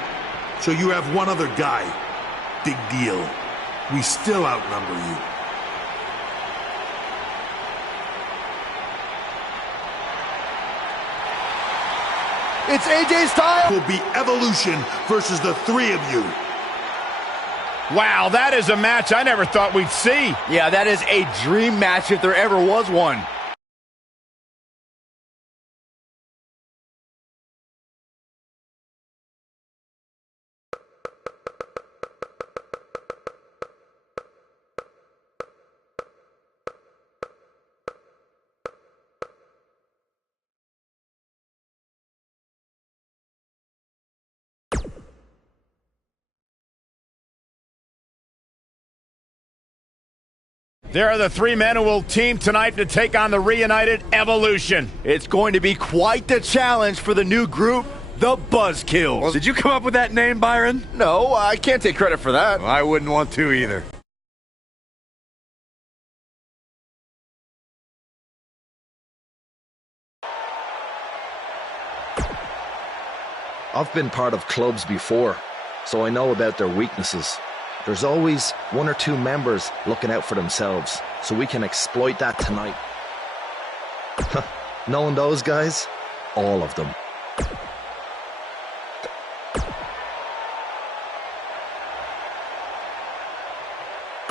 so you have one other guy. Big deal. We still outnumber you. It's AJ Styles. Will be Evolution versus the three of you. Wow, that is a match I never thought we'd see. Yeah, that is a dream match if there ever was one. There are the three men who will team tonight to take on the reunited Evolution. It's going to be quite the challenge for the new group, the Buzzkills. Well, did you come up with that name, Byron? No, I can't take credit for that. Well, I wouldn't want to either. I've been part of clubs before, so I know about their weaknesses. There's always one or two members looking out for themselves, so we can exploit that tonight. Knowing those guys, all of them.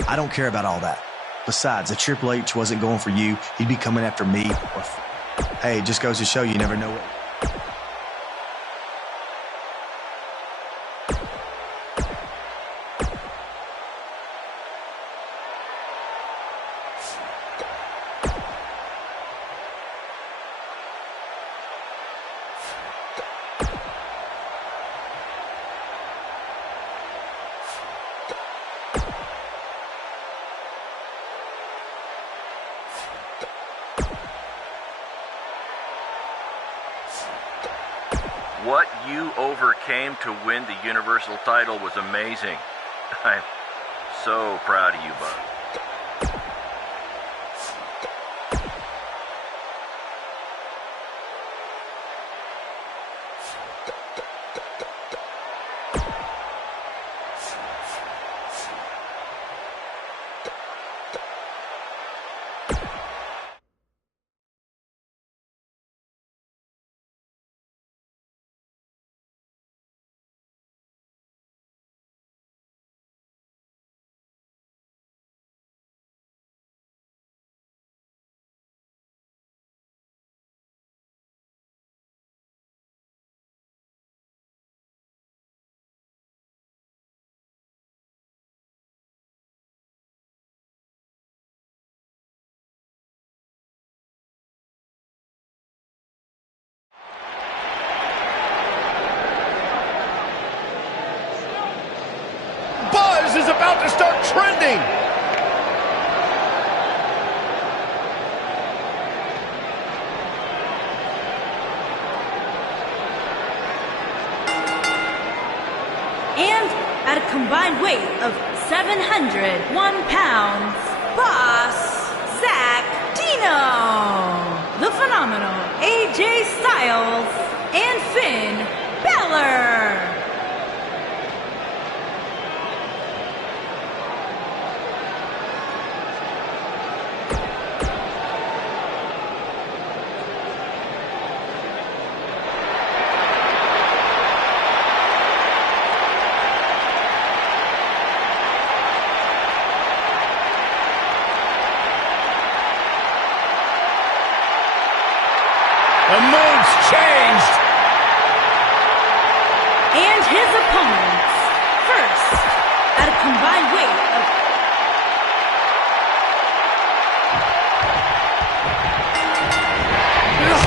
I don't care about all that. Besides, if Triple H wasn't going for you, he'd be coming after me. Hey, it just goes to show you never know what. What you overcame to win the Universal title was amazing. I'm so proud of you, Bud. Buzz is about to start trending. And at a combined weight of 701 pounds, Boss Zach Dino, the phenomenal AJ Styles, and Finn Balor. The mood's changed. And his opponents, first, at a combined weight of...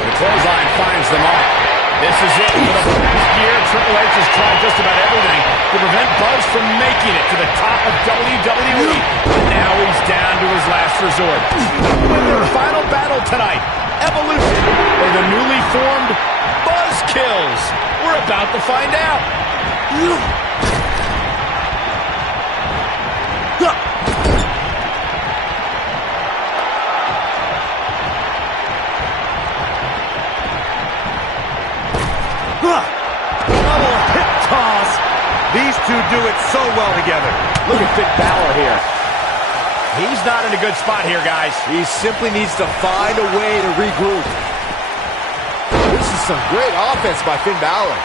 The clothesline finds them all. This is it. For the past year, Triple H has tried just about everything to prevent Buzz from making it to the top of WWE. But now he's down to his last resort. In their final battle tonight, Evolution or the newly formed Buzzkills. We're about to find out. Double hip toss. These two do it so well together. Look at Finn Balor here. He's not in a good spot here, guys. He simply needs to find a way to regroup. This is some great offense by Finn Balor.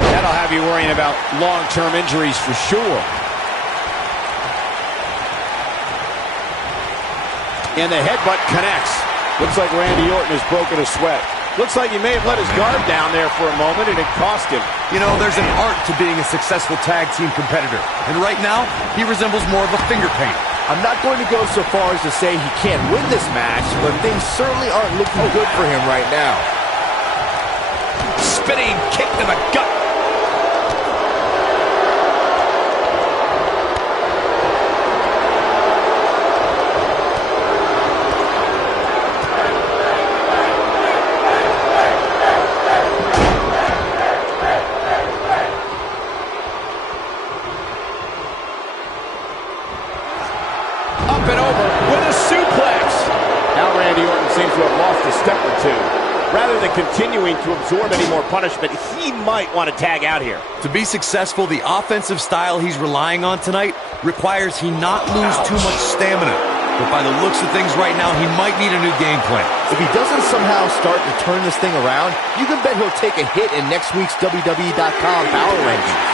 That'll have you worrying about long-term injuries for sure. And the headbutt connects. Looks like Randy Orton has broken a sweat. Looks like he may have let his guard down there for a moment, and it cost him. You know, there's an art to being a successful tag team competitor. And right now, he resembles more of a finger painter. I'm not going to go so far as to say he can't win this match, but things certainly aren't looking good for him right now. Spinning kick to the gut. Continuing to absorb any more punishment, he might want to tag out here. To be successful, the offensive style he's relying on tonight requires he not lose too much stamina. But by the looks of things right now, he might need a new game plan. If he doesn't somehow start to turn this thing around, you can bet he'll take a hit in next week's WWE.com Power Rankings.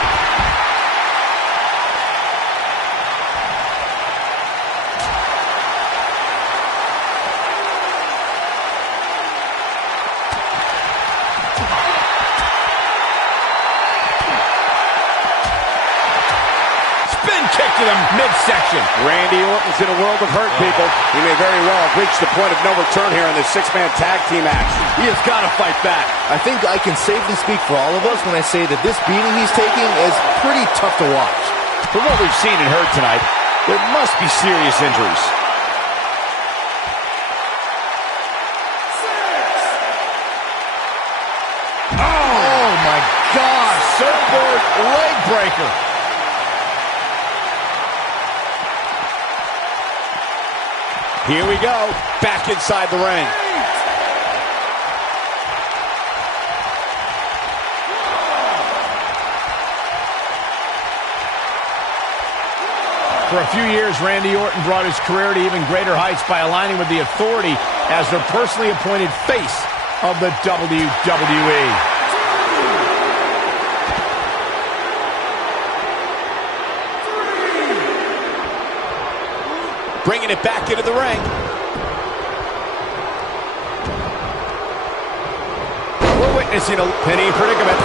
Midsection. Randy Orton's in a world of hurt, people. He may very well have reached the point of no return here in this six-man tag team action. He has got to fight back. I think I can safely speak for all of us when I say that this beating he's taking is pretty tough to watch. From what we've seen and heard tonight, there must be serious injuries. Oh my God! Surfboard leg breaker. Here we go, back inside the ring. For a few years, Randy Orton brought his career to even greater heights by aligning with the Authority as their personally appointed face of the WWE. Bringing it back into the ring. We're witnessing a penny predicament.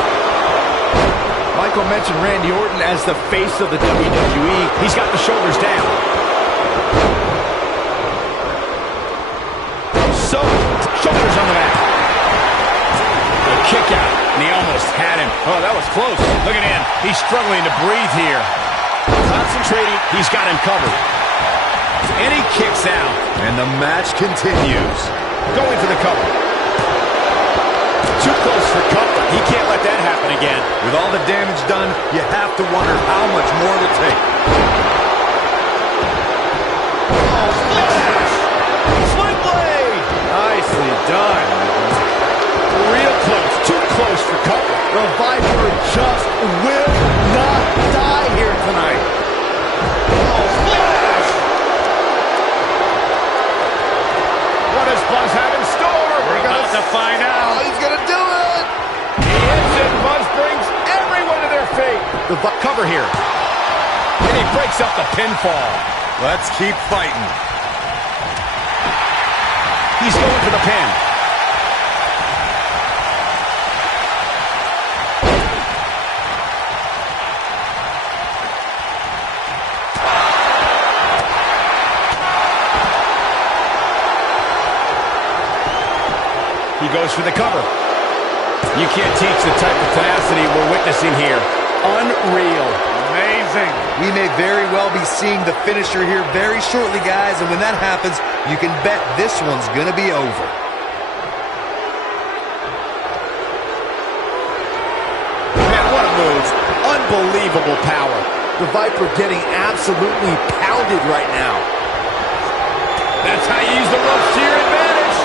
Michael mentioned Randy Orton as the face of the WWE. He's got the shoulders down. So, shoulders on the mat. The kick out, and he almost had him. Oh, that was close. Look at him. He's struggling to breathe here. Concentrating. He's got him covered. And he kicks out. And the match continues. Going for the cover. Too close for comfort. He can't let that happen again. With all the damage done, you have to wonder how much more it'll take. Oh, splash! Swing blade! Nicely done. Real close. Too close for cover. The Viper just will not die here tonight. Oh, splash! What does Buzz have in store? We're about to find out. Oh, he's going to do it. He hits it. Buzz brings everyone to their feet. The cover here. And he breaks up the pinfall. Let's keep fighting. He's going for the pin. goes for the cover. You can't teach the type of tenacity we're witnessing here. Unreal. Amazing. We may very well be seeing the finisher here very shortly, guys, and when that happens, you can bet this one's gonna be over. Man, what a move. Unbelievable power. The Viper getting absolutely pounded right now. That's how you use the ropes to your advantage.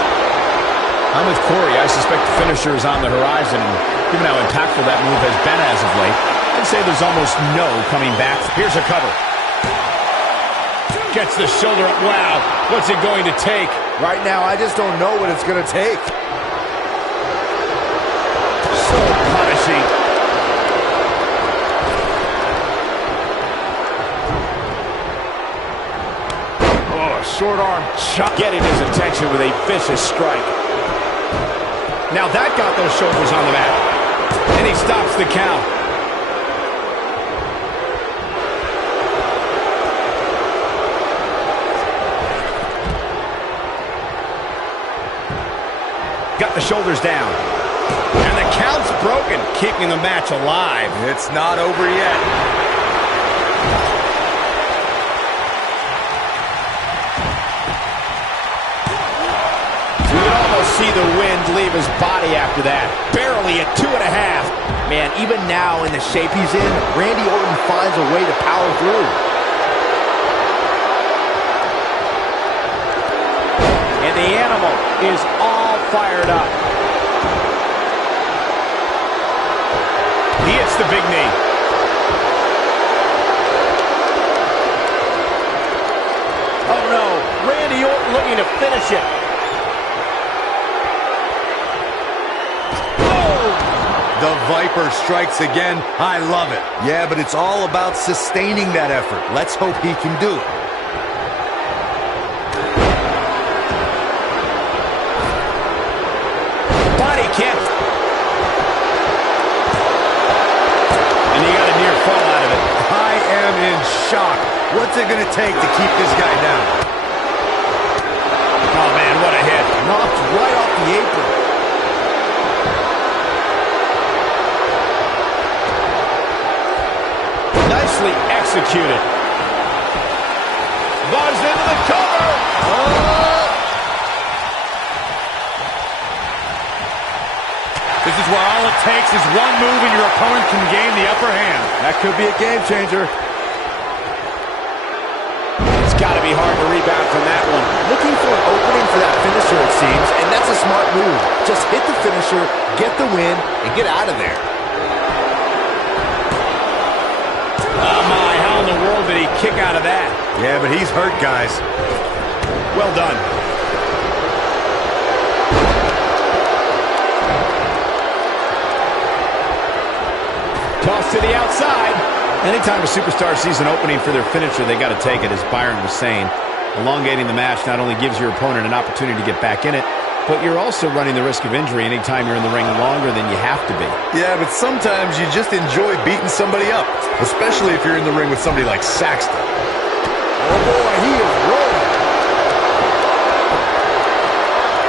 I'm with Corey. I suspect the finisher is on the horizon, and given how impactful that move has been as of late, I'd say there's almost no coming back. Here's a cover. Gets the shoulder up. Wow, what's it going to take? Right now, I just don't know what it's going to take. So punishing. Oh, short arm chop. Getting his attention with a vicious strike. Now that got those shoulders on the mat. And he stops the count. Got the shoulders down. And the count's broken, keeping the match alive. It's not over yet. You can almost see the wind leave his body after that. Barely at 2.5. Man, even now in the shape he's in, Randy Orton finds a way to power through. And the animal is all fired up. He hits the big knee. Oh no, Randy Orton looking to finish it. The Viper strikes again. I love it. Yeah, but it's all about sustaining that effort. Let's hope he can do it. Body kick. And he got a near fall out of it. I am in shock. What's it going to take to keep this guy down? Oh, man, what a hit. Knocked right off the apron. Nicely executed. Buzz into the cover. This is where all it takes is one move and your opponent can gain the upper hand. That could be a game changer. It's got to be hard to rebound from that one. Looking for an opening for that finisher, it seems, and that's a smart move. Just hit the finisher, get the win, and get out of there. Oh, my, how in the world did he kick out of that? Yeah, but he's hurt, guys. Well done. Toss to the outside. Anytime a superstar sees an opening for their finisher, they got to take it, as Byron was saying. Elongating the match not only gives your opponent an opportunity to get back in it, but you're also running the risk of injury anytime you're in the ring longer than you have to be. Yeah, but sometimes you just enjoy beating somebody up, especially if you're in the ring with somebody like Saxton. Oh boy, he is rolling.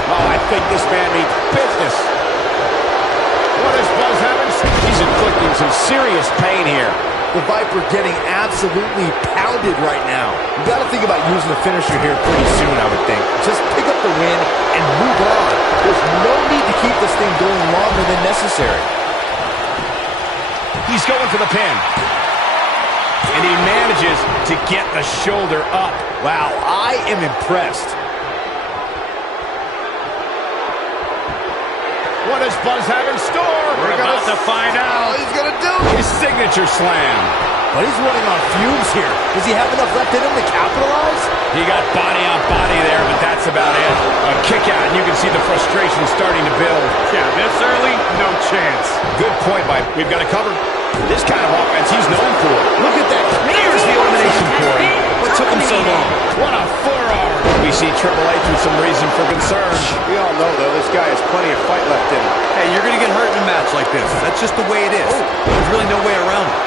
Oh, I think this man means business. What is Buzz having? He's inflicting some serious pain here. The Viper getting absolutely pounded right now. You got to think about using the finisher here pretty soon, I would think. Just pick up the win and move on. There's no need to keep this thing going longer than necessary. He's going for the pin. And he manages to get the shoulder up. Wow, I am impressed. What does Buzz have in store? We're about to find out. Oh, he's going to do his signature slam. But he's running on fumes here. Does he have enough left in him to capitalize? He got body on body there, but that's about it. A kick out, and you can see the frustration starting to build. Yeah, this early, no chance. Good point, Mike. We've got it covered. This kind of offense he's known for. Look at that. There's the elimination, Corey. What took him so long? What a forearm. We see Triple H with some reason for concern. We all know, though, this guy has plenty of fight left in him. Hey, you're going to get hurt in a match like this. That's just the way it is. There's really no way around it.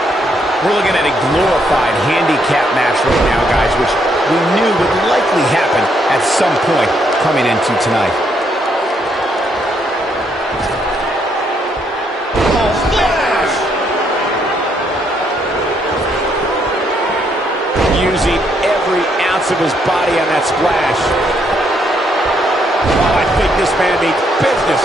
We're looking at a glorified handicap match right now, guys, which we knew would likely happen at some point coming into tonight. using every ounce of his body on that splash. Oh, I think this man means business.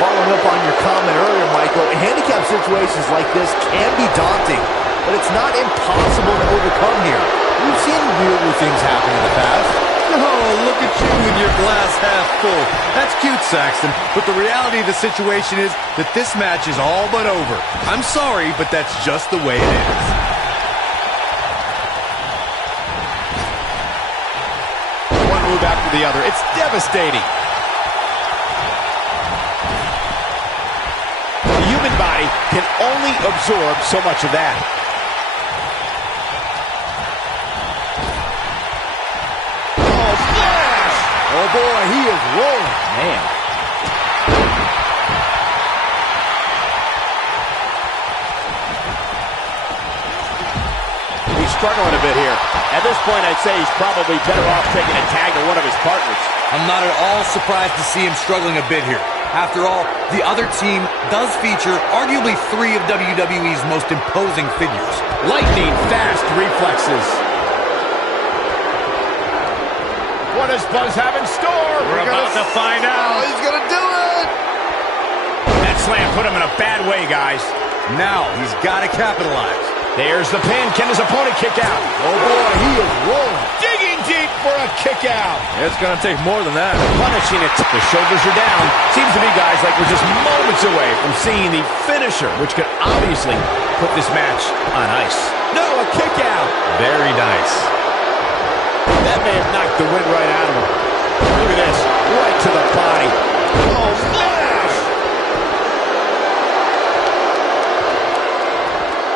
Following up on your comment earlier, Michael, handicap situations like this can be daunting, but it's not impossible to overcome here. We've seen weirder things happen in the past. Oh, look at you with your glass half full. That's cute, Saxton, but the reality of the situation is that this match is all but over. I'm sorry, but that's just the way it is. One move after the other. It's devastating. The human body can only absorb so much of that. Oh boy, he is rolling. Man. He's struggling a bit here. At this point, I'd say he's probably better off taking a tag to one of his partners. I'm not at all surprised to see him struggling a bit here. After all, the other team does feature arguably 3 of WWE's most imposing figures. Lightning fast reflexes. What does Buzz have in store? We're about to find out. He's gonna do it. That slam put him in a bad way, guys. Now he's got to capitalize. There's the pin. Can his opponent kick out? Oh boy, he is rolling. Digging deep for a kick out. It's going to take more than that. Punishing it. The shoulders are down. Seems to me, guys, like we're just moments away from seeing the finisher, which could obviously put this match on ice. No, a kick out. Very nice. That may have knocked the wind right out of him. Look at this. Right to the body. Oh, smash!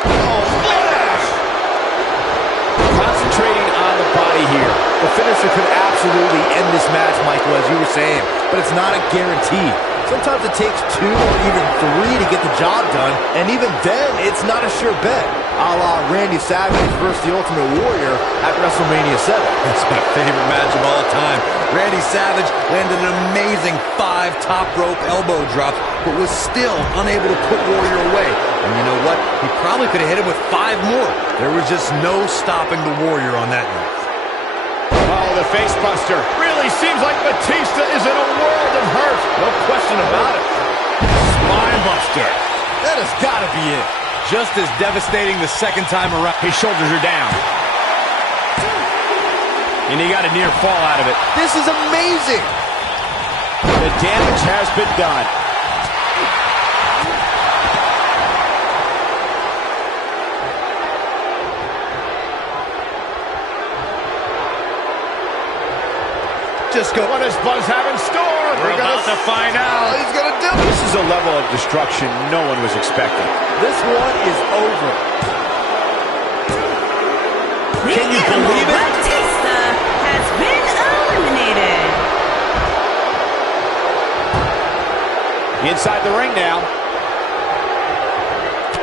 Oh, smash! Concentrating on the body here. The finisher could absolutely end this match, Michael, as you were saying, but it's not a guarantee. Sometimes it takes 2 or even 3 to get the job done, and even then, it's not a sure bet. A la Randy Savage versus the Ultimate Warrior at WrestleMania 7. That's my favorite match of all time. Randy Savage landed an amazing 5 top rope elbow drops, but was still unable to put Warrior away. And you know what? He probably could have hit him with 5 more. There was just no stopping the Warrior on that night. Oh, the face buster. Really seems like Batista is in a world of hurt. No question about it. Spine buster. That has got to be it. Just as devastating the second time around. His shoulders are down. And he got a near fall out of it. This is amazing. The damage has been done. Just go. What does Buzz have in store? We're about to find out. He's going to do it. This is a level of destruction no one was expecting. This one is over. Can you believe it? Batista has been eliminated. Inside the ring now.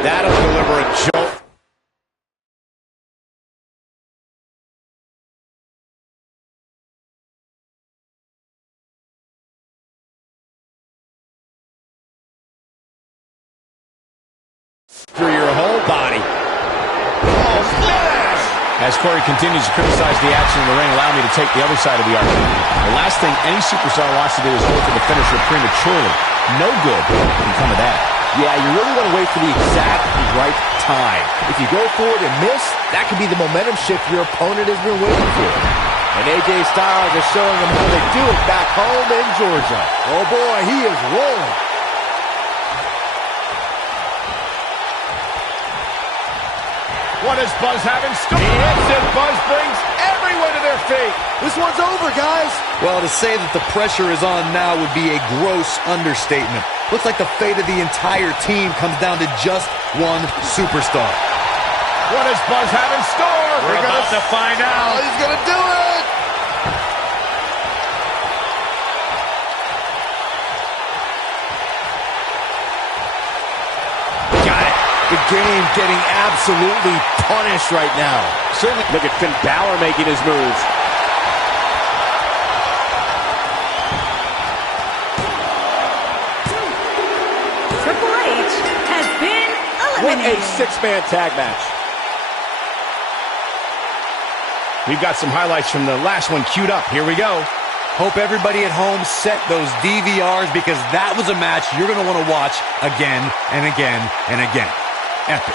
That'll deliver a jolt. Through your whole body. Oh, smash! As Corey continues to criticize the action in the ring, allow me to take the other side of the argument. The last thing any superstar wants to do is go for the finisher prematurely. No good can come of that. Yeah, you really want to wait for the exact right time. If you go for it and miss, that could be the momentum shift your opponent has been waiting for. And AJ Styles is showing them how they do it back home in Georgia. Oh boy, he is rolling. What does Buzz have in store? He hits it. Buzz brings everyone to their feet. This one's over, guys. Well, to say that the pressure is on now would be a gross understatement. Looks like the fate of the entire team comes down to just one superstar. What does Buzz have in store? We're about to find out. He's going to do it. Got it. The game getting absolutely punished right now. Certainly. Look at Finn Balor making his moves. Triple H has been eliminated. What a 6-man tag match. We've got some highlights from the last one queued up. Here we go. Hope everybody at home set those DVRs because that was a match you're going to want to watch again and again and again. Epic.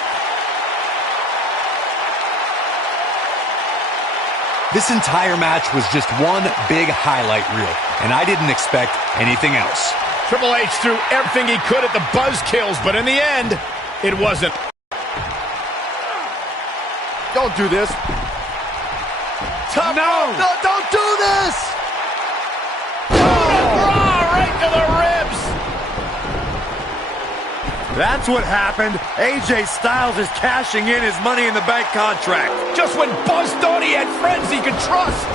This entire match was just one big highlight reel, and I didn't expect anything else. Triple H threw everything he could at the buzzkills, but in the end, it wasn't. Don't do this. No, don't do this! Right to the ribs! That's what happened. AJ Styles is cashing in his Money in the Bank contract. Just when Buzz thought he had friends he could trust.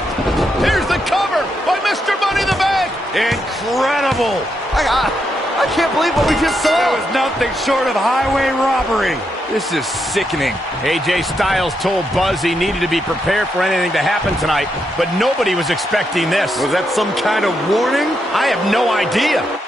Here's the cover by Mr. Money in the Bank. Incredible. I can't believe what we just saw. That was nothing short of highway robbery. This is sickening. AJ Styles told Buzz he needed to be prepared for anything to happen tonight, but nobody was expecting this. Was that some kind of warning? I have no idea.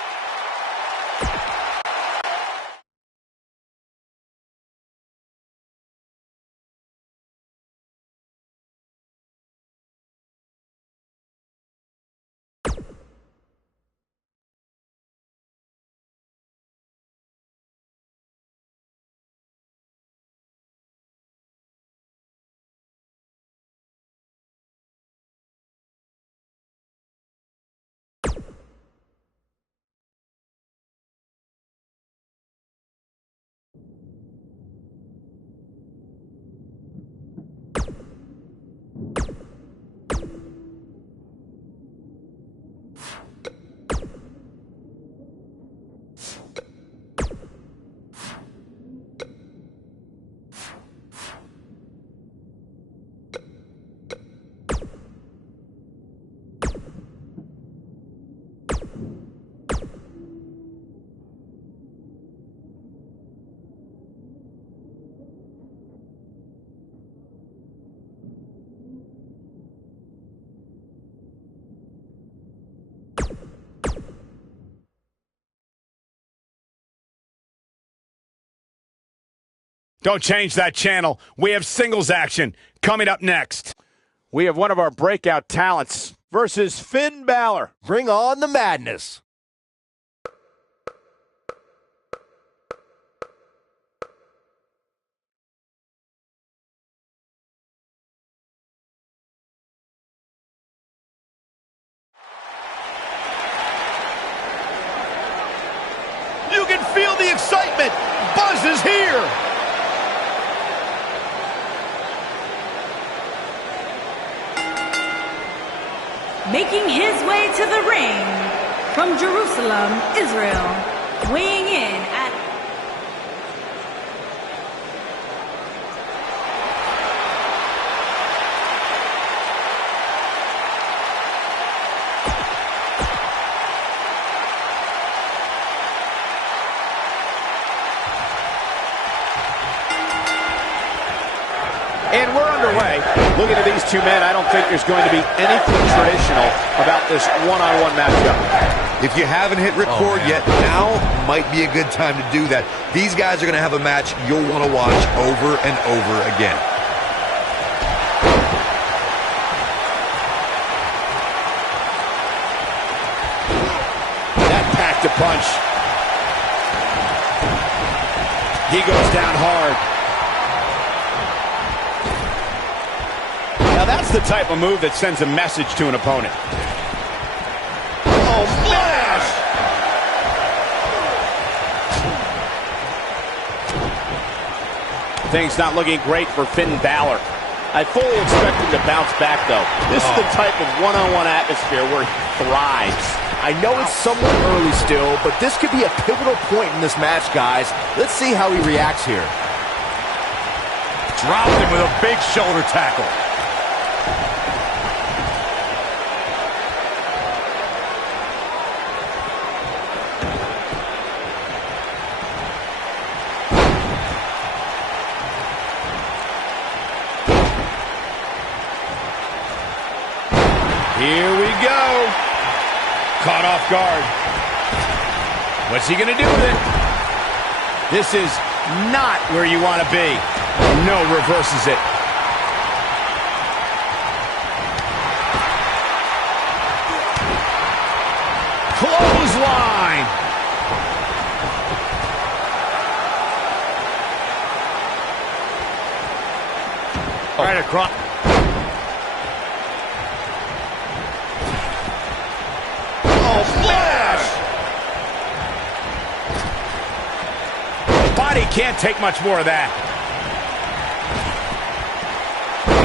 Don't change that channel. We have singles action coming up next. We have one of our breakout talents versus Finn Balor. Bring on the madness. You can feel the excitement. Buzz is here. Making his way to the ring from Jerusalem, Israel, weighing in at And we're underway. Looking at these two men, I don't think there's going to be anything traditional about this one-on-one matchup. If you haven't hit record yet, now might be a good time to do that. These guys are going to have a match you'll want to watch over and over again. That packed a punch. He goes down hard. Now that's the type of move that sends a message to an opponent. Oh, splash! Things not looking great for Finn Balor. I fully expect him to bounce back, though. This is the type of one-on-one atmosphere where he thrives. I know it's somewhat early still, but this could be a pivotal point in this match, guys. Let's see how he reacts here. Dropped him with a big shoulder tackle. Here we go. Caught off guard. What's he going to do with it? This is not where you want to be. No, reverses it. Right across. Oh, splash! The body can't take much more of that.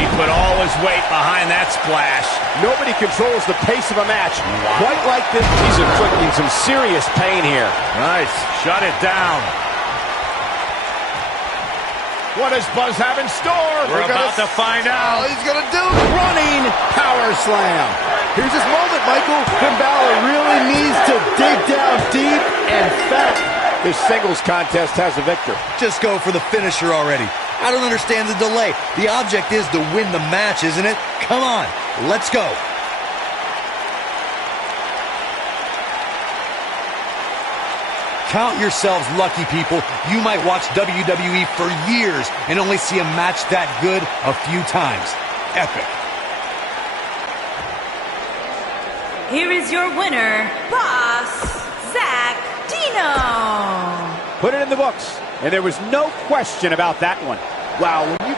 He put all his weight behind that splash. Nobody controls the pace of a match quite like this. He's inflicting some serious pain here. Nice. Shut it down. What does Buzz have in store? We're about to find out. He's gonna do it. Running power slam. Here's his moment, Michael. Finn Balor really needs to dig down deep and fat. This singles contest has a victor. Just go for the finisher already. I don't understand the delay. The object is to win the match, isn't it? Come on, let's go. Count yourselves lucky, people. You might watch WWE for years and only see a match that good a few times. Epic. Here is your winner, Boss Zach Dino. Put it in the books, and there was no question about that one. Wow, when you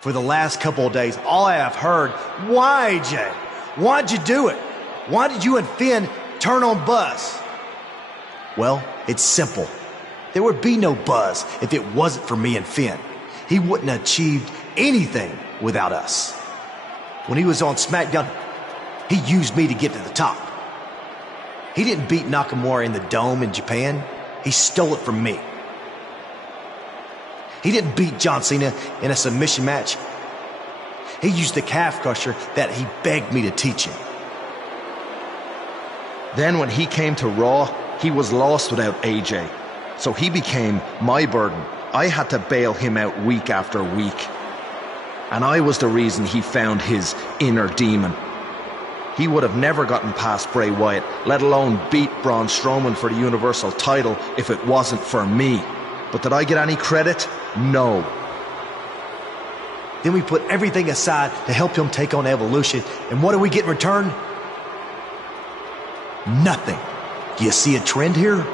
For the last couple of days, all I have heard, why, AJ? Why'd you do it? Why did you and Finn turn on Buzz? Well, it's simple. There would be no Buzz if it wasn't for me and Finn. He wouldn't have achieved anything without us. When he was on SmackDown, he used me to get to the top. He didn't beat Nakamura in the Dome in Japan. He stole it from me. He didn't beat John Cena in a submission match. He used the calf crusher that he begged me to teach him. Then when he came to Raw, he was lost without AJ. So he became my burden. I had to bail him out week after week. And I was the reason he found his inner demon. He would have never gotten past Bray Wyatt, let alone beat Braun Strowman for the Universal title if it wasn't for me. But did I get any credit? No. Then we put everything aside to help him take on Evolution. And what do we get in return? Nothing. You see a trend here?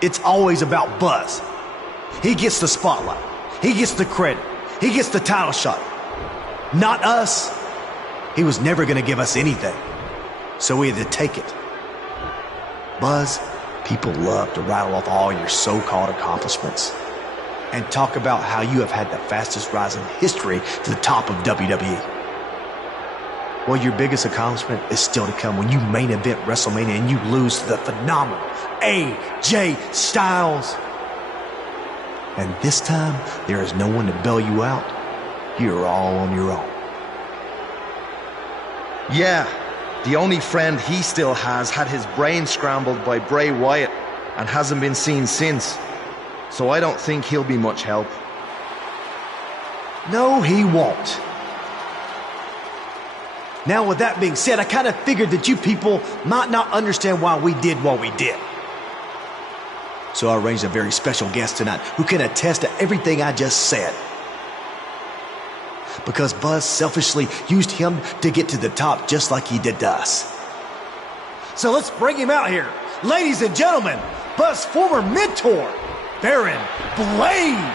It's always about Buzz. He gets the spotlight. He gets the credit. He gets the title shot. Not us. He was never going to give us anything. So we had to take it. Buzz, people love to rattle off all your so-called accomplishments and talk about how you have had the fastest rise in history to the top of WWE. Well, your biggest accomplishment is still to come when you main event WrestleMania and you lose to the phenomenal AJ Styles. And this time, there is no one to bail you out. You're all on your own. Yeah, the only friend he still has had his brain scrambled by Bray Wyatt and hasn't been seen since. So I don't think he'll be much help. No, he won't. Now, with that being said, I kind of figured that you people might not understand why we did what we did. So I arranged a very special guest tonight who can attest to everything I just said. Because Buzz selfishly used him to get to the top just like he did to us. So let's bring him out here. Ladies and gentlemen, Buzz's former mentor, Baron Blade.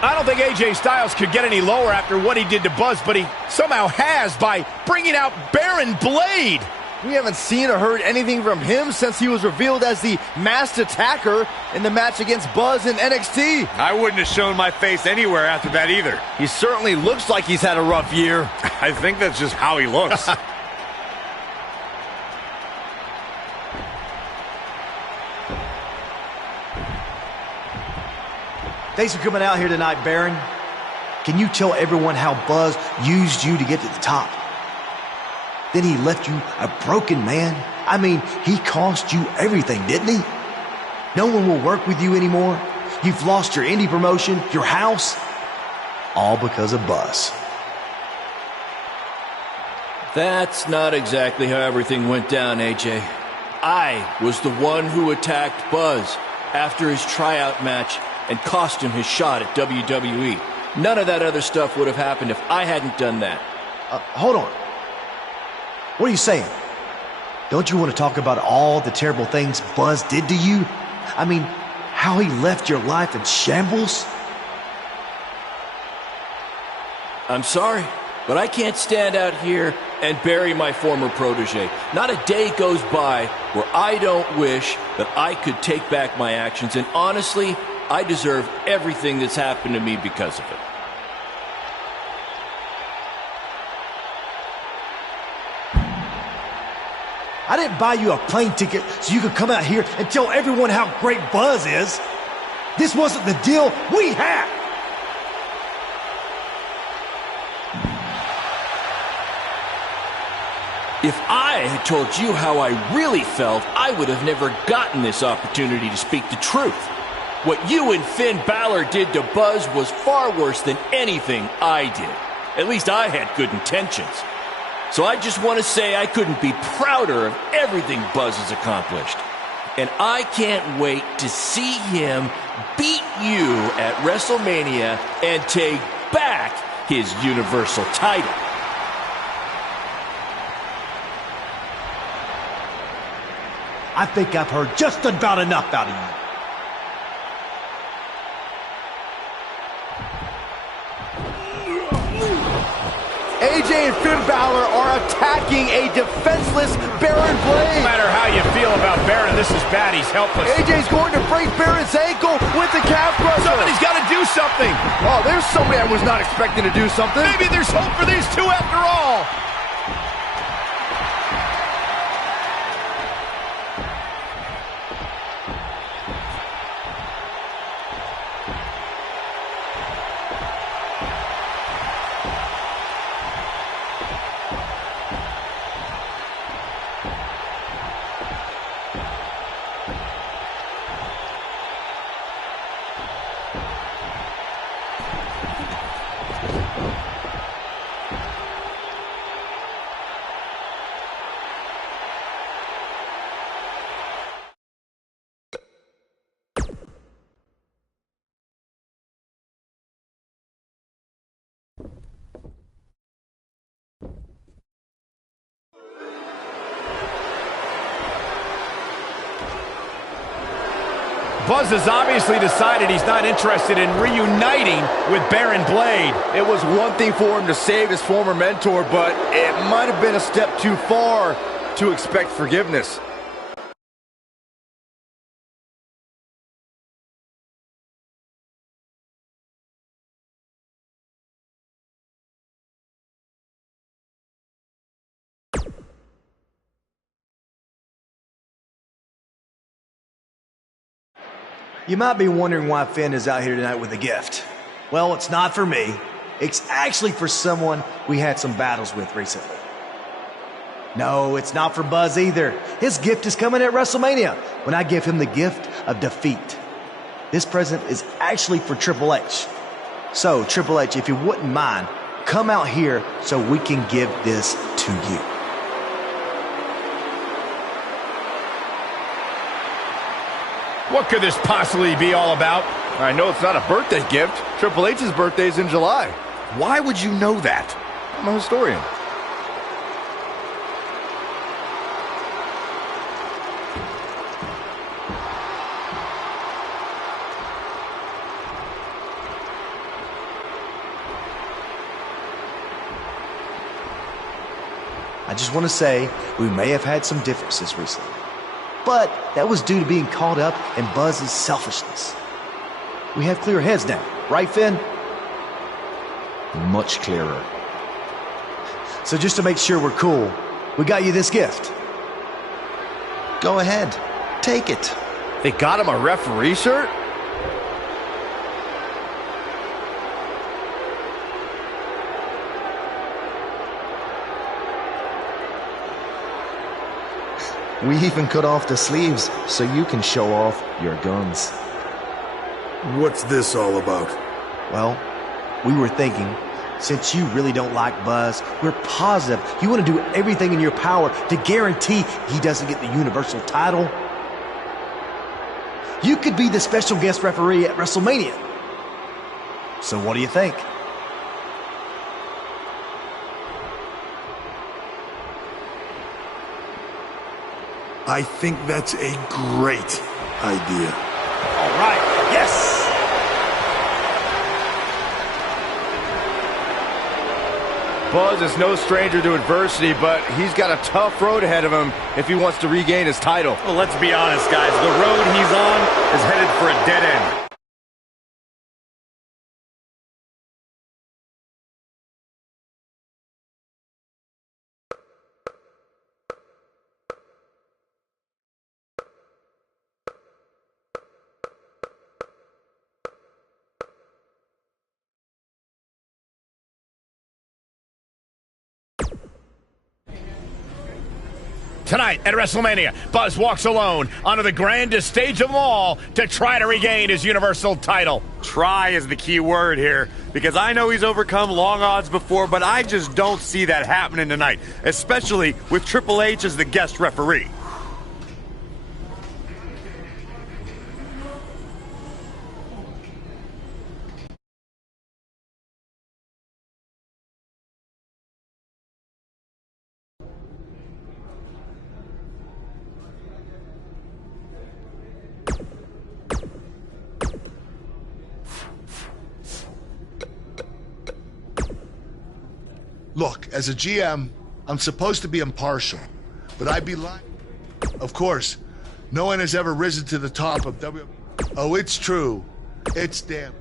I don't think AJ Styles could get any lower after what he did to Buzz, but he somehow has by bringing out Baron Blade. We haven't seen or heard anything from him since he was revealed as the masked attacker in the match against Buzz in NXT. I wouldn't have shown my face anywhere after that either. He certainly looks like he's had a rough year. I think that's just how he looks. Thanks for coming out here tonight, Baron. Can you tell everyone how Buzz used you to get to the top? Then he left you a broken man. I mean, he cost you everything, didn't he? No one will work with you anymore. You've lost your indie promotion, your house, all because of Buzz. That's not exactly how everything went down, AJ. I was the one who attacked Buzz after his tryout match and cost him his shot at WWE. None of that other stuff would have happened if I hadn't done that. Hold on. What are you saying? Don't you want to talk about all the terrible things Buzz did to you? I mean, how he left your life in shambles? I'm sorry, but I can't stand out here and bury my former protege. Not a day goes by where I don't wish that I could take back my actions, and honestly, I deserve everything that's happened to me because of it. I didn't buy you a plane ticket so you could come out here and tell everyone how great Buzz is. This wasn't the deal we had. If I had told you how I really felt, I would have never gotten this opportunity to speak the truth. What you and Finn Balor did to Buzz was far worse than anything I did. At least I had good intentions. So I just want to say I couldn't be prouder of everything Buzz has accomplished. And I can't wait to see him beat you at WrestleMania and take back his Universal title. I think I've heard just about enough out of you. AJ and Finn Balor are attacking a defenseless Baron Blade. No matter how you feel about Baron, this is bad. He's helpless. AJ's going to break Baron's ankle with the calf crusher. Somebody's got to do something. Oh, there's somebody I was not expecting to do something. Maybe there's hope for these two after all. Buzz has obviously decided he's not interested in reuniting with Baron Blade. It was one thing for him to save his former mentor, but it might have been a step too far to expect forgiveness. You might be wondering why Finn is out here tonight with a gift. Well, it's not for me. It's actually for someone we had some battles with recently. No, it's not for Buzz either. His gift is coming at WrestleMania when I give him the gift of defeat. This present is actually for Triple H. So, Triple H, if you wouldn't mind, come out here so we can give this to you. What could this possibly be all about? I know it's not a birthday gift. Triple H's birthday is in July. Why would you know that? I'm a historian. I just want to say we may have had some differences recently. But that was due to being caught up in Buzz's selfishness. We have clear heads now, right, Finn? Much clearer. So just to make sure we're cool, we got you this gift. Go ahead. Take it. They got him a referee shirt? We even cut off the sleeves so you can show off your guns. What's this all about? Well, we were thinking, since you really don't like Buzz, we're positive you want to do everything in your power to guarantee he doesn't get the Universal title. You could be the special guest referee at WrestleMania. So what do you think? I think that's a great idea. All right, yes! Buzz is no stranger to adversity, but he's got a tough road ahead of him if he wants to regain his title. Well, let's be honest, guys. The road he's on is headed for a dead end. Tonight at WrestleMania, Buzz walks alone onto the grandest stage of them all to try to regain his Universal title. Try is the key word here, because I know he's overcome long odds before, but I just don't see that happening tonight, especially with Triple H as the guest referee. Look, as a GM, I'm supposed to be impartial, but I'd be lying. Of course, no one has ever risen to the top of WWE. Oh, it's true. It's damn.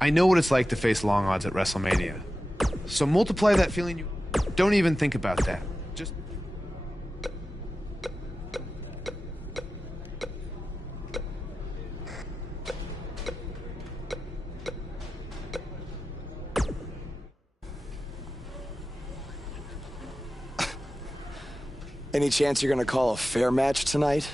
I know what it's like to face long odds at WrestleMania. So multiply that feeling. You don't even think about that. Just Any chance you're gonna call a fair match tonight?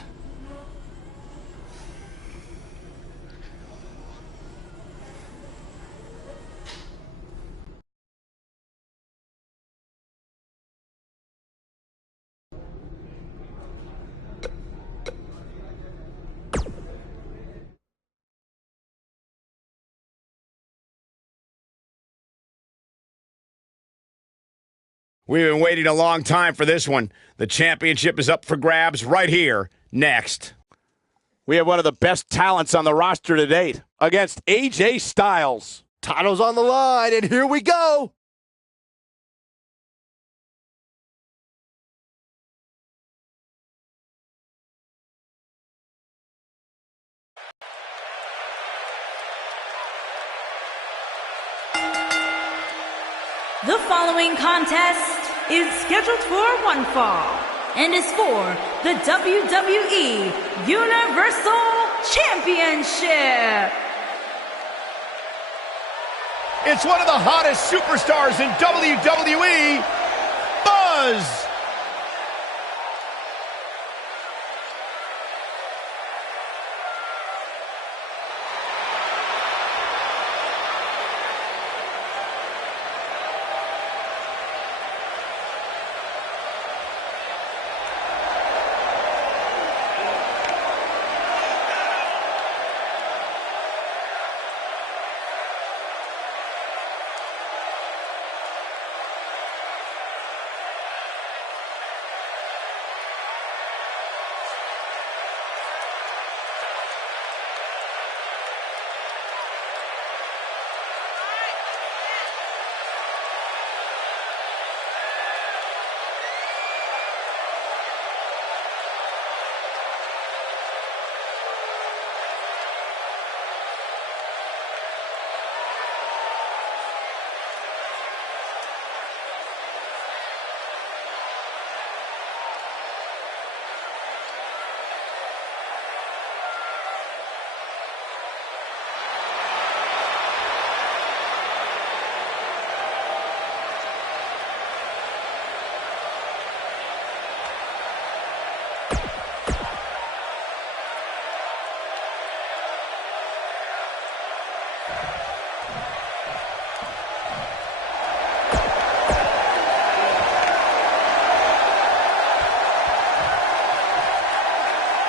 We've been waiting a long time for this one. The championship is up for grabs right here, next. We have one of the best talents on the roster to date against AJ Styles. Title's on the line, and here we go. The following contest is scheduled for one fall and is for the WWE Universal Championship. It's one of the hottest superstars in WWE, Buzz.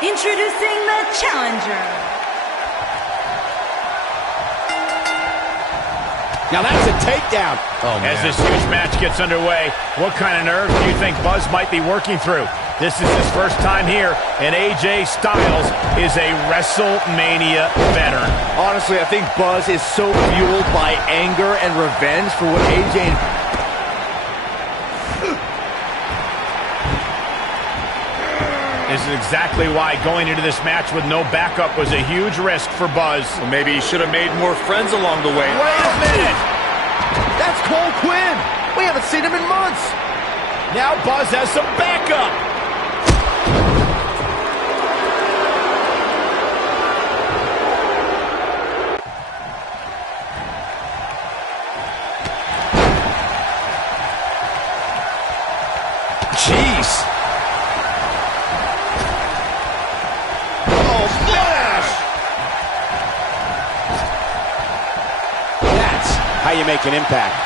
Introducing the challenger. Now that's a takedown. Oh, man. As this huge match gets underway, what kind of nerves do you think Buzz might be working through? This is his first time here, and AJ Styles is a WrestleMania veteran. Honestly, I think Buzz is so fueled by anger and revenge for what AJ... This is exactly why going into this match with no backup was a huge risk for Buzz. Well, maybe he should have made more friends along the way. Wait a minute! That's Cole Quinn! We haven't seen him in months! Now Buzz has some backup! Jeez! How you make an impact.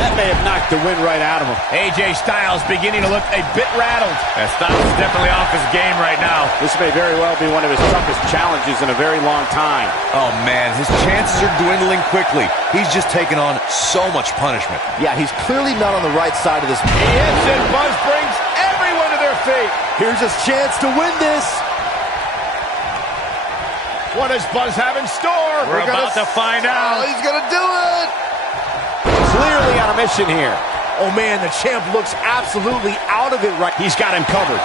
That may have knocked the wind right out of him. AJ Styles beginning to look a bit rattled. Styles is definitely off his game right now. This may very well be one of his toughest challenges in a very long time. Oh, man, his chances are dwindling quickly. He's just taken on so much punishment. Yeah, he's clearly not on the right side of this. Yes, and Buzz brings everyone to their feet. Here's his chance to win this. What does Buzz have in store? We're about to find out. Oh, he's gonna do it! Clearly on a mission here. Oh man, the champ looks absolutely out of it right. He's got him covered.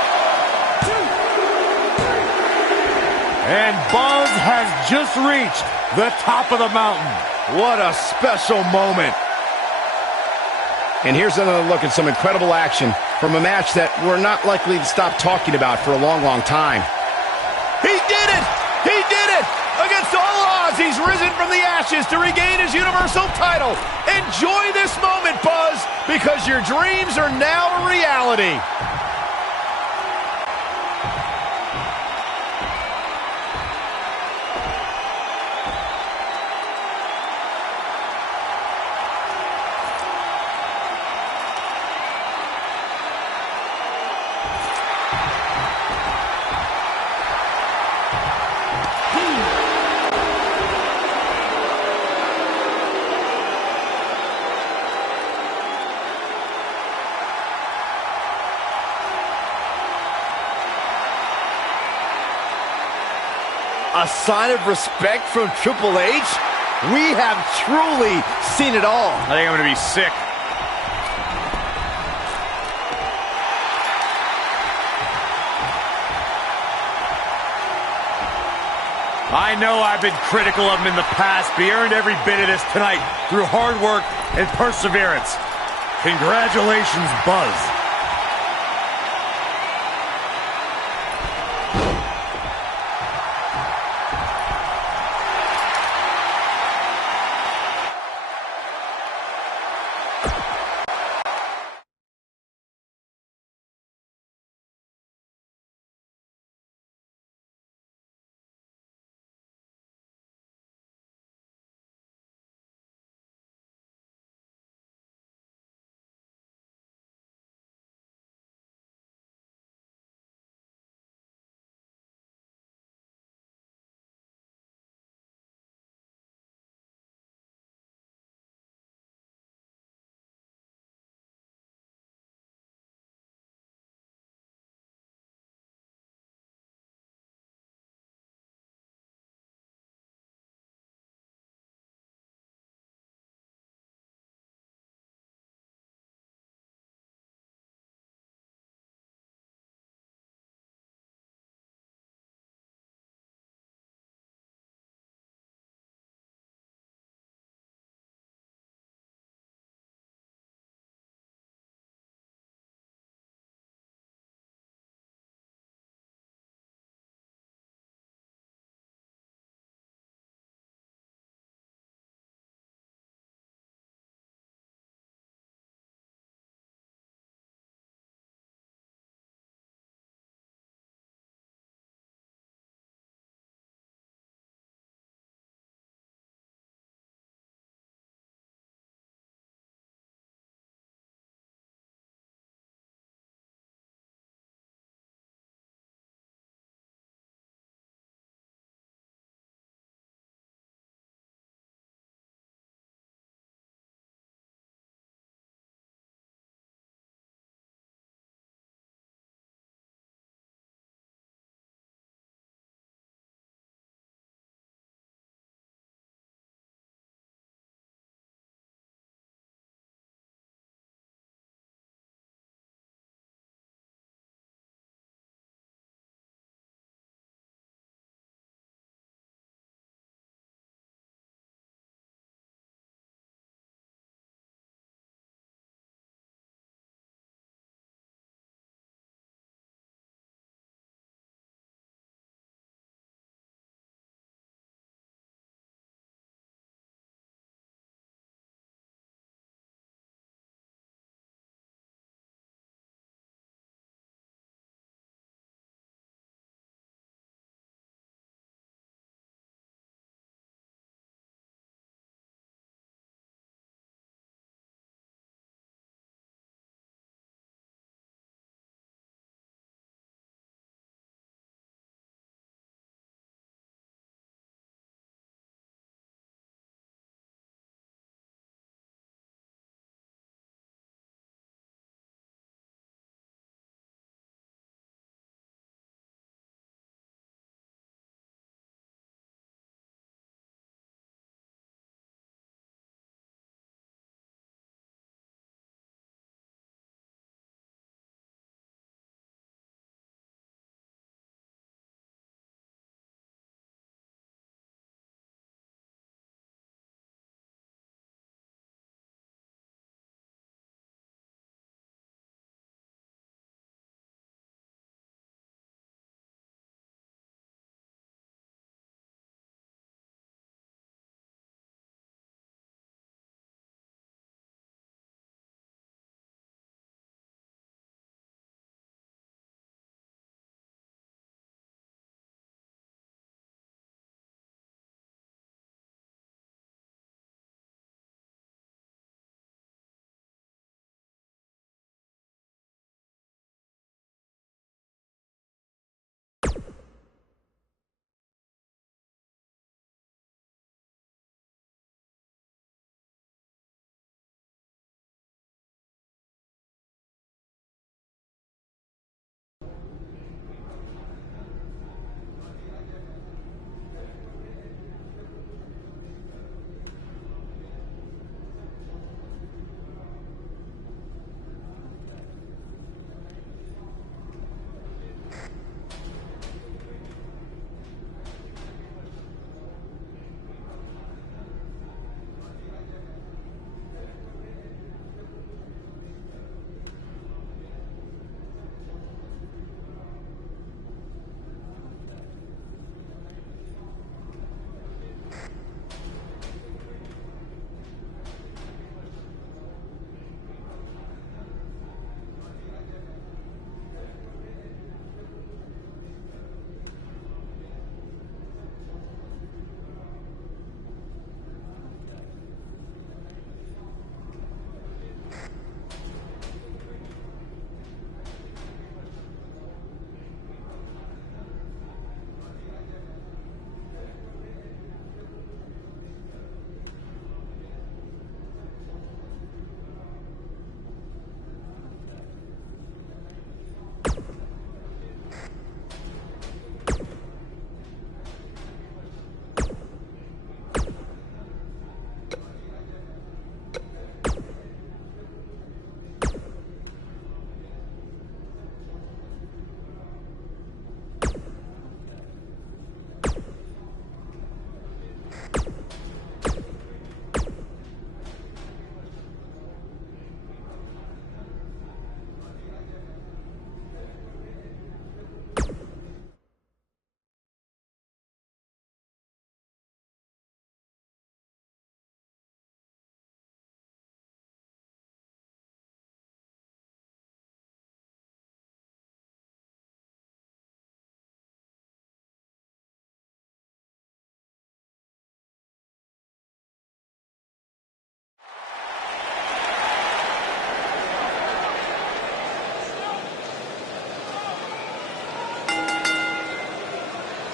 And Buzz has just reached the top of the mountain. What a special moment. And here's another look at some incredible action from a match that we're not likely to stop talking about for a long, long time. He did it! He did it! Against all odds, he's risen from the ashes to regain his Universal title. Enjoy this moment, Buzz, because your dreams are now a reality. A sign of respect from Triple H? We have truly seen it all. I think I'm going to be sick. I know I've been critical of him in the past, but he earned every bit of this tonight through hard work and perseverance. Congratulations, Buzz.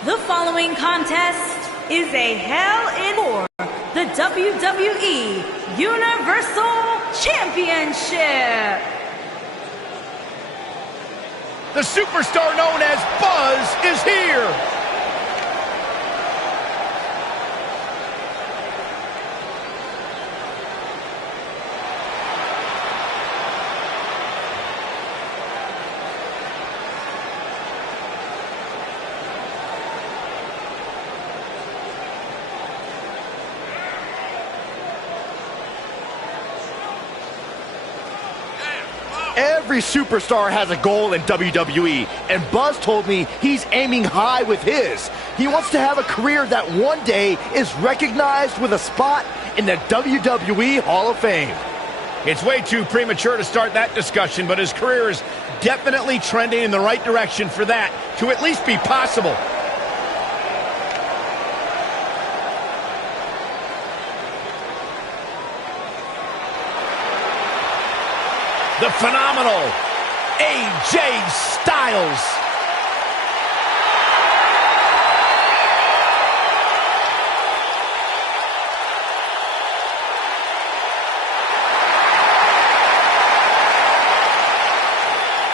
The following contest is a Hell in for the WWE Universal Championship. The superstar known as Buzz is here. Every superstar has a goal in WWE, and Buzz told me he's aiming high with his. He wants to have a career that one day is recognized with a spot in the WWE Hall of Fame. It's way too premature to start that discussion, but his career is definitely trending in the right direction for that to at least be possible. The phenomenal AJ Styles.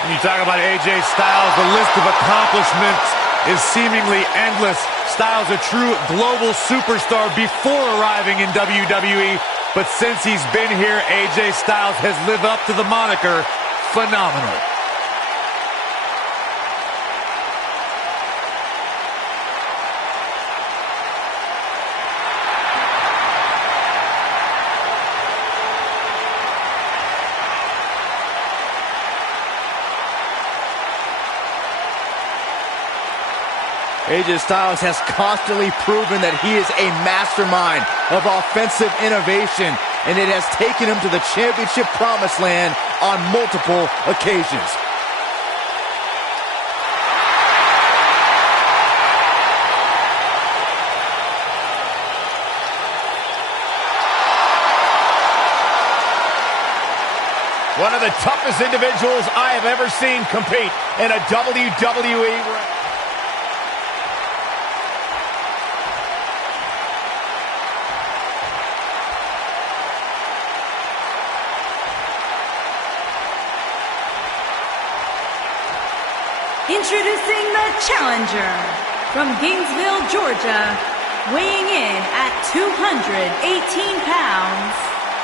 When you talk about AJ Styles, the list of accomplishments is seemingly endless. Styles a true global superstar before arriving in WWE. But since he's been here, AJ Styles has lived up to the moniker, phenomenal. AJ Styles has constantly proven that he is a mastermind of offensive innovation, and it has taken him to the championship promised land on multiple occasions. One of the toughest individuals I have ever seen compete in a WWE ring. Introducing the challenger from Gainesville, Georgia, weighing in at 218 pounds,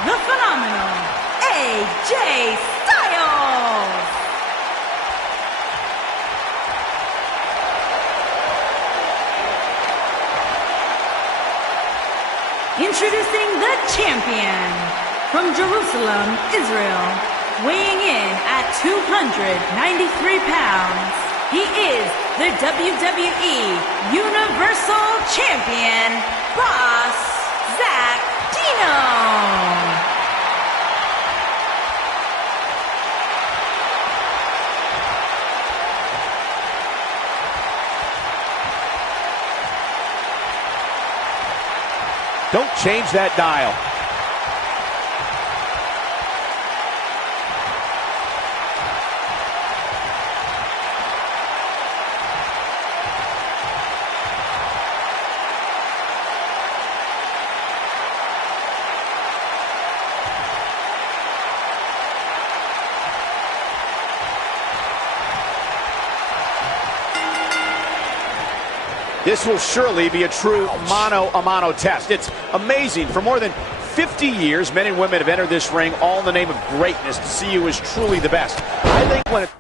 the phenomenal AJ Styles. Introducing the champion from Jerusalem, Israel, weighing in at 293 pounds. He is the WWE Universal Champion, Boss Zach Dino. Don't change that dial. This will surely be a true mano-a-mano test. It's amazing. For more than 50 years, men and women have entered this ring all in the name of greatness to see who is truly the best. I think when it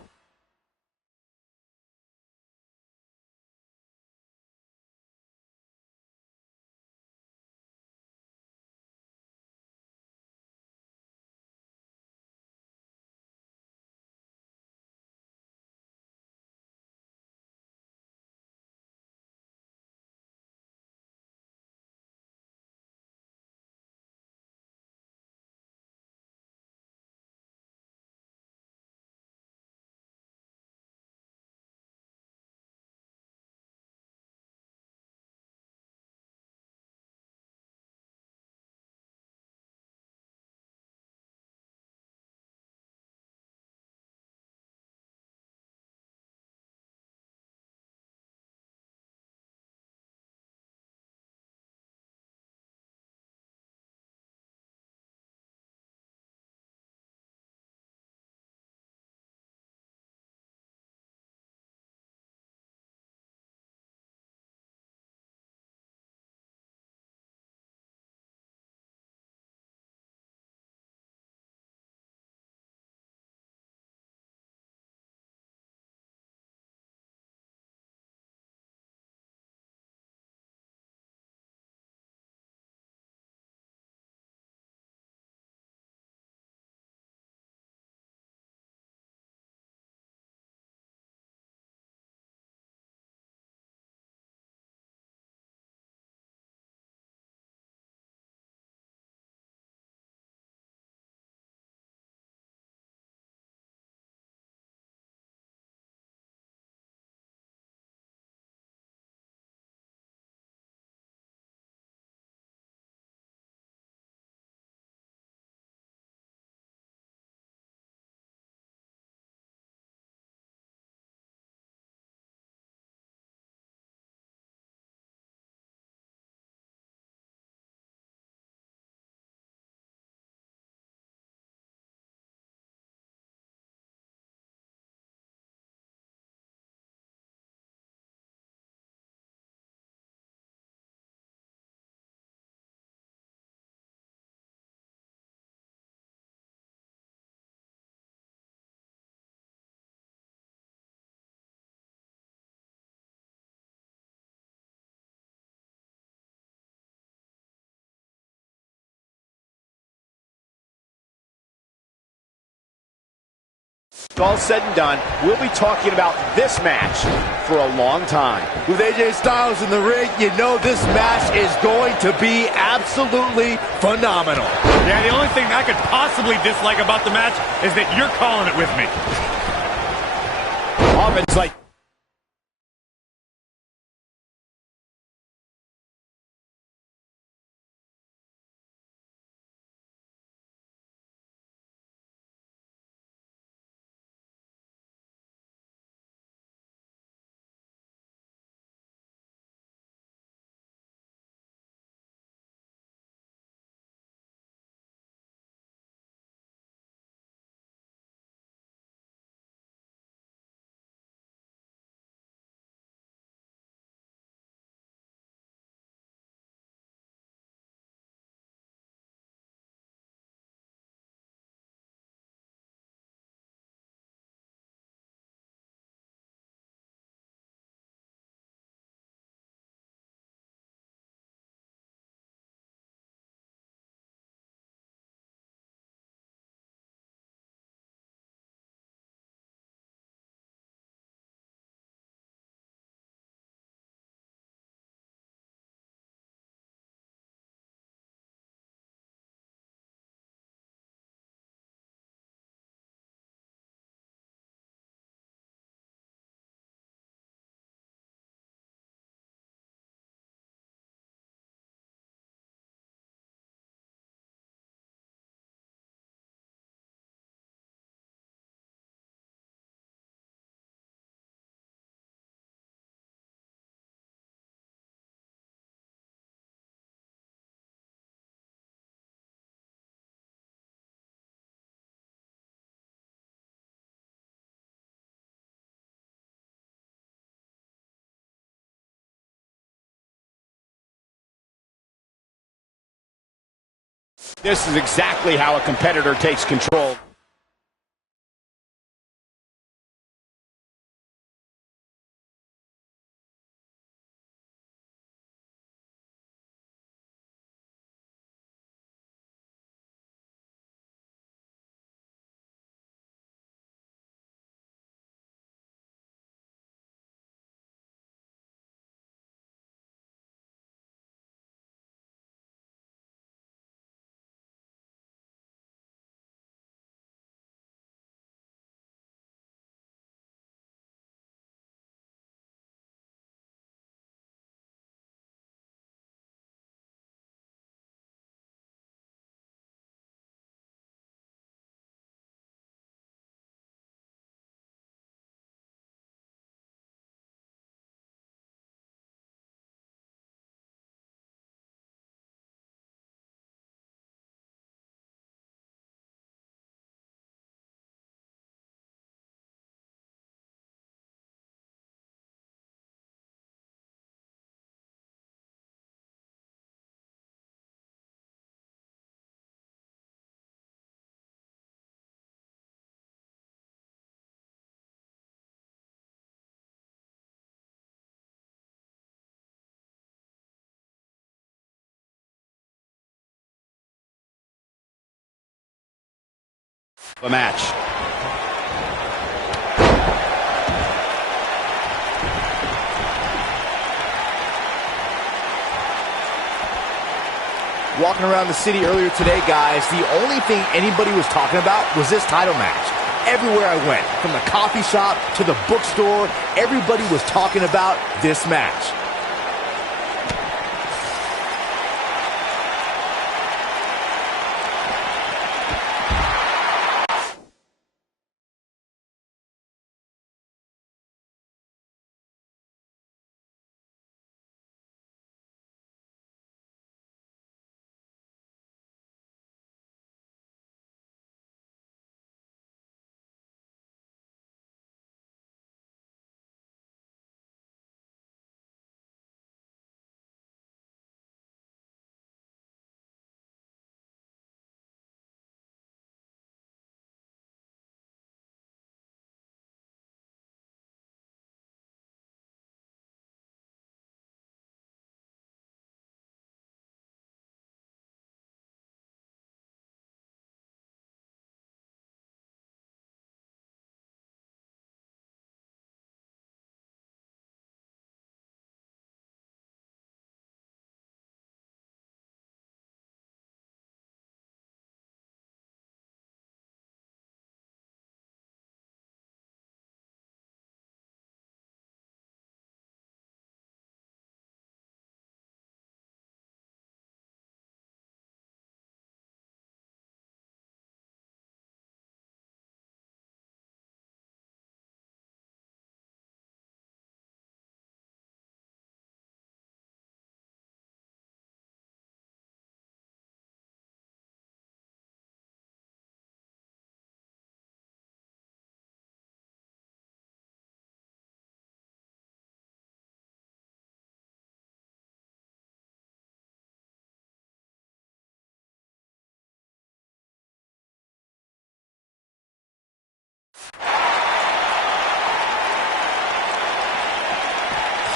All said and done, we'll be talking about this match for a long time. With AJ Styles in the ring, you know this match is going to be absolutely phenomenal. Yeah, the only thing I could possibly dislike about the match is that you're calling it with me. Offense like... This is exactly how a competitor takes control. The match. Walking around the city earlier today, guys, the only thing anybody was talking about was this title match. Everywhere I went, from the coffee shop to the bookstore, everybody was talking about this match.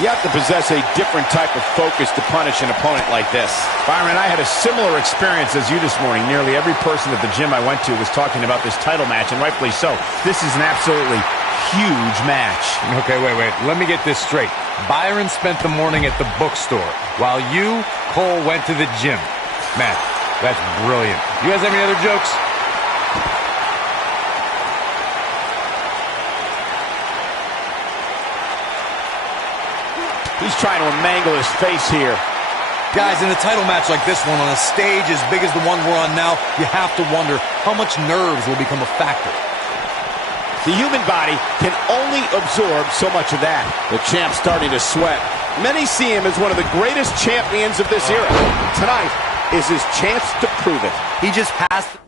You have to possess a different type of focus to punish an opponent like this. Byron, I had a similar experience as you this morning. Nearly every person at the gym I went to was talking about this title match, and rightfully so. This is an absolutely huge match. Okay, wait. Let me get this straight. Byron spent the morning at the bookstore, while you, Cole, went to the gym. Man, that's brilliant. You guys have any other jokes? He's trying to mangle his face here. Guys, in a title match like this one, on a stage as big as the one we're on now, you have to wonder how much nerves will become a factor. The human body can only absorb so much of that. The champ's starting to sweat. Many see him as one of the greatest champions of this era. Tonight is his chance to prove it. He just has to.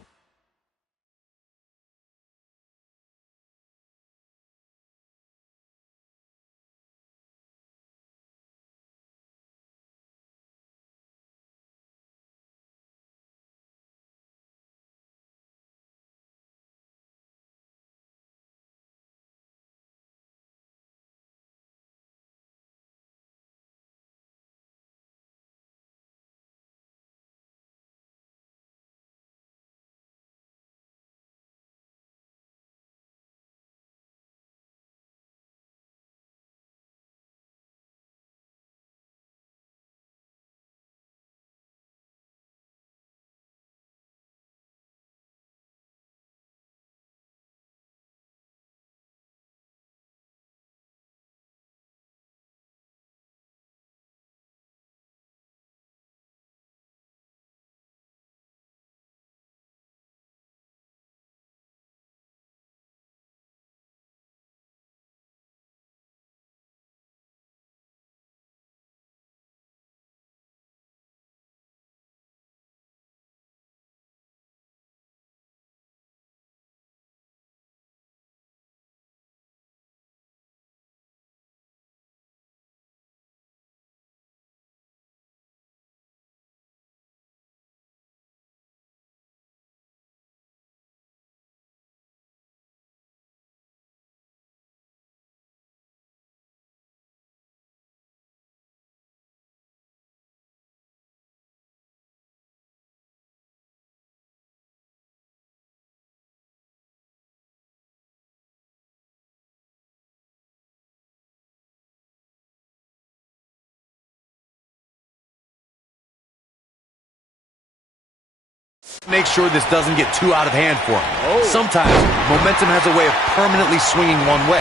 Make sure this doesn't get too out of hand for him. Sometimes, momentum has a way of permanently swinging one way.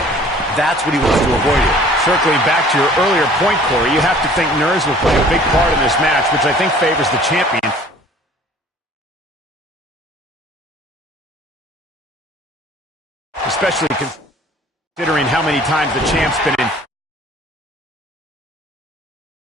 That's what he wants to avoid here. Circling back to your earlier point, Corey, you have to think nerves will play a big part in this match, which I think favors the champion. Especially considering how many times the champ's been in